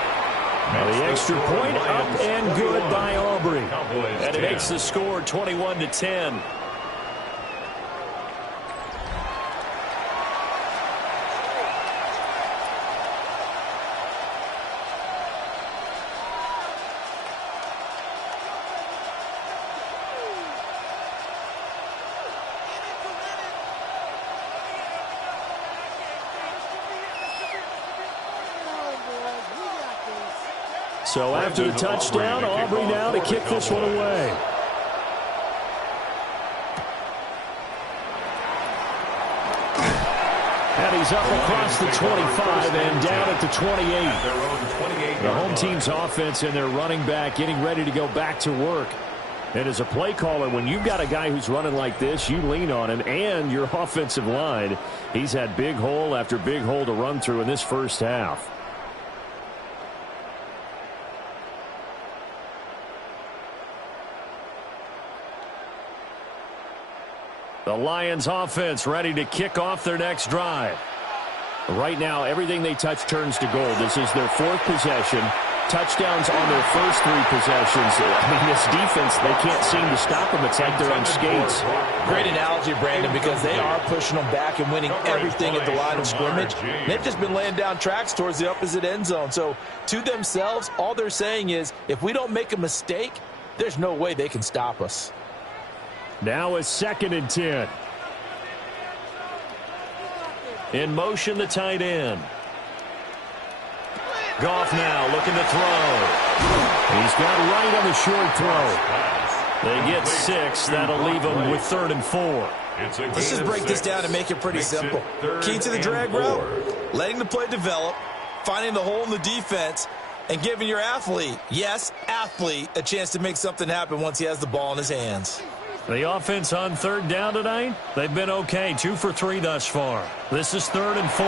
The extra point up and good by Aubrey. And it makes the score 21-10. So after the touchdown, Aubrey now to kick this one away. And he's up across the 25 and down at the 28. The home team's offense and their running back getting ready to go back to work. And as a play caller, when you've got a guy who's running like this, you lean on him and your offensive line. He's had big hole after big hole to run through in this first half. The Lions offense ready to kick off their next drive. Right now, everything they touch turns to gold. This is their 4th possession. Touchdowns on their first 3 possessions. I mean, this defense, they can't seem to stop them. It's like they're on skates. Great analogy, Brandon, because they are pushing them back and winning everything at the line of scrimmage. They've just been laying down tracks towards the opposite end zone. So to themselves, all they're saying is, if we don't make a mistake, there's no way they can stop us. Now it's 2nd and 10. In motion, the tight end. Goff now looking to throw. He's got right on the short throw. They get 6. That'll leave them with 3rd and 4. Let's just break this down and make it pretty simple. Key to the drag route, letting the play develop, finding the hole in the defense, and giving your athlete, yes, athlete, a chance to make something happen once he has the ball in his hands. The offense on 3rd down tonight, they've been okay. 2 for 3 thus far. This is 3rd and 4.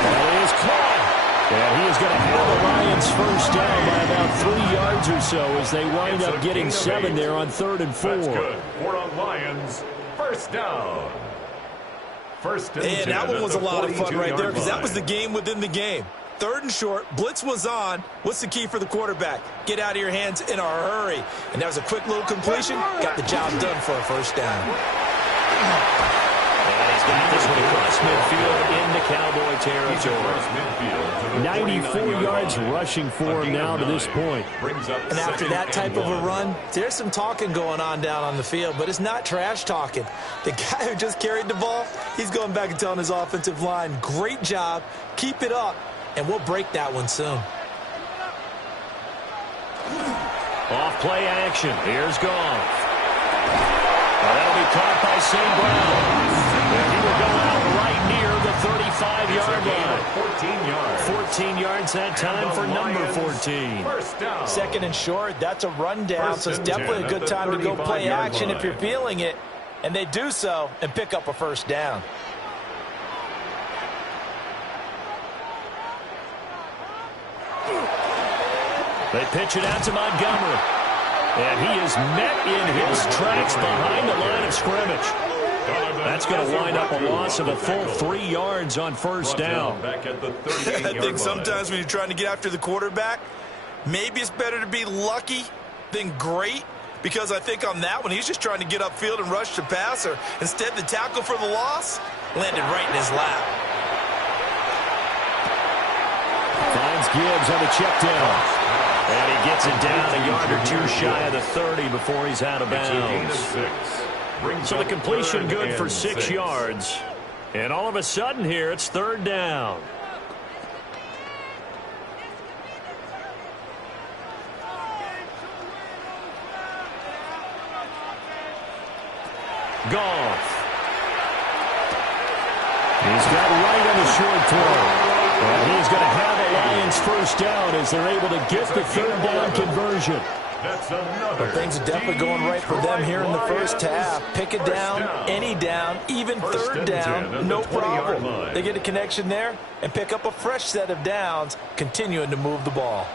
That is caught. And he is going to have the Lions first down by about 3 yards or so as they wind up getting 7 there on 3rd and 4. That's good for a Lions first down. First and 10. And that one was a lot of fun right there because that was the game within the game. 3rd and short, blitz was on. What's the key for the quarterback? Get out of your hands in a hurry. And that was a quick little completion. Got the job done for a first down. And he's got this one across midfield into Cowboy territory. 94 yards rushing for him now to this point. And after that type of a run, there's some talking going on down on the field, but it's not trash talking. The guy who just carried the ball, he's going back and telling his offensive line, great job, keep it up. And we'll break that one soon. Off play action. Here's Goff. That'll be caught by St. Brown. And he will go out right near the 35-yard line. 14 yards that time for number 14. Second and short, that's a rundown, so it's definitely a good time to go play action if you're feeling it. And they do so and pick up a first down. They pitch it out to Montgomery. And he is met in his tracks behind the line of scrimmage. That's going to wind up a loss of a full 3 yards on first down. I think sometimes when you're trying to get after the quarterback, maybe it's better to be lucky than great, because I think on that one, he's just trying to get upfield and rush the passer. Instead, the tackle for the loss landed right in his lap. Finds Gibbs on the check down. And he gets it down a yard or two shy of the 30 before he's out of bounds. So the completion good for 6 yards. And all of a sudden here, it's third down. Goff. He's got right on the short throw. And he's going to have a Lions first down as they're able to get the third down conversion. But things are definitely going right for them here in the first half. Pick it down, any down, even third down, no problem. They get a connection there and pick up a fresh set of downs, continuing to move the ball.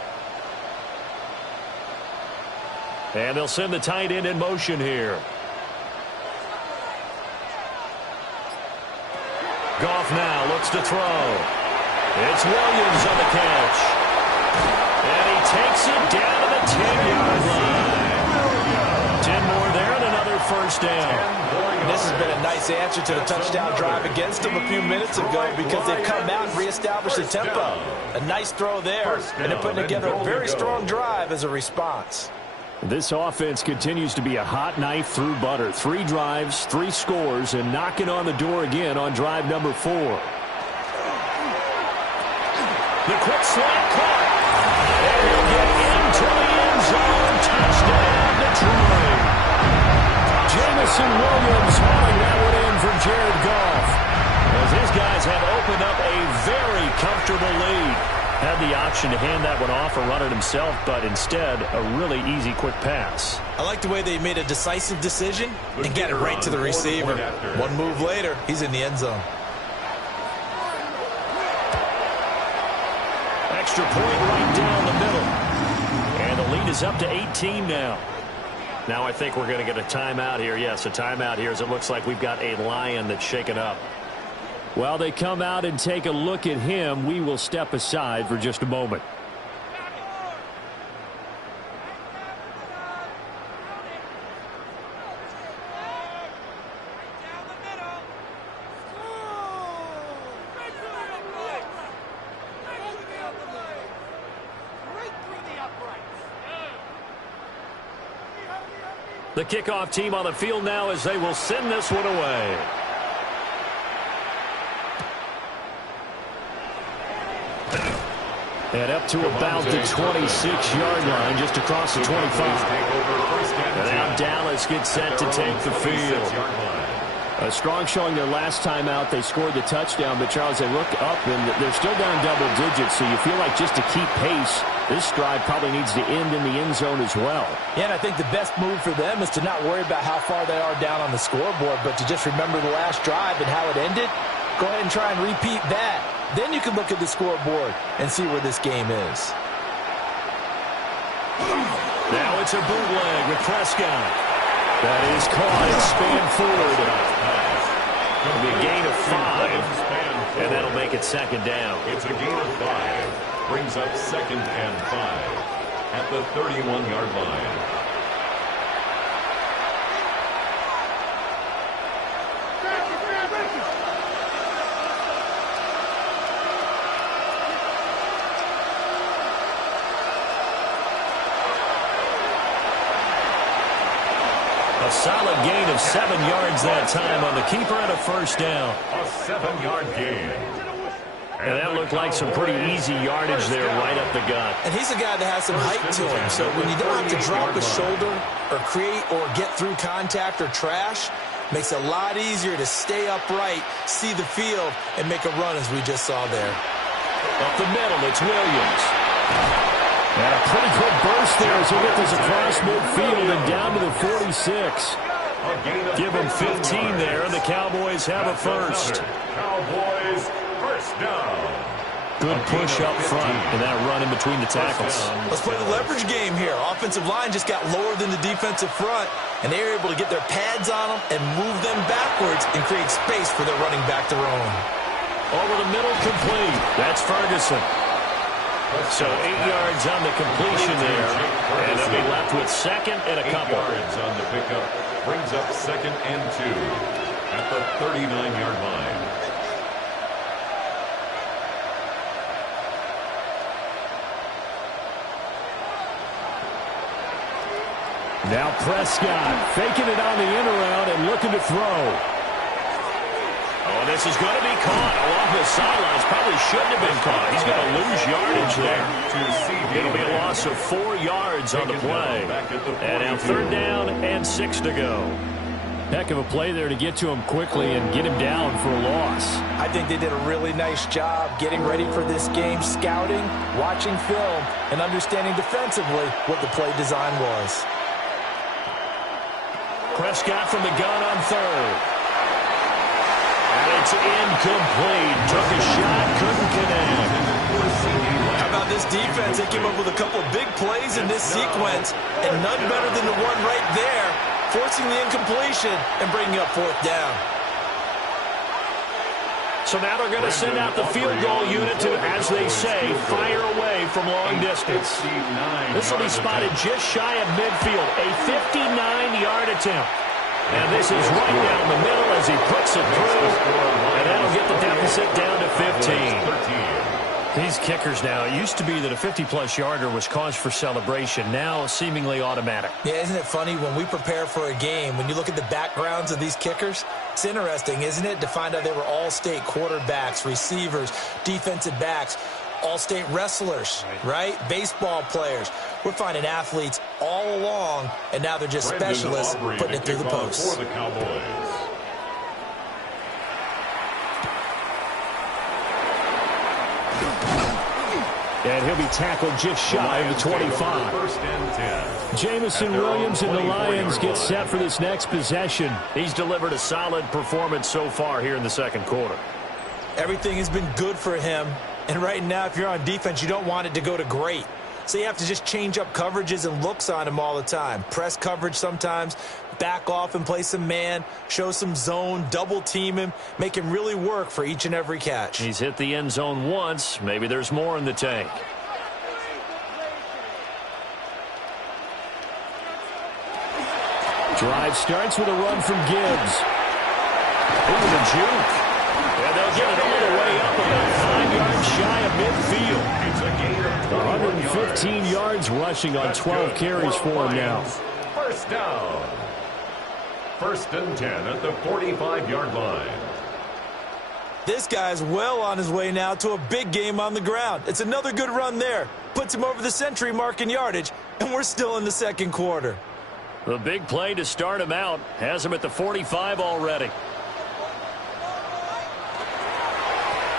And they'll send the tight end in motion here. Goff now looks to throw. It's Williams on the catch. And he takes it down to the 10-yard line. 10 more there and another first down. This has been a nice answer to the touchdown drive against them a few minutes ago, because they've come out and reestablished the tempo. A nice throw there, and they're putting together a very strong drive as a response. This offense continues to be a hot knife through butter. 3 drives, 3 scores, and knocking on the door again on drive number 4. The quick slant caught. And he'll get into the end zone. Touchdown, Detroit. Jamison Williams hauling that one in for Jared Goff. As his guys have opened up a very comfortable lead. Had the option to hand that one off or run it himself, but instead, a really easy quick pass. I like the way they made a decisive decision and get it right to the receiver. One move later, he's in the end zone. Extra point right down the middle. And the lead is up to 18 now. Now I think we're going to get a timeout here. Yes, a timeout here, as it looks like we've got a Lion that's shaken up. While they come out and take a look at him, we will step aside for just a moment. The kickoff team on the field now as they will send this one away. And up to about the 26-yard line, just across the 25. And now Dallas gets set to take the field. A strong showing their last time out. They scored the touchdown, but Charles, they look up and they're still down double digits, so you feel like just to keep pace, this drive probably needs to end in the end zone as well. Yeah, and I think the best move for them is to not worry about how far they are down on the scoreboard, but to just remember the last drive and how it ended. Go ahead and try and repeat that. Then you can look at the scoreboard and see where this game is. Now it's a bootleg with Prescott. That is caught and spanned forward. It'll be a gain of 5, and that'll make it second down. It's a gain of 5. Brings up 2nd and 5 at the 31-yard line. A solid gain of 7 yards that time on the keeper and a first down. A 7-yard gain. And that looked like some pretty easy yardage there right up the gut. And he's a guy that has some height to him, so when you don't have to drop a shoulder or create or get through contact or trash, makes it a lot easier to stay upright, see the field, and make a run as we just saw there. Up the middle, it's Williams. And a pretty quick burst there as he gets this across midfield and down to the 46. Give him 15 there, and the Cowboys have a first. Cowboys first down. Good push up front and that run in between the tackles. Let's play the leverage game here. Offensive line just got lower than the defensive front, and they were able to get their pads on them and move them backwards and create space for their running back to roam. Over the middle, complete. That's Ferguson. So 8 yards on the completion there, and they'll be left with second and a couple. 8 yards on the pickup brings up 2nd and 2 at the 39-yard line. Now Prescott faking it on the in around and looking to throw. Oh, this is going to be caught along the sidelines. Probably shouldn't have been caught. He's going to lose yardage there. It'll be a loss of 4 yards on the play. And now 3rd down and 6 to go. Heck of a play there to get to him quickly and get him down for a loss. I think they did a really nice job getting ready for this game, scouting, watching film, and understanding defensively what the play design was. Prescott from the gun on 3rd. And it's incomplete. Took a shot, couldn't connect. How about this defense? They came up with a couple big plays in this sequence, and none better than the one right there, forcing the incompletion and bringing up 4th down. So now they're going to send out the field goal unit to, as they say, fire away from long distance. This will be spotted just shy of midfield, a 59-yard attempt. And this is right down the middle as he puts it through, and that'll get the deficit down to 15. These kickers now, it used to be that a 50-plus yarder was cause for celebration. Now seemingly automatic. Yeah, isn't it funny when we prepare for a game, when you look at the backgrounds of these kickers, it's interesting, isn't it, to find out they were all-state quarterbacks, receivers, defensive backs, all-state wrestlers, right? Baseball players. We're finding athletes all along, and now they're just specialists putting it through the posts. For the Cowboys. And he'll be tackled just shy of the 25. 1st and 10. Jamison Williams and the Lions get set for this next possession. He's delivered a solid performance so far here in the 2nd quarter. Everything has been good for him, and right now, if you're on defense, you don't want it to go to great. So you have to just change up coverages and looks on him all the time. Press coverage sometimes, back off and play some man, show some zone, double team him, make him really work for each and every catch. He's hit the end zone once. Maybe there's more in the tank. Drive starts with a run from Gibbs. Ooh, the juke. And they'll get it all the way up about 5 yards shy of midfield. 115 yards rushing on 12 carries for him now. 1st down. 1st and 10 at the 45-yard line. This guy's well on his way now to a big game on the ground. It's another good run there. Puts him over the century mark in yardage, and we're still in the 2nd quarter. The big play to start him out has him at the 45 already.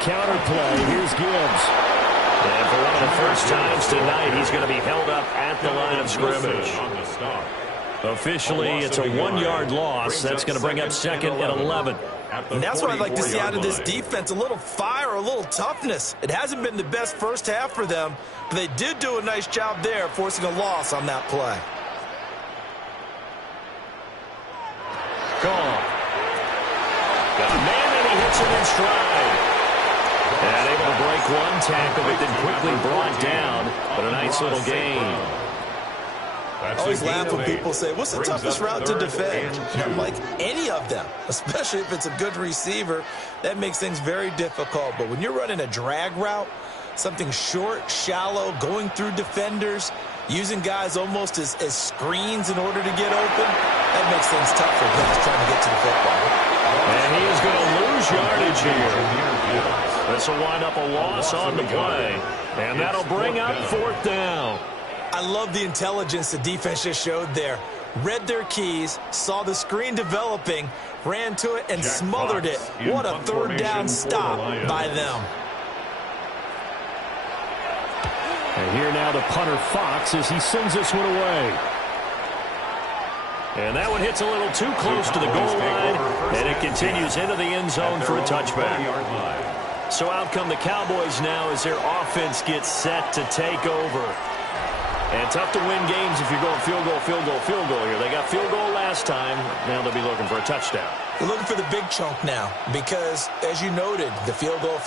Counter play. Here's Gibbs. And for one of the first times tonight, he's going to be held up at the line of scrimmage. Officially, it's a 1-yard loss. That's going to bring up 2nd and 11. And that's what I'd like to see out of this defense, a little fire, a little toughness. It hasn't been the best first half for them, but they did do a nice job there, forcing a loss on that play. Gone. Got a man, and he hits him in stride. And able to break one tackle, but then quickly brought down. But a nice little gain. I always laugh when people say, what's the toughest route to defend? And I'm like, any of them, especially if it's a good receiver. That makes things very difficult. But when you're running a drag route, something short, shallow, going through defenders, using guys almost as screens in order to get open, that makes things tough for guys trying to get to the football. And he is going to lose yardage here. This will wind up a loss on the play, and that'll bring up 4th down. I love the intelligence the defense just showed there. Read their keys, saw the screen developing, ran to it, and smothered it. What a 3rd down stop by them. And here now the punter Fox as he sends this one away. And that one hits a little too close to the goal line, and it continues into the end zone for a touchback. So out come the Cowboys now as their offense gets set to take over. And tough to win games if you're going field goal, field goal, field goal here. They got field goal last time. Now they'll be looking for a touchdown. They're looking for the big chunk now because, as you noted, the field goal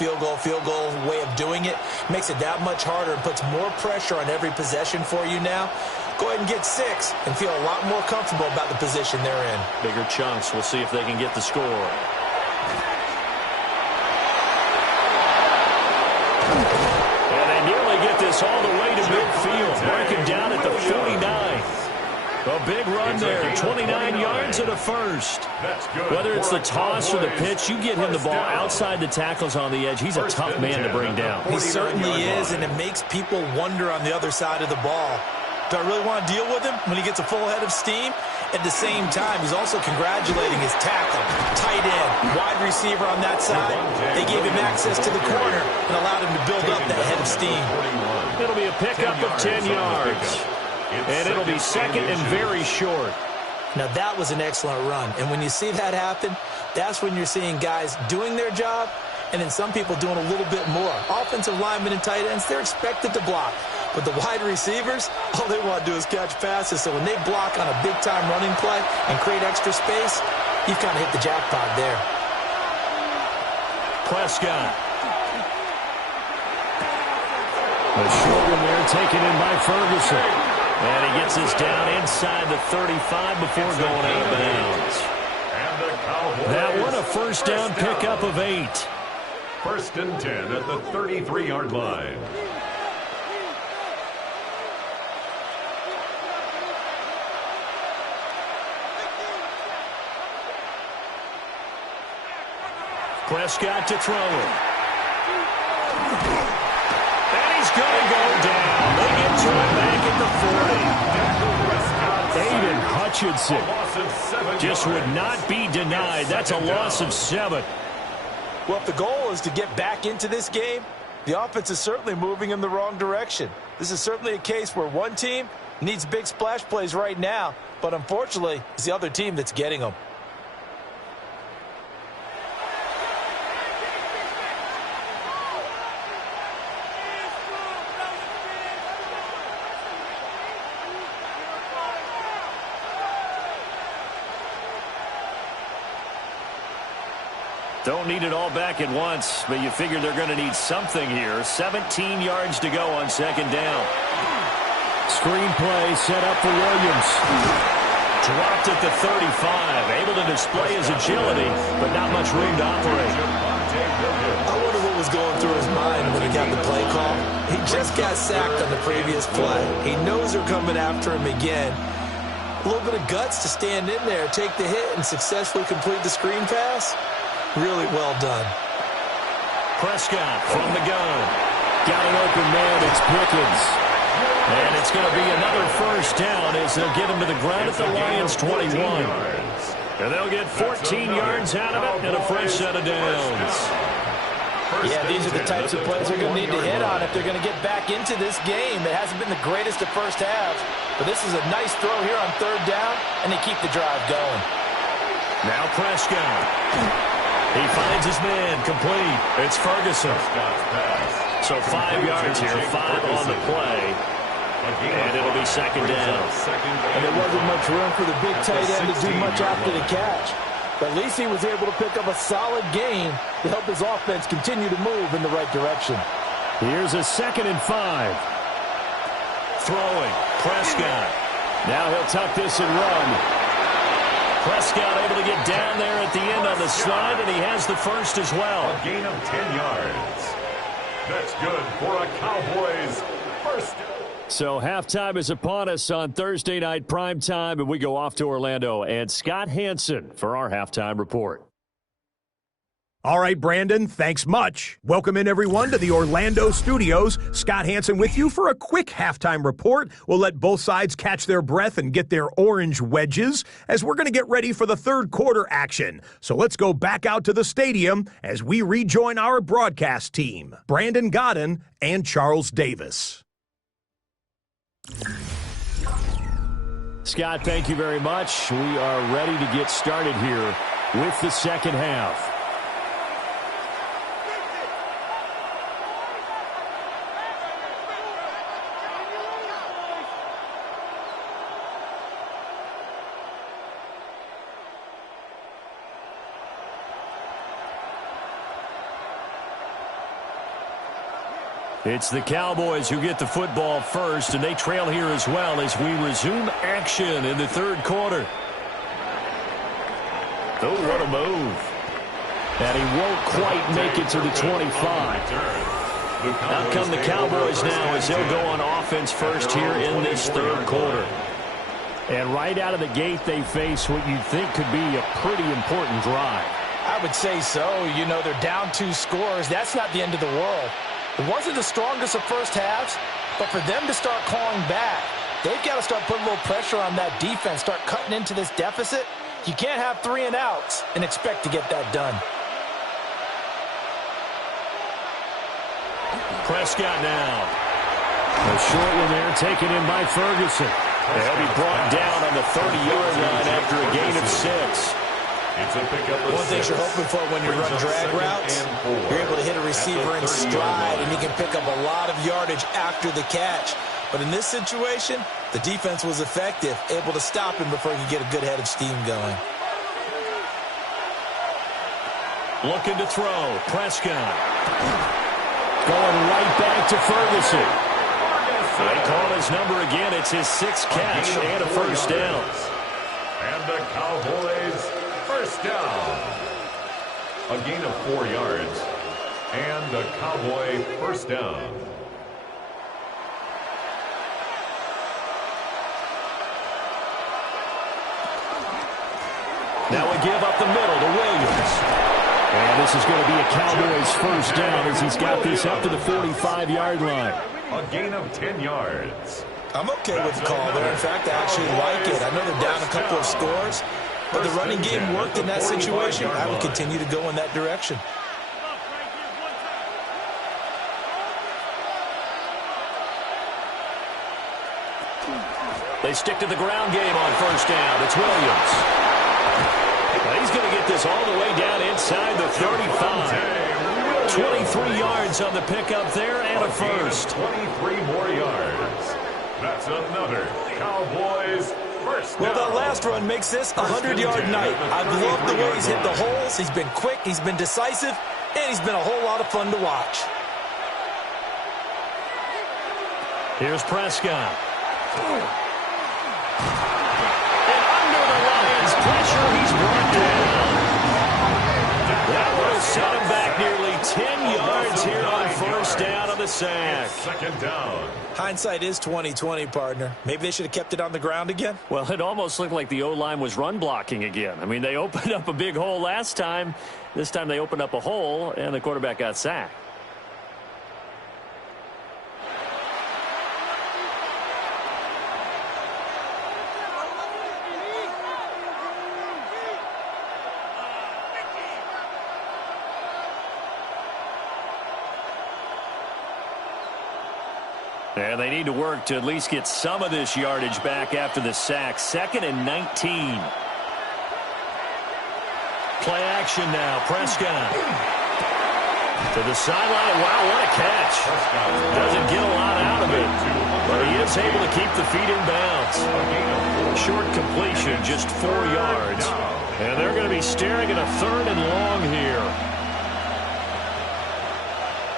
way of doing it makes it that much harder and puts more pressure on every possession for you now. Go ahead and get 6 and feel a lot more comfortable about the position they're in. Bigger chunks. We'll see if they can get the score. Get this all the way to midfield, breaking down at the 49. A big run there, 29 yards and a first. Whether it's the toss or the pitch, you get him the ball outside the tackles on the edge. He's a tough man to bring down. He certainly is, and it makes people wonder on the other side of the ball. Do I really want to deal with him when he gets a full head of steam? At the same time, he's also congratulating his tackle, tight end, wide receiver on that side. They gave him access to the corner and allowed him to build up that head of steam. It'll be a pickup of 10 yards. And it'll be 2nd and very short. Now, that was an excellent run. And when you see that happen, that's when you're seeing guys doing their job and then some people doing a little bit more. Offensive linemen and tight ends, they're expected to block. But the wide receivers, all they want to do is catch passes. So when they block on a big-time running play and create extra space, you've kind of hit the jackpot there. Prescott. The short one there taken in by Ferguson. And he gets this down inside the 35 before going out of bounds. That one a 1st down pickup of 8. 1st and 10 at the 33-yard line. Prescott to throw it. And he's going to go down. They get to it back at the 40. Aiden Hutchinson just would not be denied. That's a loss of 7. Well, if the goal is to get back into this game, the offense is certainly moving in the wrong direction. This is certainly a case where one team needs big splash plays right now, but unfortunately, it's the other team that's getting them. Don't need it all back at once, but you figure they're going to need something here. 17 yards to go on 2nd down. Screen play set up for Williams. Dropped at the 35. Able to display his agility, but not much room to operate. I wonder what was going through his mind when he got the play call. He just got sacked on the previous play. He knows they're coming after him again. A little bit of guts to stand in there, take the hit, and successfully complete the screen pass. Really well done. Prescott from the gun. Got an open man. It's Pickens. And it's going to be another 1st down as they'll get him to the ground at the Lions' 21. And they'll get 14 yards out of it and a fresh set of downs. Yeah, these are the types of plays they're going to need to hit on if they're going to get back into this game. It hasn't been the greatest of first halves, but this is a nice throw here on 3rd down, and they keep the drive going. Now Prescott. He finds his man, complete. It's Ferguson. So 5 yards here, 5 on the play. And it'll be 2nd down. And there wasn't much room for the big tight end to do much after the catch. But at least he was able to pick up a solid gain to help his offense continue to move in the right direction. Here's a 2nd and 5. Throwing, Prescott. Now he'll tuck this and run. Prescott able to get down there at the end on the slide, and he has the first as well. A gain of 10 yards. That's good for a Cowboys first. So halftime is upon us on Thursday night primetime, and we go off to Orlando. And Scott Hansen for our halftime report. All right, Brandon, thanks much. Welcome in, everyone, to the Orlando studios. Scott Hansen with you for a quick halftime report. We'll let both sides catch their breath and get their orange wedges as we're going to get ready for the third quarter action. So let's go back out to the stadium as we rejoin our broadcast team, Brandon Godden and Charles Davis. Scott, thank you very much. We are ready to get started here with the second half. It's the Cowboys who get the football first, and they trail here as well as we resume action in the third quarter. Oh, what a move. And he won't quite make it to the 25. Out come the Cowboys now as they'll go on offense first here in this third quarter. And right out of the gate, they face what you'd think could be a pretty important drive. I would say so. You know, they're down 2 scores. That's not the end of the world. It wasn't the strongest of first halves, but for them to start clawing back, they've got to start putting a little pressure on that defense, start cutting into this deficit. You can't have 3 and outs and expect to get that done. Prescott now. A short one there taken in by Ferguson. They'll be brought down on the 30-yard line after a gain of 6. It's a pickup of One thing 6. you're hoping for when you run drag routes, you're able to hit a receiver in stride, and he can pick up a lot of yardage after the catch. But in this situation, the defense was effective, able to stop him before he could get a good head of steam going. Looking to throw. Prescott. Going right back to Ferguson. They call his number again. It's his 6th catch and a first down. And the Cowboys first down. A gain of 4 yards. And the Cowboy first down. Now we give up the middle to Williams. And this is going to be a Cowboys first down as he's got this up to the 45-yard line. A gain of 10 yards. I'm okay with the call there. In fact, I actually like it. I know they're down a couple of scores, but the running game worked in that situation. I would continue to go in that direction. They stick to the ground game on first down. It's Williams. Now he's going to get this all the way down inside the 35. 23 yards on the pickup there and a first. 23 more yards. That's another Cowboys first down. Well, that last run makes this a 100-yard night. I've loved the way he's hit the holes. He's been quick, he's been decisive, and he's been a whole lot of fun to watch. Here's Prescott. And under the Lions' pressure, he's brought down. That would have set him back nearly 10 yards here on first down on the sack. Second down. Hindsight is 20/20, partner. Maybe they should have kept it on the ground again. Well, it almost looked like the O-line was run blocking again. I mean, they opened up a big hole last time. This time they opened up a hole, and the quarterback got sacked. And they need to work to at least get some of this yardage back after the sack. 2nd and 19. Play action now. Prescott. To the sideline. Wow, what a catch. Doesn't get a lot out of it. But he is able to keep the feet in bounds. Short completion, just 4 yards. And they're going to be staring at a 3rd and long here.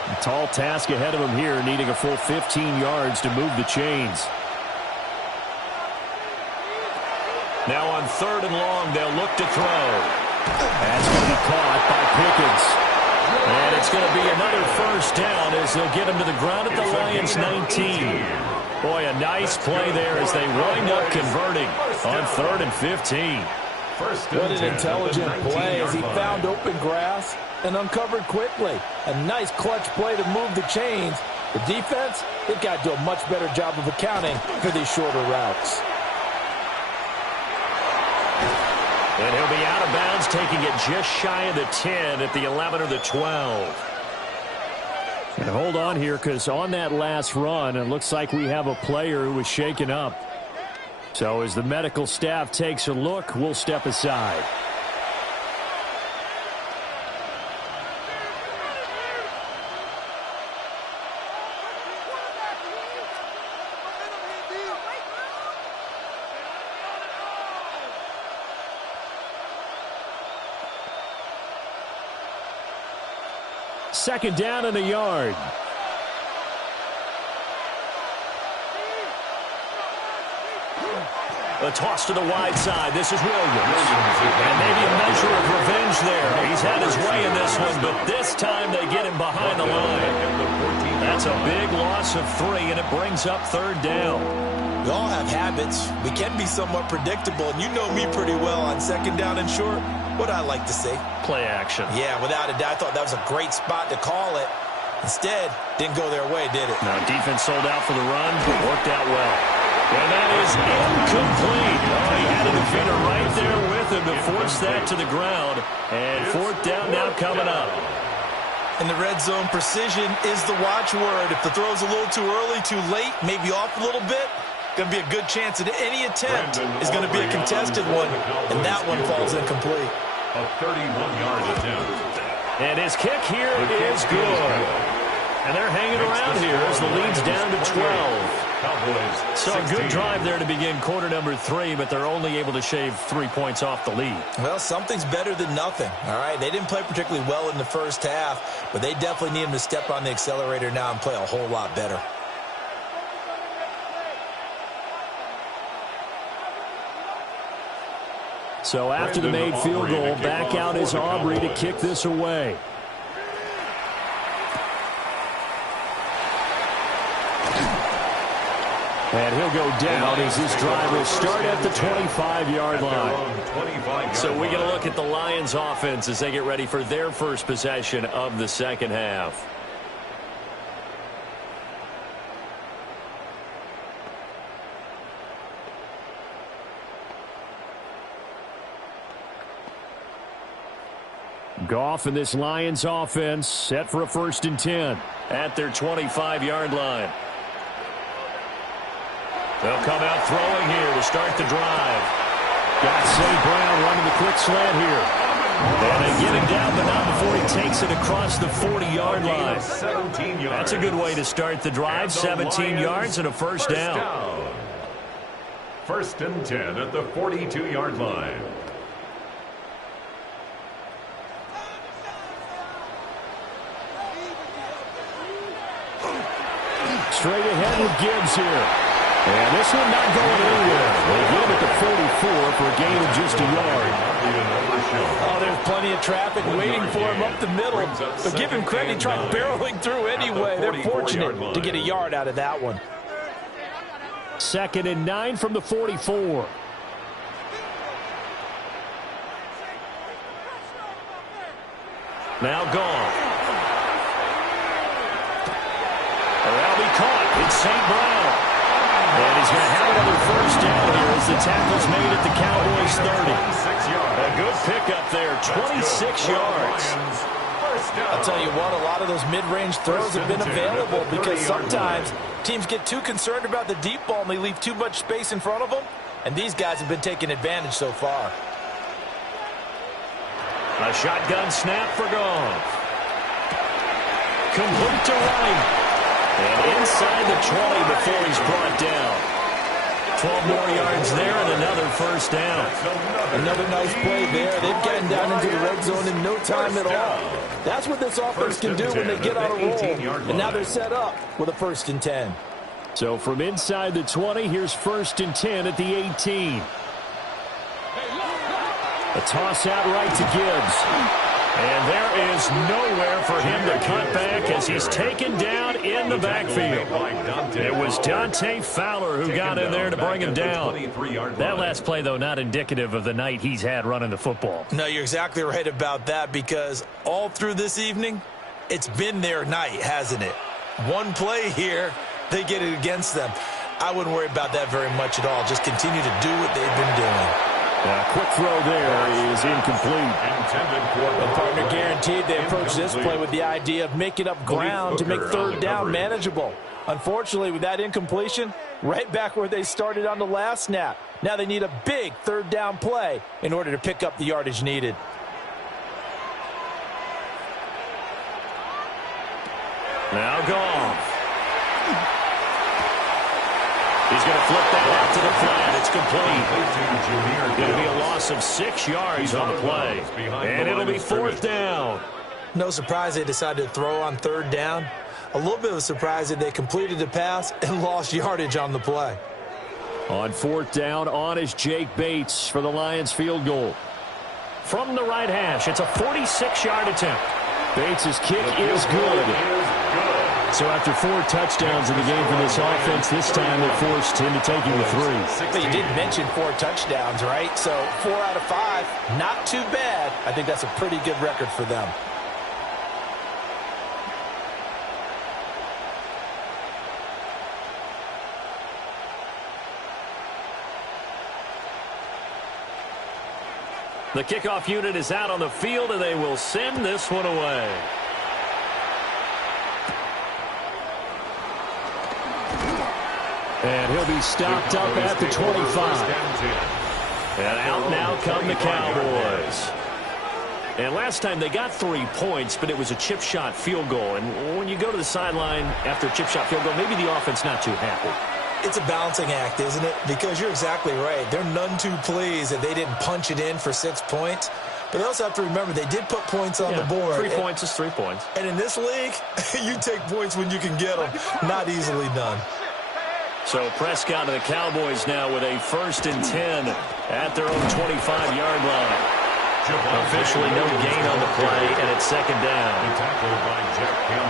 A tall task ahead of him here, needing a full 15 yards to move the chains. Now on 3rd and long, they'll look to throw. That's going to be caught by Pickens. And it's going to be another first down as they'll get him to the ground at the Lions' 19. Boy, a nice play there as they wind up converting on 3rd and 15. What an intelligent play as he found open grass and uncovered quickly. A nice clutch play to move the chains. The defense, they've got to do a much better job of accounting for these shorter routes. And he'll be out of bounds, taking it just shy of the 10 at the 11 or the 12. And hold on here, because on that last run, it looks like we have a player who was shaken up. So as the medical staff takes a look, we'll step aside. Second down and a yard. A toss to the wide side. This is Williams. And maybe a measure of revenge there. He's had his way in this one, but this time they get him behind the line. That's a big loss of 3, and it brings up third down. We all have habits. We can be somewhat predictable, and you know me pretty well on second down and short. What I like to say? Play action. Yeah, without a doubt. I thought that was a great spot to call it. Instead, didn't go their way, did it? Now, defense sold out for the run, but worked out well. And that is incomplete. Oh, he had a defender right there with him to force that to the ground. And fourth down now coming up. In the red zone, precision is the watchword. If the throw's a little too early, too late, maybe off a little bit, going to be a good chance that any attempt is going to be a contested one, and that one falls incomplete. A 31-yard attempt. And his kick here is good. And they're hanging around here as the lead's down to 12. So a good drive there to begin quarter number 3, but they're only able to shave 3 points off the lead. Well, something's better than nothing, all right? They didn't play particularly well in the first half, but they definitely need them to step on the accelerator now and play a whole lot better. So after the made field goal, back out is Aubrey to kick this away. And he'll go down as this drive will start at the 25-yard line. So we get a look at the Lions offense as they get ready for their first possession of the second half. Goff and this Lions offense set for a 1st and 10. At their 25-yard line. They'll come out throwing here to start the drive. Got St. Brown running the quick slant here. And they get him down, but not before he takes it across the 40-yard line. That's a good way to start the drive. 17 yards and a first down. 1st and 10 at the 42-yard line. Straight ahead with Gibbs here. And this one not going anywhere. They get him at the 44 for a gain of just a yard. Oh, there's plenty of traffic waiting for him up the middle. But give him credit, he tried barreling through anyway. They're fortunate to get a yard out of that one. 2nd and 9 from the 44. Now gone. That'll be caught. It's St. Brown. And he's going to have another first down here as the tackle's made at the Cowboys 30. A good pickup there, 26 yards. I'll tell you what, a lot of those mid-range throws have been available because sometimes teams get too concerned about the deep ball and they leave too much space in front of them, and these guys have been taking advantage so far. A shotgun snap for Goff. Complete to Wright. And inside the 20 before he's brought down. 12 more yards there and another first down. Another nice play there. They've gotten down into the red zone in no time at all. That's what this offense can do when they get on a roll. And now they're set up with a 1st and 10. So from inside the 20, here's 1st and 10 at the 18. A toss out right to Gibbs. And there is nowhere for him to cut back as he's taken down in the backfield. It was Dante Fowler who got in there to bring him down. That last play, though, not indicative of the night he's had running the football. No, you're exactly right about that, because all through this evening, it's been their night, hasn't it? One play here, they get it against them. I wouldn't worry about that very much at all. Just continue to do what they've been doing. Quick throw there is incomplete. The partner guaranteed they approach this play with the idea of making up ground to make third down manageable. Unfortunately, with that incompletion, right back where they started on the last snap. Now they need a big third down play in order to pick up the yardage needed. Now Goff. He's going to flip that out to the flat. It's complete. It'll be a loss of 6 yards on the play. And it'll be fourth down. No surprise they decided to throw on third down. A little bit of a surprise that they completed the pass and lost yardage on the play. On fourth down, on is Jake Bates for the Lions field goal. From the right hash, it's a 46-yard attempt. Bates' kick is good. So after 4 touchdowns in the game for this offense, this time they're forced into taking the 3. But you did mention 4 touchdowns, right? So 4 out of 5, not too bad. I think that's a pretty good record for them. The kickoff unit is out on the field, and they will send this one away. And he'll be stopped up at the 25. And out now come the Cowboys. And last time they got 3 points, but it was a chip shot field goal. And when you go to the sideline after a chip shot field goal, maybe the offense not too happy. It's a balancing act, isn't it? Because you're exactly right. They're none too pleased that they didn't punch it in for 6 points. But they also have to remember they did put points on the board. 3 points is 3 points. And in this league, you take points when you can get them. Not easily done. So Prescott and the Cowboys now with a 1st and 10 at their own 25-yard line. Officially no gain on the play, and it's 2nd down.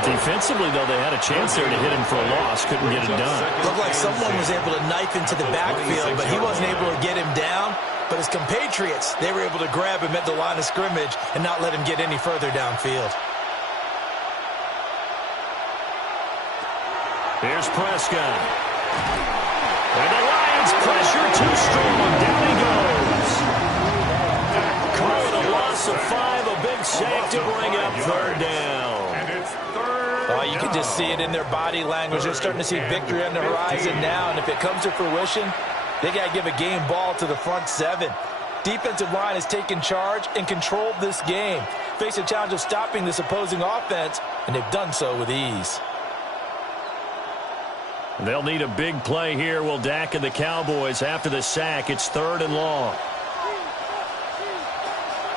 Defensively, though, they had a chance there to hit him for a loss. Couldn't get it done. Looked like someone was able to knife into the backfield, but he wasn't able to get him down. But his compatriots, they were able to grab him at the line of scrimmage and not let him get any further downfield. Here's Prescott. And the Lions pressure too strong. Down he goes. Caught with a loss of 5. A big sack to bring up 3rd down. And it's 3rd. Oh, you can just see it in their body language. They're starting to see victory on the horizon now. And if it comes to fruition, they got to give a game ball to the front 7. Defensive line has taken charge and controlled this game. Face a challenge of stopping this opposing offense, and they've done so with ease. They'll need a big play here, will Dak and the Cowboys after the sack. It's 3rd and long.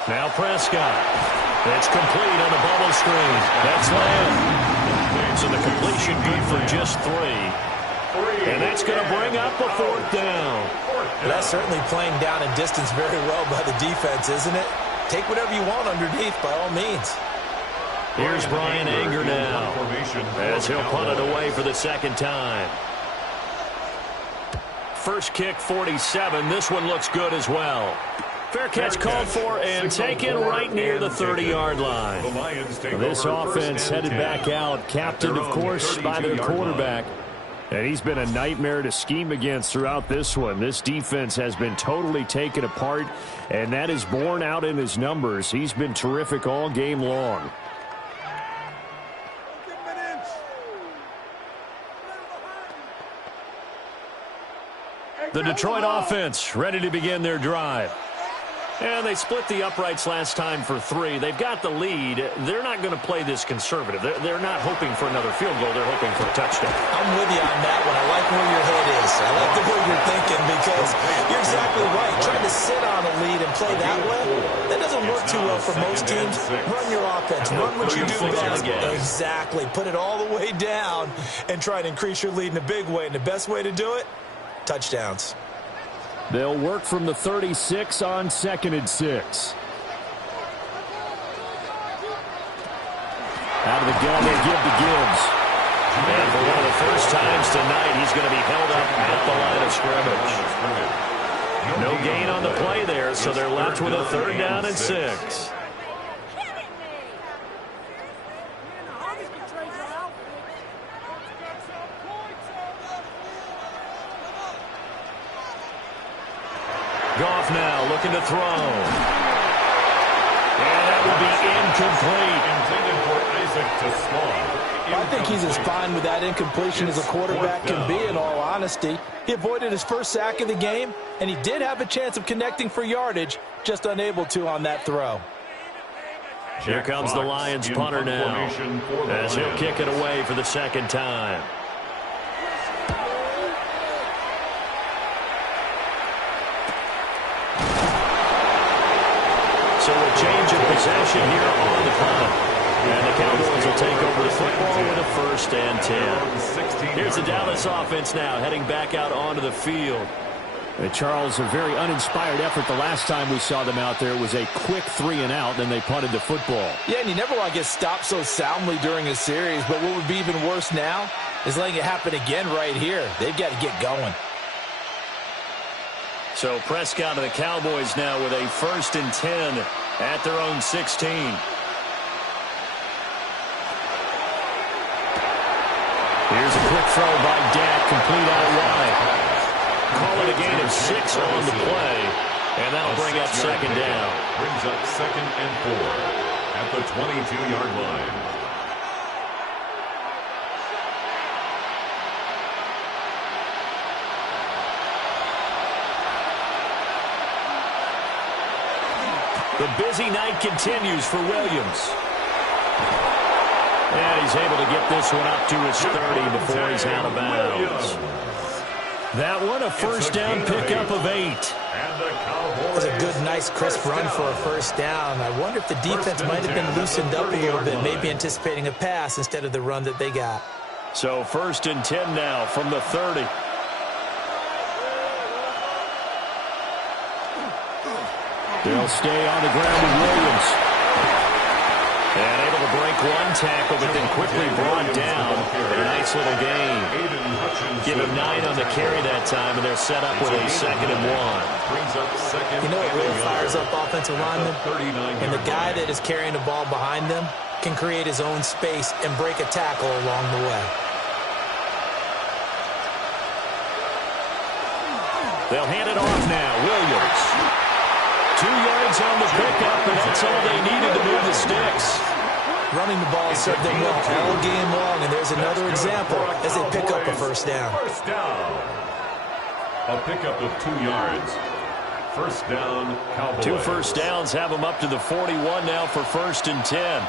Now Prescott. It's complete on the bubble screen. That's Lamb. So the completion good for just 3. And that's going to bring up a 4th down. That's certainly playing down and distance very well by the defense, isn't it? Take whatever you want underneath by all means. Here's Brian Anger now as he'll punt it away for the 2nd time. First kick, 47. This one looks good as well. Fair catch called for and taken right near the 30-yard line. This offense headed back out, captained, of course, by their quarterback. And he's been a nightmare to scheme against throughout this one. This defense has been totally taken apart, and that is borne out in his numbers. He's been terrific all game long. The Detroit offense ready to begin their drive. And they split the uprights last time for 3. They've got the lead. They're not going to play this conservative. They're not hoping for another field goal. They're hoping for a touchdown. I'm with you on that one. I like where your head is. I like the way you're thinking because you're exactly right. Trying to sit on a lead and play that way, that doesn't work too well for most teams. Run your offense. Run what you do best. Exactly. Put it all the way down and try to increase your lead in a big way. And the best way to do it, touchdowns. They'll work from the 36 on 2nd and 6. the gun they give to Gibbs. And for one of the first times tonight, he's going to be held up at the line of scrimmage. No gain on the play there, so they're left with a 3rd down and 6. Goff now looking to throw. And that will be incomplete. Intended for Isaac to Slaw. I think he's as fine with that incompletion as a quarterback can be, in all honesty. He avoided his first sack of the game, and he did have a chance of connecting for yardage, just unable to on that throw. Here comes the Lions punter now, as he'll kick it away for the 2nd time. So a change of possession here on the punt. And the Cowboys will take over the football with a 1st and 10. Here's the Dallas offense now, heading back out onto the field. Charles, a very uninspired effort the last time we saw them out there. It was a quick 3-and-out, then they punted the football. Yeah, and you never want to get stopped so soundly during a series, but what would be even worse now is letting it happen again right here. They've got to get going. So Prescott and the Cowboys now with a 1st and 10 at their own 16. Here's a quick throw by Dak, complete out wide. Call it a gain of 6 on the play, and that'll bring up 2nd down. Brings up 2nd and 4 at the 22-yard line. The busy night continues for Williams. And he's able to get this one up to his 30 before he's out of bounds. That one, a 1st down pickup of 8. That was a good, nice, crisp run for a 1st down. I wonder if the defense might have been loosened up a little bit, maybe anticipating a pass instead of the run that they got. So 1st and 10 now from the 30. They'll stay on the ground with Williams. And able to break one tackle, but then quickly brought down. A nice little gain. Give him 9 on the carry that time, and they're set up with a 2nd and 1. You know what really fires up offensive linemen? When the guy that is carrying the ball behind them can create his own space and break a tackle along the way. They'll hand it off now. Williams. 2 yards on the pickup, and that's all they needed to move the sticks. Running the ball served them well all game long, and there's another example as they pick up a 1st down. First down. A pickup of 2 yards. 1st down, Cowboys. 2 first downs have them up to the 41 now for 1st and 10.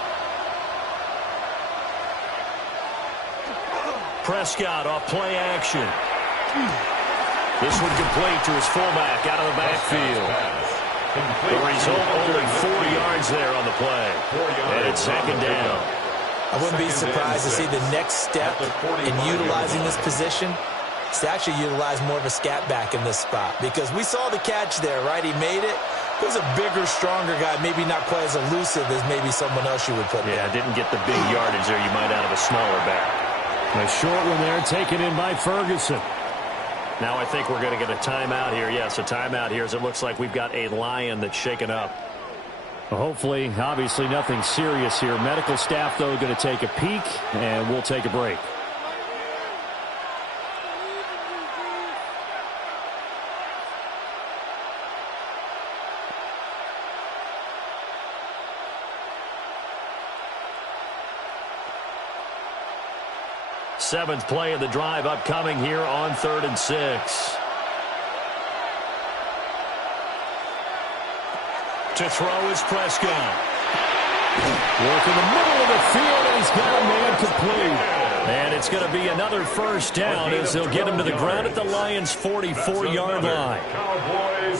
Prescott off play action. This one complete to his fullback out of the backfield. The result, only 4 yards there on the play. And it's 2nd down. I wouldn't be surprised to see the next step in utilizing this position is to actually utilize more of a scat back in this spot. Because we saw the catch there, right? He made it. He was a bigger, stronger guy, maybe not quite as elusive as maybe someone else you would put there. Yeah, didn't get the big yardage there you might out of a smaller back. A short one there, taken in by Ferguson. Now I think we're going to get a timeout here. Yes, a timeout here as it looks like we've got a Lion that's shaken up. Well, hopefully, obviously nothing serious here. Medical staff, though, going to take a peek, and we'll take a break. Seventh play of the drive upcoming here on 3rd and 6. To throw is Prescott. Work in the middle of the field, and he's got a man complete. And it's going to be another 1st down as they'll get him to the ground at the Lions' 44-yard line.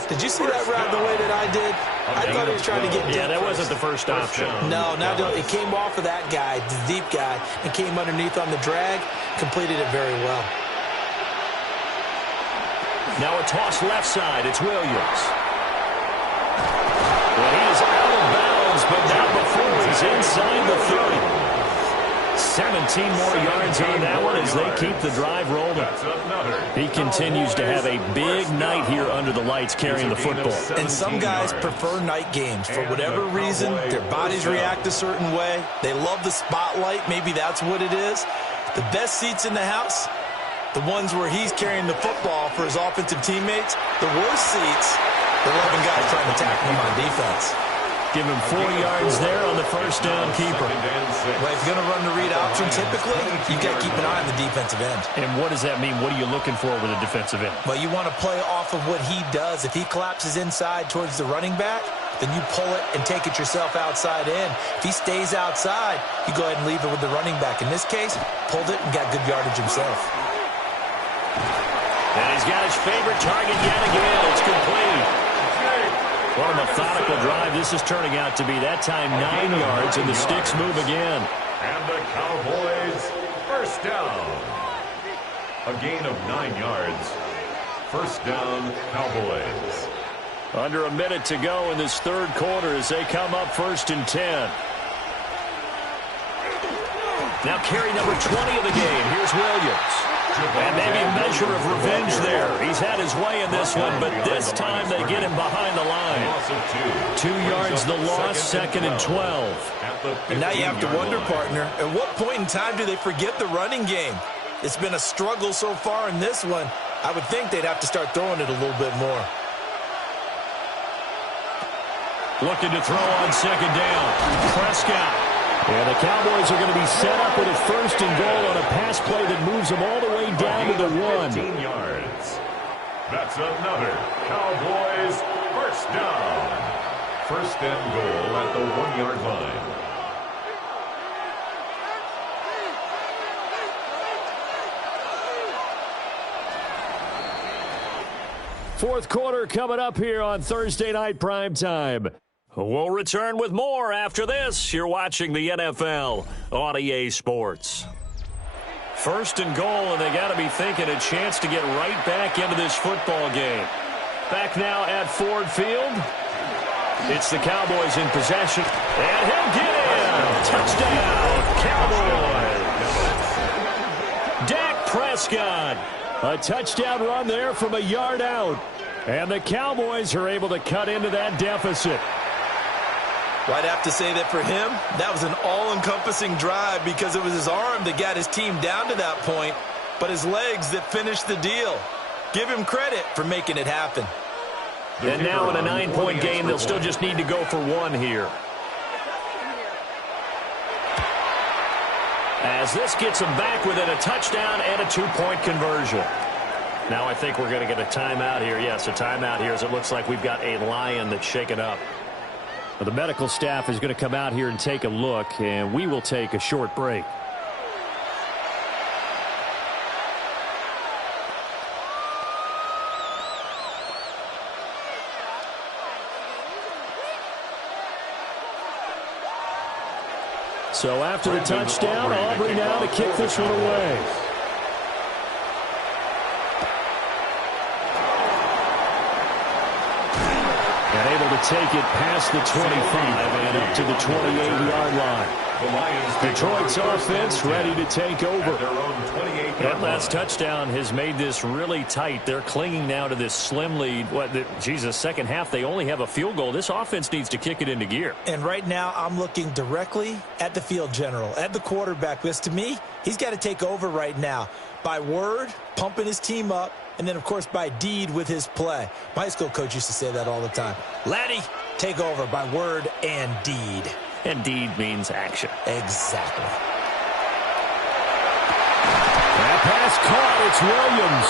Did you see that route the way that I did? I thought he was trying to get deep. Yeah, that wasn't the first option. No, it came off of that guy, the deep guy, and came underneath on the drag, completed it very well. Now a toss left side. It's Williams. Well, he is out of bounds, but not before he's inside the 30. 17 more yards on that one as they keep the drive rolling. He continues to have a big night here under the lights carrying the football. And some guys prefer night games. For whatever reason, their bodies react a certain way. They love the spotlight. Maybe that's what it is. The best seats in the house, the ones where he's carrying the football for his offensive teammates. The worst seats, the 11 guys trying to tackle him on defense. Give him 4 yards there on the first down keeper. Well, if you're going to run the read option, typically, you've got to keep an eye on the defensive end. And what does that mean? What are you looking for with a defensive end? Well, you want to play off of what he does. If he collapses inside towards the running back, then you pull it and take it yourself outside in. If he stays outside, you go ahead and leave it with the running back. In this case, pulled it and got good yardage himself. And he's got his favorite target yet again. It's complete. What a methodical drive this is turning out to be. That time 9 yards, and the sticks move again. And the Cowboys first down. A gain of 9 yards. First down, Cowboys. Under a minute to go in this third quarter as they come up 1st and 10. Now carry number 20 of the game. Here's Williams. And maybe a measure of revenge there. He's had his way in this one, but this time they get him behind the line. 2 yards the loss, 2nd and 12. And now you have to wonder, partner, at what point in time do they forget the running game? It's been a struggle so far in this one. I would think they'd have to start throwing it a little bit more. Looking to throw on 2nd down. Prescott. And the Cowboys are going to be set up with a 1st and goal on a pass play that moves them all the way down to the 1. 15 yards. That's another Cowboys first down. 1st and goal at the 1-yard line. Fourth quarter coming up here on Thursday Night Primetime. We'll return with more after this. You're watching the NFL on EA Sports. 1st and goal, and they got to be thinking a chance to get right back into this football game. Back now at Ford Field. It's the Cowboys in possession. And he'll get in. Touchdown, Cowboys. Dak Prescott. A touchdown run there from a yard out. And the Cowboys are able to cut into that deficit. Well, I'd have to say that for him, that was an all-encompassing drive because it was his arm that got his team down to that point, but his legs that finished the deal. Give him credit for making it happen. And now in a 9-point game, they'll still just need to go for 1 here. As this gets them back within a touchdown and a 2-point conversion. Now I think we're going to get a timeout here. Yes, a timeout here as it looks like we've got a lion that's shaken up. Well, the medical staff is going to come out here and take a look, and we will take a short break. So after the touchdown, Aubrey now to kick this one away. And able to take it past the 25 and up to the 28-yard line. Detroit's offense ready to take over. That last touchdown has made this really tight. They're clinging now to this slim lead. Second half, they only have a field goal. This offense needs to kick it into gear. And right now, I'm looking directly at the field general, at the quarterback. Because to me, he's got to take over right now. By word, pumping his team up, and then, of course, by deed with his play. My high school coach used to say that all the time. Laddie, take over by word and deed. And deed means action. Exactly. That pass caught. It's Williams.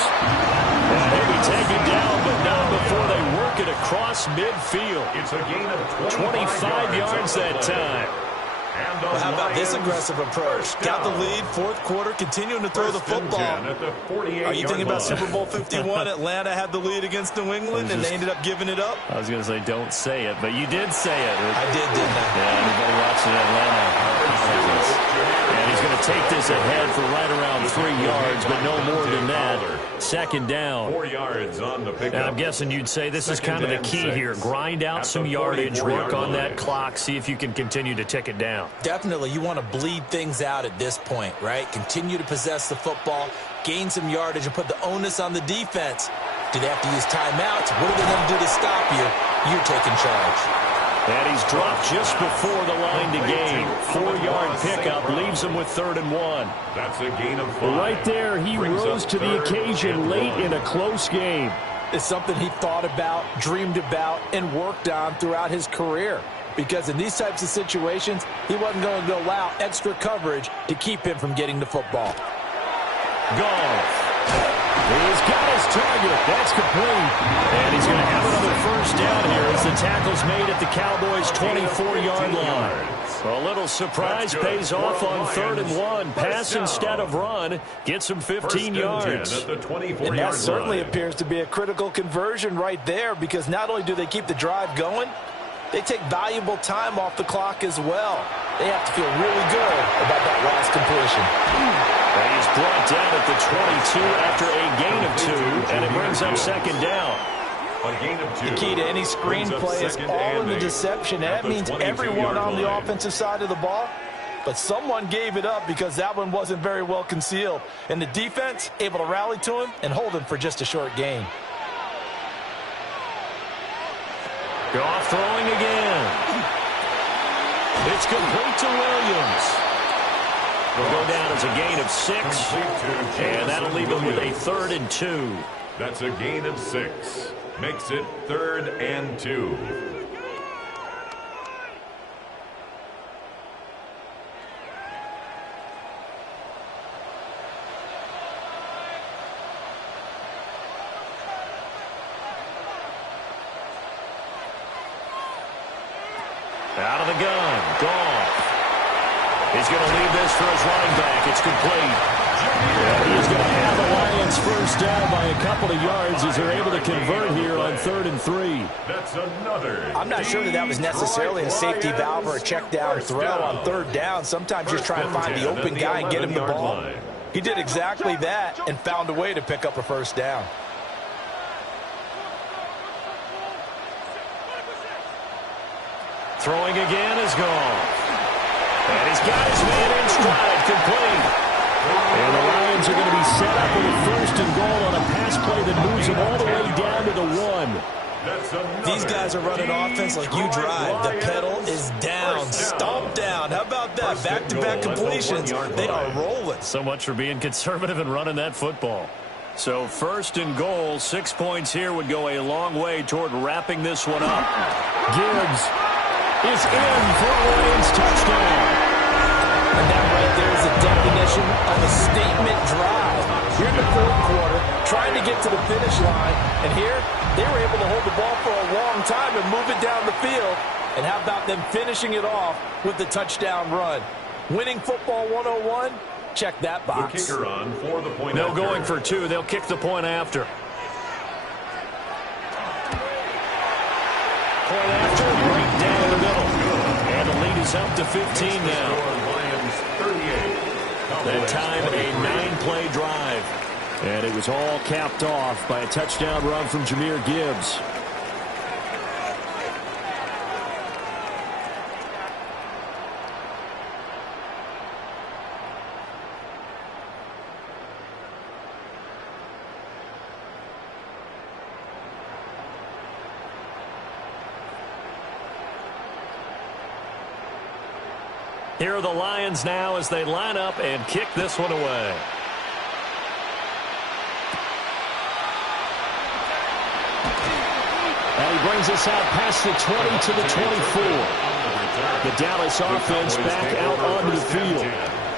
And he'll be taken down, but not before they work it across midfield. It's a gain of 25 yards that time. Well, how about this aggressive approach? Got the lead, fourth quarter, continuing to throw the football. Are you thinking about Super Bowl 51? Atlanta had the lead against New England, and they ended up giving it up? I was going to say, don't say it, but you did say it. I did, didn't I? Yeah, anybody watching Atlanta apologizes. And he's going to take this ahead for right around 3 yards, but no more than that. Second down. 4 yards on the pickup. And I'm guessing you'd say this is kind of the key here. Grind out some yardage, work on that clock, see if you can continue to tick it down. Definitely, you want to bleed things out at this point, right? Continue to possess the football, gain some yardage, and put the onus on the defense. Do they have to use timeouts? What are they going to do to stop you? You're taking charge. And he's dropped just before the line to gain. 4-yard pickup leaves him with 3rd and 1. That's a gain of 5. Right there, he rose to the occasion late in a close game. It's something he thought about, dreamed about, and worked on throughout his career. Because in these types of situations, he wasn't going to allow extra coverage to keep him from getting the football. Goff. He's got his target. That's complete. And he's going to have another first down here as the tackle's made at the Cowboys' 24-yard line. A little surprise pays off on 3rd and 1. Pass instead of run. Gets him 15 yards. And that certainly appears to be a critical conversion right there, because not only do they keep the drive going, they take valuable time off the clock as well. They have to feel really good about that last completion. And he's brought down at the 22 after a gain of 2, and it brings up 2nd down. A gain of 2. The key to any screenplay is all in the deception. That means everyone on the offensive side of the ball, but someone gave it up because that one wasn't very well concealed. And the defense able to rally to him and hold him for just a short gain. Goff throwing again. It's complete to Williams. Will go down as a gain of 6, and that'll leave him with a 3rd and 2. That's a gain of 6. Makes it 3rd and 2. Out of the gun, Goff. He's going to leave this for his running back. It's complete. And he's going to have the Lions first down by a couple of yards as they're able to convert here on 3rd and 3. That's another. I'm not sure that was necessarily a safety valve or a check down throw on 3rd down. Sometimes just try and find the open guy and get him the ball. He did exactly that and found a way to pick up a first down. Throwing again is Goff. And he's got his man in stride, complete. And the Lions are going to be set up with a 1st and goal on a pass play that moves them all the way down to the 1. These guys are running offense like you drive. The pedal is down, stomped down. How about that? Back-to-back completions. They are rolling. So much for being conservative and running that football. So 1st and goal, 6 points here would go a long way toward wrapping this one up. Gibbs is in for a Lions touchdown. And that right there is the definition of a statement drive. You're in the 4th quarter, trying to get to the finish line, and here they were able to hold the ball for a long time and move it down the field. And how about them finishing it off with the touchdown run? Winning football 101, check that box. The kicker on for the point. No going for 2. They'll kick the point after. Point after, right down the middle. And the lead is up to 15 now. That time, a 9-play drive. And it was all capped off by a touchdown run from Jahmyr Gibbs. Here are the Lions now as they line up and kick this one away. And he brings us out past the 20 to the 24. The Dallas offense back out onto the field.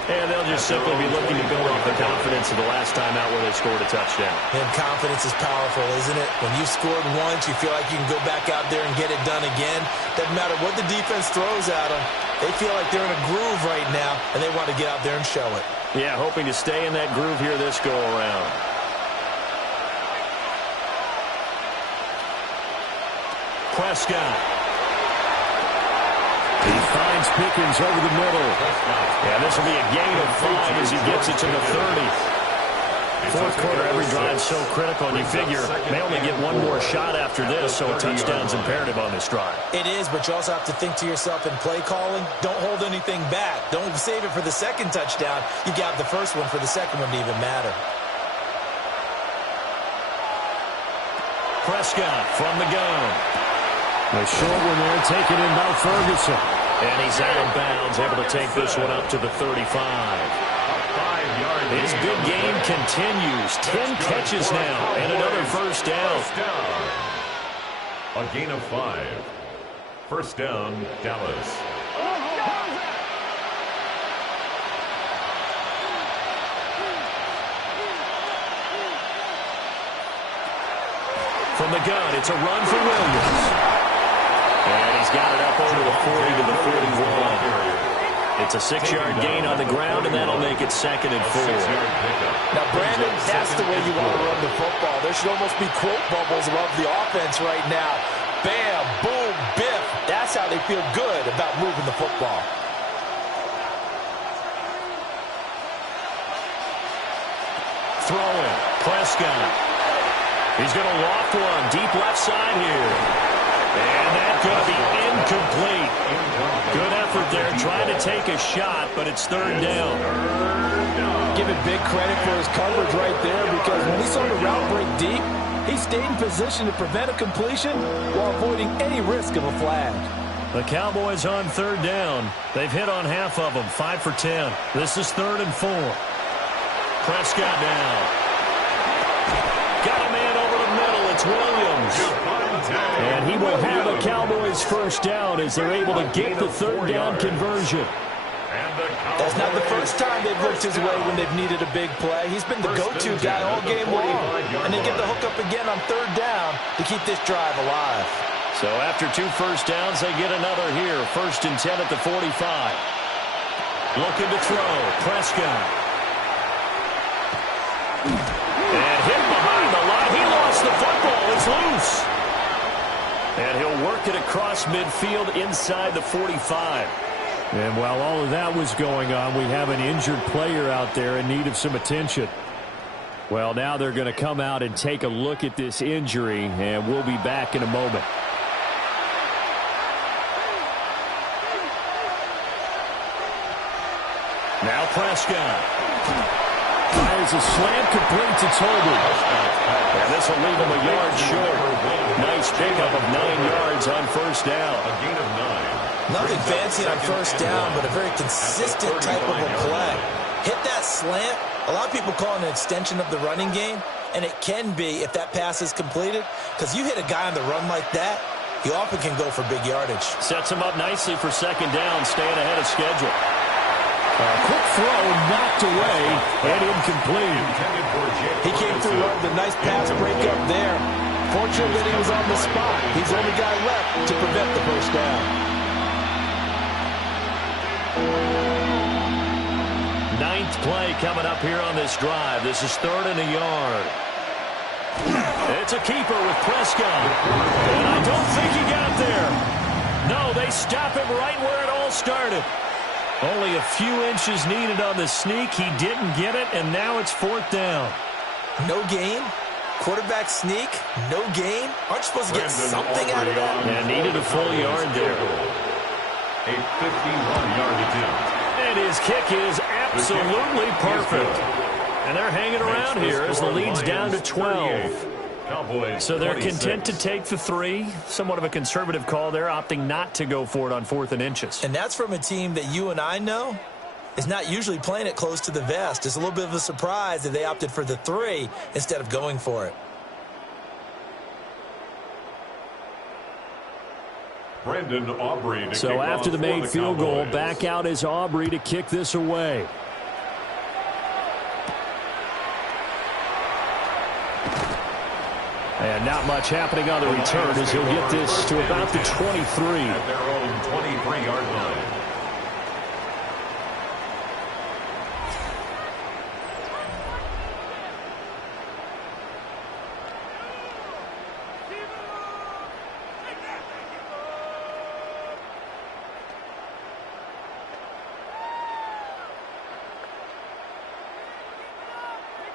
And they'll just simply be looking to build off the confidence of the last time out where they scored a touchdown. And confidence is powerful, isn't it? When you've scored once, you feel like you can go back out there and get it done again. Doesn't matter what the defense throws at them. They feel like they're in a groove right now, and they want to get out there and show it. Yeah, hoping to stay in that groove here this go-around. Prescott. He finds Pickens over the middle. Yeah, this will be a gain of 5 as he gets it to the 30. Fourth quarter, every drive so critical, and you figure may only get one more shot after this, so a touchdown's imperative on this drive. It is, but you also have to think to yourself in play calling, don't hold anything back. Don't save it for the second touchdown. You got the first one for the second one to even matter. Prescott from the gun. The short one there taken in by Ferguson. And he's out of bounds, able to take this one up to the 35. His big game continues. 10 catches now and another first down. A gain of 5. First down, Dallas. From the gun, it's a run for Williams. And he's got it up over the 40 to the 41. It's a 6-yard gain on the ground, and that'll make it 2nd and 4. Now, Brandon, that's the way you want to run the football. There should almost be quote bubbles above the offense right now. Bam, boom, biff. That's how they feel good about moving the football. Throwing, Prescott. He's going to loft one deep left side here. And that's going to be incomplete. Good effort there, trying to take a shot, but it's 3rd down. Give it big credit for his coverage right there, because when he saw the route break deep, he stayed in position to prevent a completion while avoiding any risk of a flag. The Cowboys on 3rd down. They've hit on half of them, 5 for 10. This is 3rd and 4. Prescott now. Got a man over the middle. It's Williams. And he will have a Cowboys first down as they're able to get the 3rd down conversion. That's not the first time they've looked his way when they've needed a big play. He's been the go-to guy all game long. And they get the hook up again on 3rd down to keep this drive alive. So after 2 first downs, they get another here. 1st and 10 at the 45. Looking to throw. Prescott. And hit behind the line. He lost the football. It's loose. And he'll work it across midfield inside the 45. And while all of that was going on, we have an injured player out there in need of some attention. Well, now they're going to come out and take a look at this injury, and we'll be back in a moment. Now Prescott. Fires a slant complete to Toby. And this will leave him a yard short. Nice pickup of 9 yards on first down. A gain of 9. Nothing fancy on first down, but a very consistent type of a play. Hit that slant. A lot of people call it an extension of the running game, and it can be if that pass is completed, because you hit a guy on the run like that, he often can go for big yardage. Sets him up nicely for 2nd down, staying ahead of schedule. A quick throw knocked away and incomplete. He came through with a nice pass breakup there. Fortunate that he was on the spot. He's the only guy left to prevent the first down. Ninth play coming up here on this drive. This is 3rd and a yard. It's a keeper with Prescott. And I don't think he got there. No, they stop him right where it all started. Only a few inches needed on the sneak. He didn't get it, and now it's 4th down. No gain? Quarterback sneak? No gain? Aren't you supposed to get something out of that? And needed a full yard there. A 51-yard attempt. And his kick is absolutely perfect. And they're hanging around here as the lead's down to 12. So they're content to take the 3. Somewhat of a conservative call there, opting not to go for it on 4th and inches. And that's from a team that you and I know is not usually playing it close to the vest. It's a little bit of a surprise that they opted for the 3 instead of going for it. Brandon Aubrey to So after the made field goal, back out is Aubrey to kick this away. And not much happening on the return as he'll get this to about the 23. At their own 23-yard line.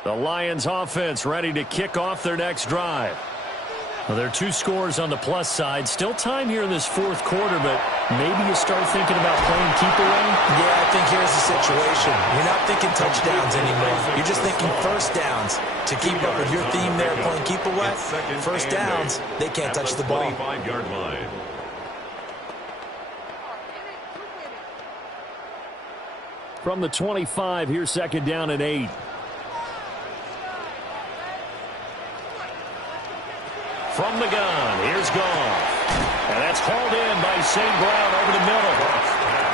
The Lions offense ready to kick off their next drive. Well, there are 2 scores on the plus side. Still time here in this fourth quarter, but maybe you start thinking about playing keep away? Yeah, I think here's the situation. You're not thinking touchdowns anymore. You're just thinking first downs. To keep up with your theme there, playing keep away, first downs, they can't touch the ball. 25-yard line. From the 25, here's second down and 8. From the gun, here's Goff. And that's hauled in by St. Brown over the middle.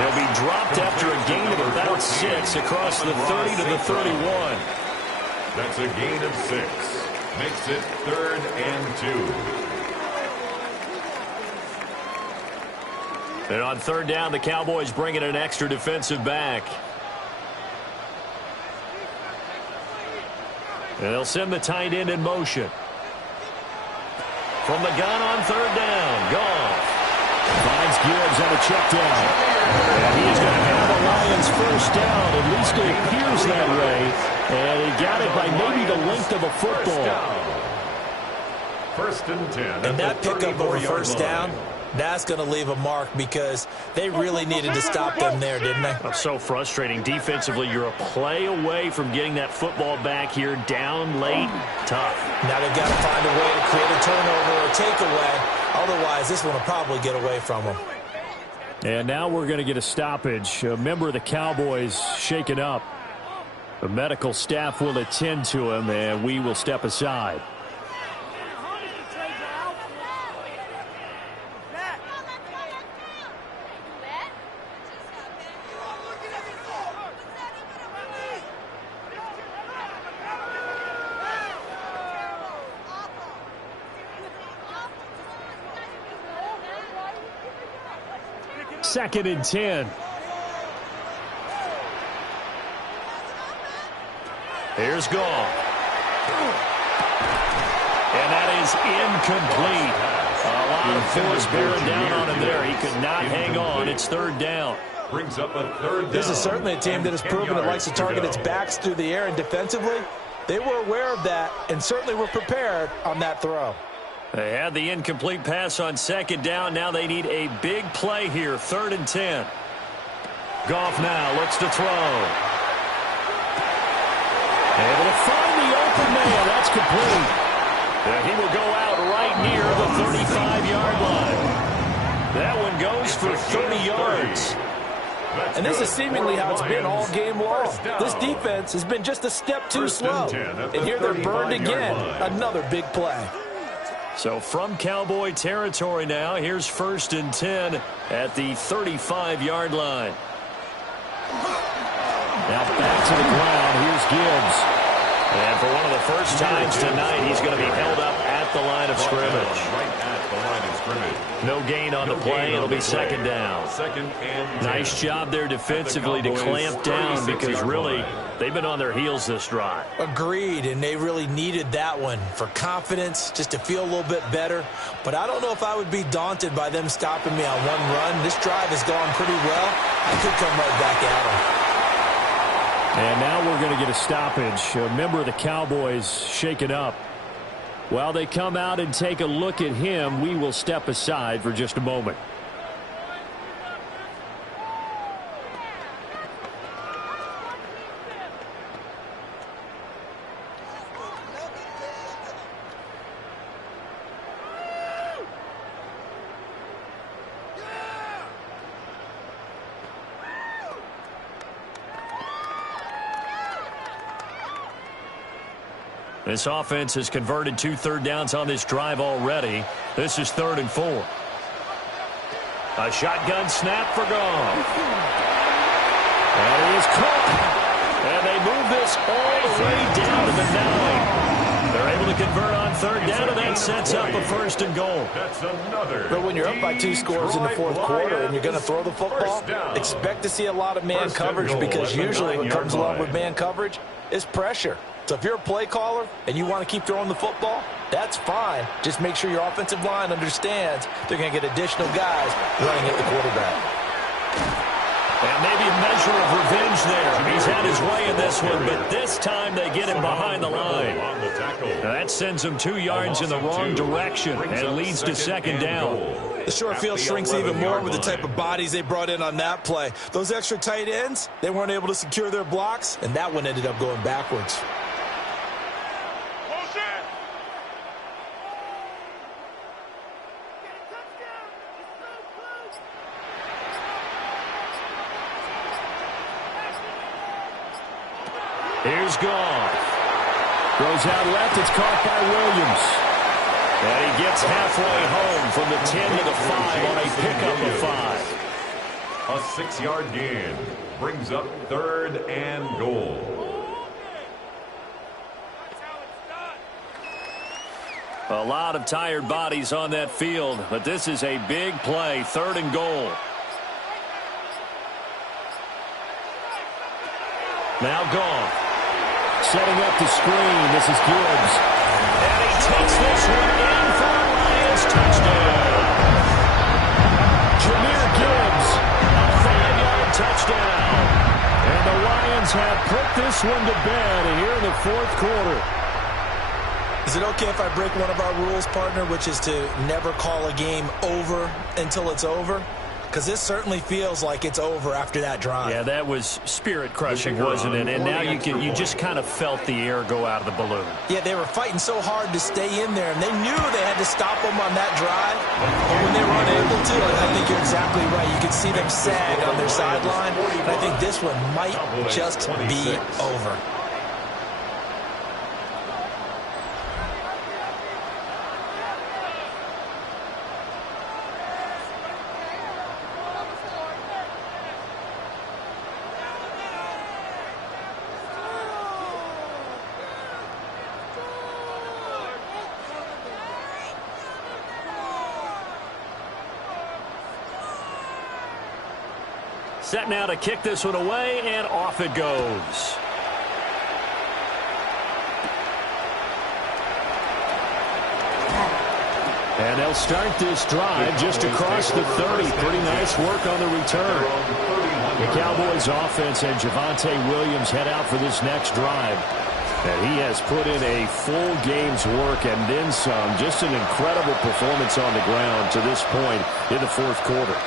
They'll be dropped after a gain of about 6 across the 30 to the 31. That's a gain of 6. Makes it 3rd and 2. And on 3rd down, the Cowboys bring in an extra defensive back. And they'll send the tight end in motion. From the gun on 3rd down, Goff finds Gibbs on a check down. And he's going to have the Lions first down. At least it appears that way. And he got it by maybe the length of a football. 1st and 10. And that pickup over first down, that's going to leave a mark because they really needed to stop them there, didn't they? That's so frustrating. Defensively, you're a play away from getting that football back here. Down late, tough. Now they've got to find a way to create a turnover or takeaway. Otherwise, this one will probably get away from them. And now we're going to get a stoppage. A member of the Cowboys shaken up. The medical staff will attend to him, and we will step aside. Second and 10. Here's Goff. And that is incomplete. A lot of force bearing down on him there. He could not hang on. It's 3rd down. Brings up a 3rd down. This is certainly a team that has proven it likes to target its backs through the air, and defensively, they were aware of that and certainly were prepared on that throw. They had the incomplete pass on 2nd down. Now they need a big play here. 3rd and 10. Goff now looks to throw. Able to find the open man. That's complete. And he will go out right near the 35-yard line. That one goes for 30 yards. And this is seemingly how it's been all game long. This defense has been just a step too slow. And here they're burned again. Another big play. So from Cowboy territory now, here's 1st and 10 at the 35-yard line. Now back to the ground. Here's Gibbs. And for one of the first times tonight, he's going to be held up at the line of scrimmage. Right at the line of scrimmage. No gain on the play. It'll be 2nd down. 2nd and 10. Nice job there defensively to clamp down because really they've been on their heels this drive. Agreed, and they really needed that one for confidence, just to feel a little bit better. But I don't know if I would be daunted by them stopping me on one run. This drive has gone pretty well. I could come right back at them. And now we're going to get a stoppage. A member of the Cowboys shaken up. While they come out and take a look at him, we will step aside for just a moment. This offense has converted 2 third downs on this drive already. This is 3rd and 4. A shotgun snap for Goff. And he is caught. And they move this all the way down to the 9. They're able to convert on 3rd down, and that sets up a 1st and goal. That's another. But when you're up by 2 scores in the 4th quarter and you're going to throw the football, expect to see a lot of man coverage because usually what comes along with man coverage is pressure. So if you're a play caller and you want to keep throwing the football, that's fine. Just make sure your offensive line understands they're going to get additional guys running at the quarterback. And maybe a measure of revenge there. He's had his way in this one, but this time they get him behind the line. That sends him 2 yards in the wrong direction and leads to second down. The short field shrinks even more with the type of bodies they brought in on that play. Those extra tight ends, they weren't able to secure their blocks, and that one ended up going backwards. Here's Goff. Throws out left. It's caught by Williams. And he gets halfway home from the 10 to the 5 on a pickup of 5. A 6-yard gain brings up 3rd and goal. A lot of tired bodies on that field, but this is a big play, 3rd and goal. Now Goff. Setting up the screen. This is Gibbs. And he takes this one in for a Lions touchdown. Jahmyr Gibbs, a 5-yard touchdown. And the Lions have put this one to bed here in the 4th quarter. Is it okay if I break one of our rules, partner, which is to never call a game over until it's over? Because this certainly feels like it's over after that drive. Yeah, that was spirit-crushing, wasn't it? And now you just kind of felt the air go out of the balloon. Yeah, they were fighting so hard to stay in there, and they knew they had to stop them on that drive. But when they were unable to, I think you're exactly right. You could see them sag on their sideline, and I think this one might just be over. Set now to kick this one away, and off it goes. And they'll start this drive just across the 30. Pretty nice work on the return. The Cowboys offense and Javonte Williams head out for this next drive. And he has put in a full game's work and then some. Just an incredible performance on the ground to this point in the 4th quarter.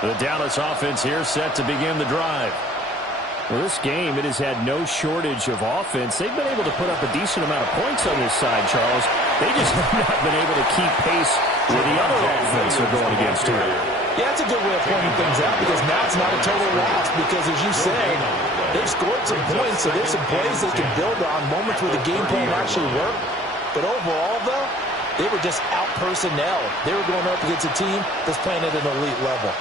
The Dallas offense here set to begin the drive. Well, this game, it has had no shortage of offense. They've been able to put up a decent amount of points on this side, Charles. They just have not been able to keep pace with the other offense they're going against here. Yeah, that's a good way of pointing things out, because now it's not a total loss, because as you said, they've scored some points, so there's some plays they can build on, moments where the game plan actually worked. But overall, though, they were just out-personnel. They were going up against a team that's playing at an elite level.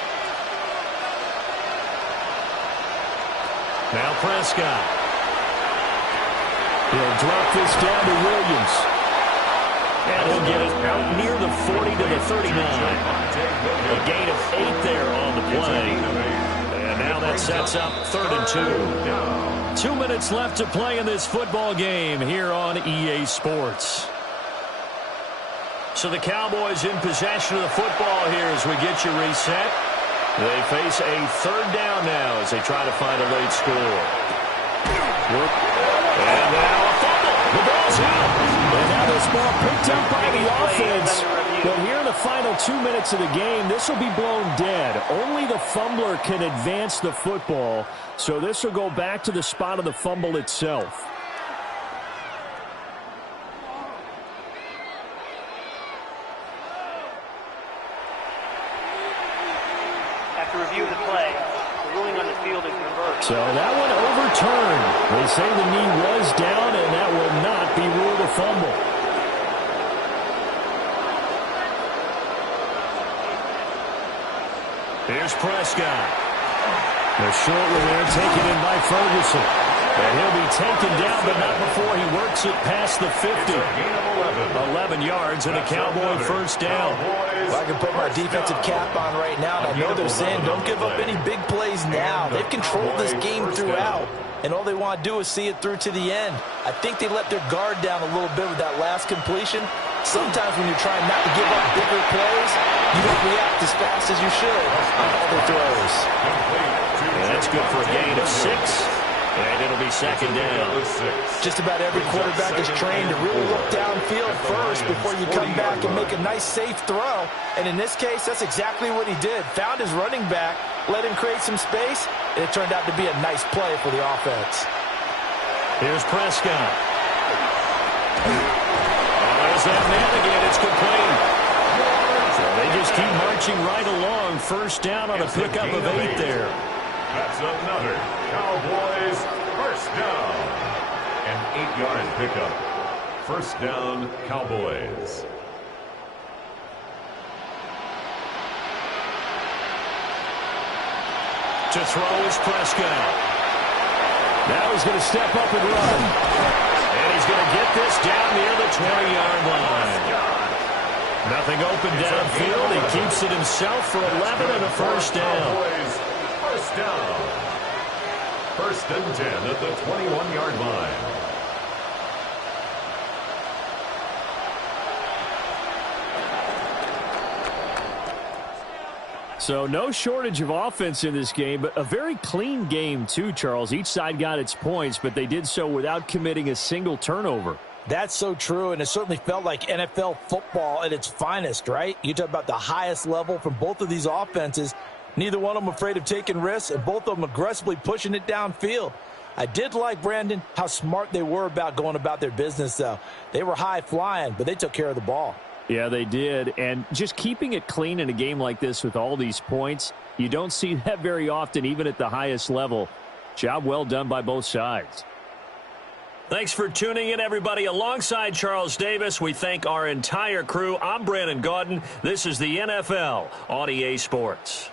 Now Prescott. He'll drop this down to Williams. And he'll get it out near the 40 to the 39. A gain of 8 there on the play. And now that sets up 3rd and 2. 2 minutes left to play in this football game here on EA Sports. So the Cowboys in possession of the football here as we get you reset. They face a 3rd down now as they try to find a late score. And now a fumble. The ball's out. And now this ball picked up by the offense. But here in the final 2 minutes of the game, this will be blown dead. Only the fumbler can advance the football. So this will go back to the spot of the fumble itself. Review the play. The ruling on the field is reversed. So that one overturned. They say the knee was down, and that will not be ruled a fumble. Here's Prescott. The short one there taken in by Ferguson. And he'll be taken down, but not before he works it past the 50. 11 yards and a Cowboy first down. Well, I can put my defensive cap on right now, and I know they're saying don't give up any big plays now. They've controlled this game throughout, and all they want to do is see it through to the end. I think they let their guard down a little bit with that last completion. Sometimes when you're trying not to give up bigger plays, you don't react as fast as you should on all their throws. And that's good for a gain of 6. And it'll be second down. Just about every quarterback is trained to really look downfield first before you come back and make a nice, safe throw. And in this case, that's exactly what he did. Found his running back, let him create some space, and it turned out to be a nice play for the offense. Here's Prescott. There's that man again. It's complete. So they just keep marching right along. First down on a pickup of 8 there. That's another Cowboys first down. An 8-yard pickup. First down, Cowboys. To throw is Prescott. Now he's going to step up and run. And he's going to get this down near the 20-yard line. Nothing open downfield. He keeps it himself for 11 and a first down. First down. First and 10 at the 21-yard line. So no shortage of offense in this game, but a very clean game too, Charles. Each side got its points, but they did so without committing a single turnover. That's so true, and it certainly felt like NFL football at its finest, right? You talk about the highest level from both of these offenses. Neither one of them afraid of taking risks, and both of them aggressively pushing it downfield. I did like, Brandon, how smart they were about going about their business, though. They were high-flying, but they took care of the ball. Yeah, they did, and just keeping it clean in a game like this with all these points, you don't see that very often, even at the highest level. Job well done by both sides. Thanks for tuning in, everybody. Alongside Charles Davis, we thank our entire crew. I'm Brandon Gaudin. This is the NFL on EA Sports.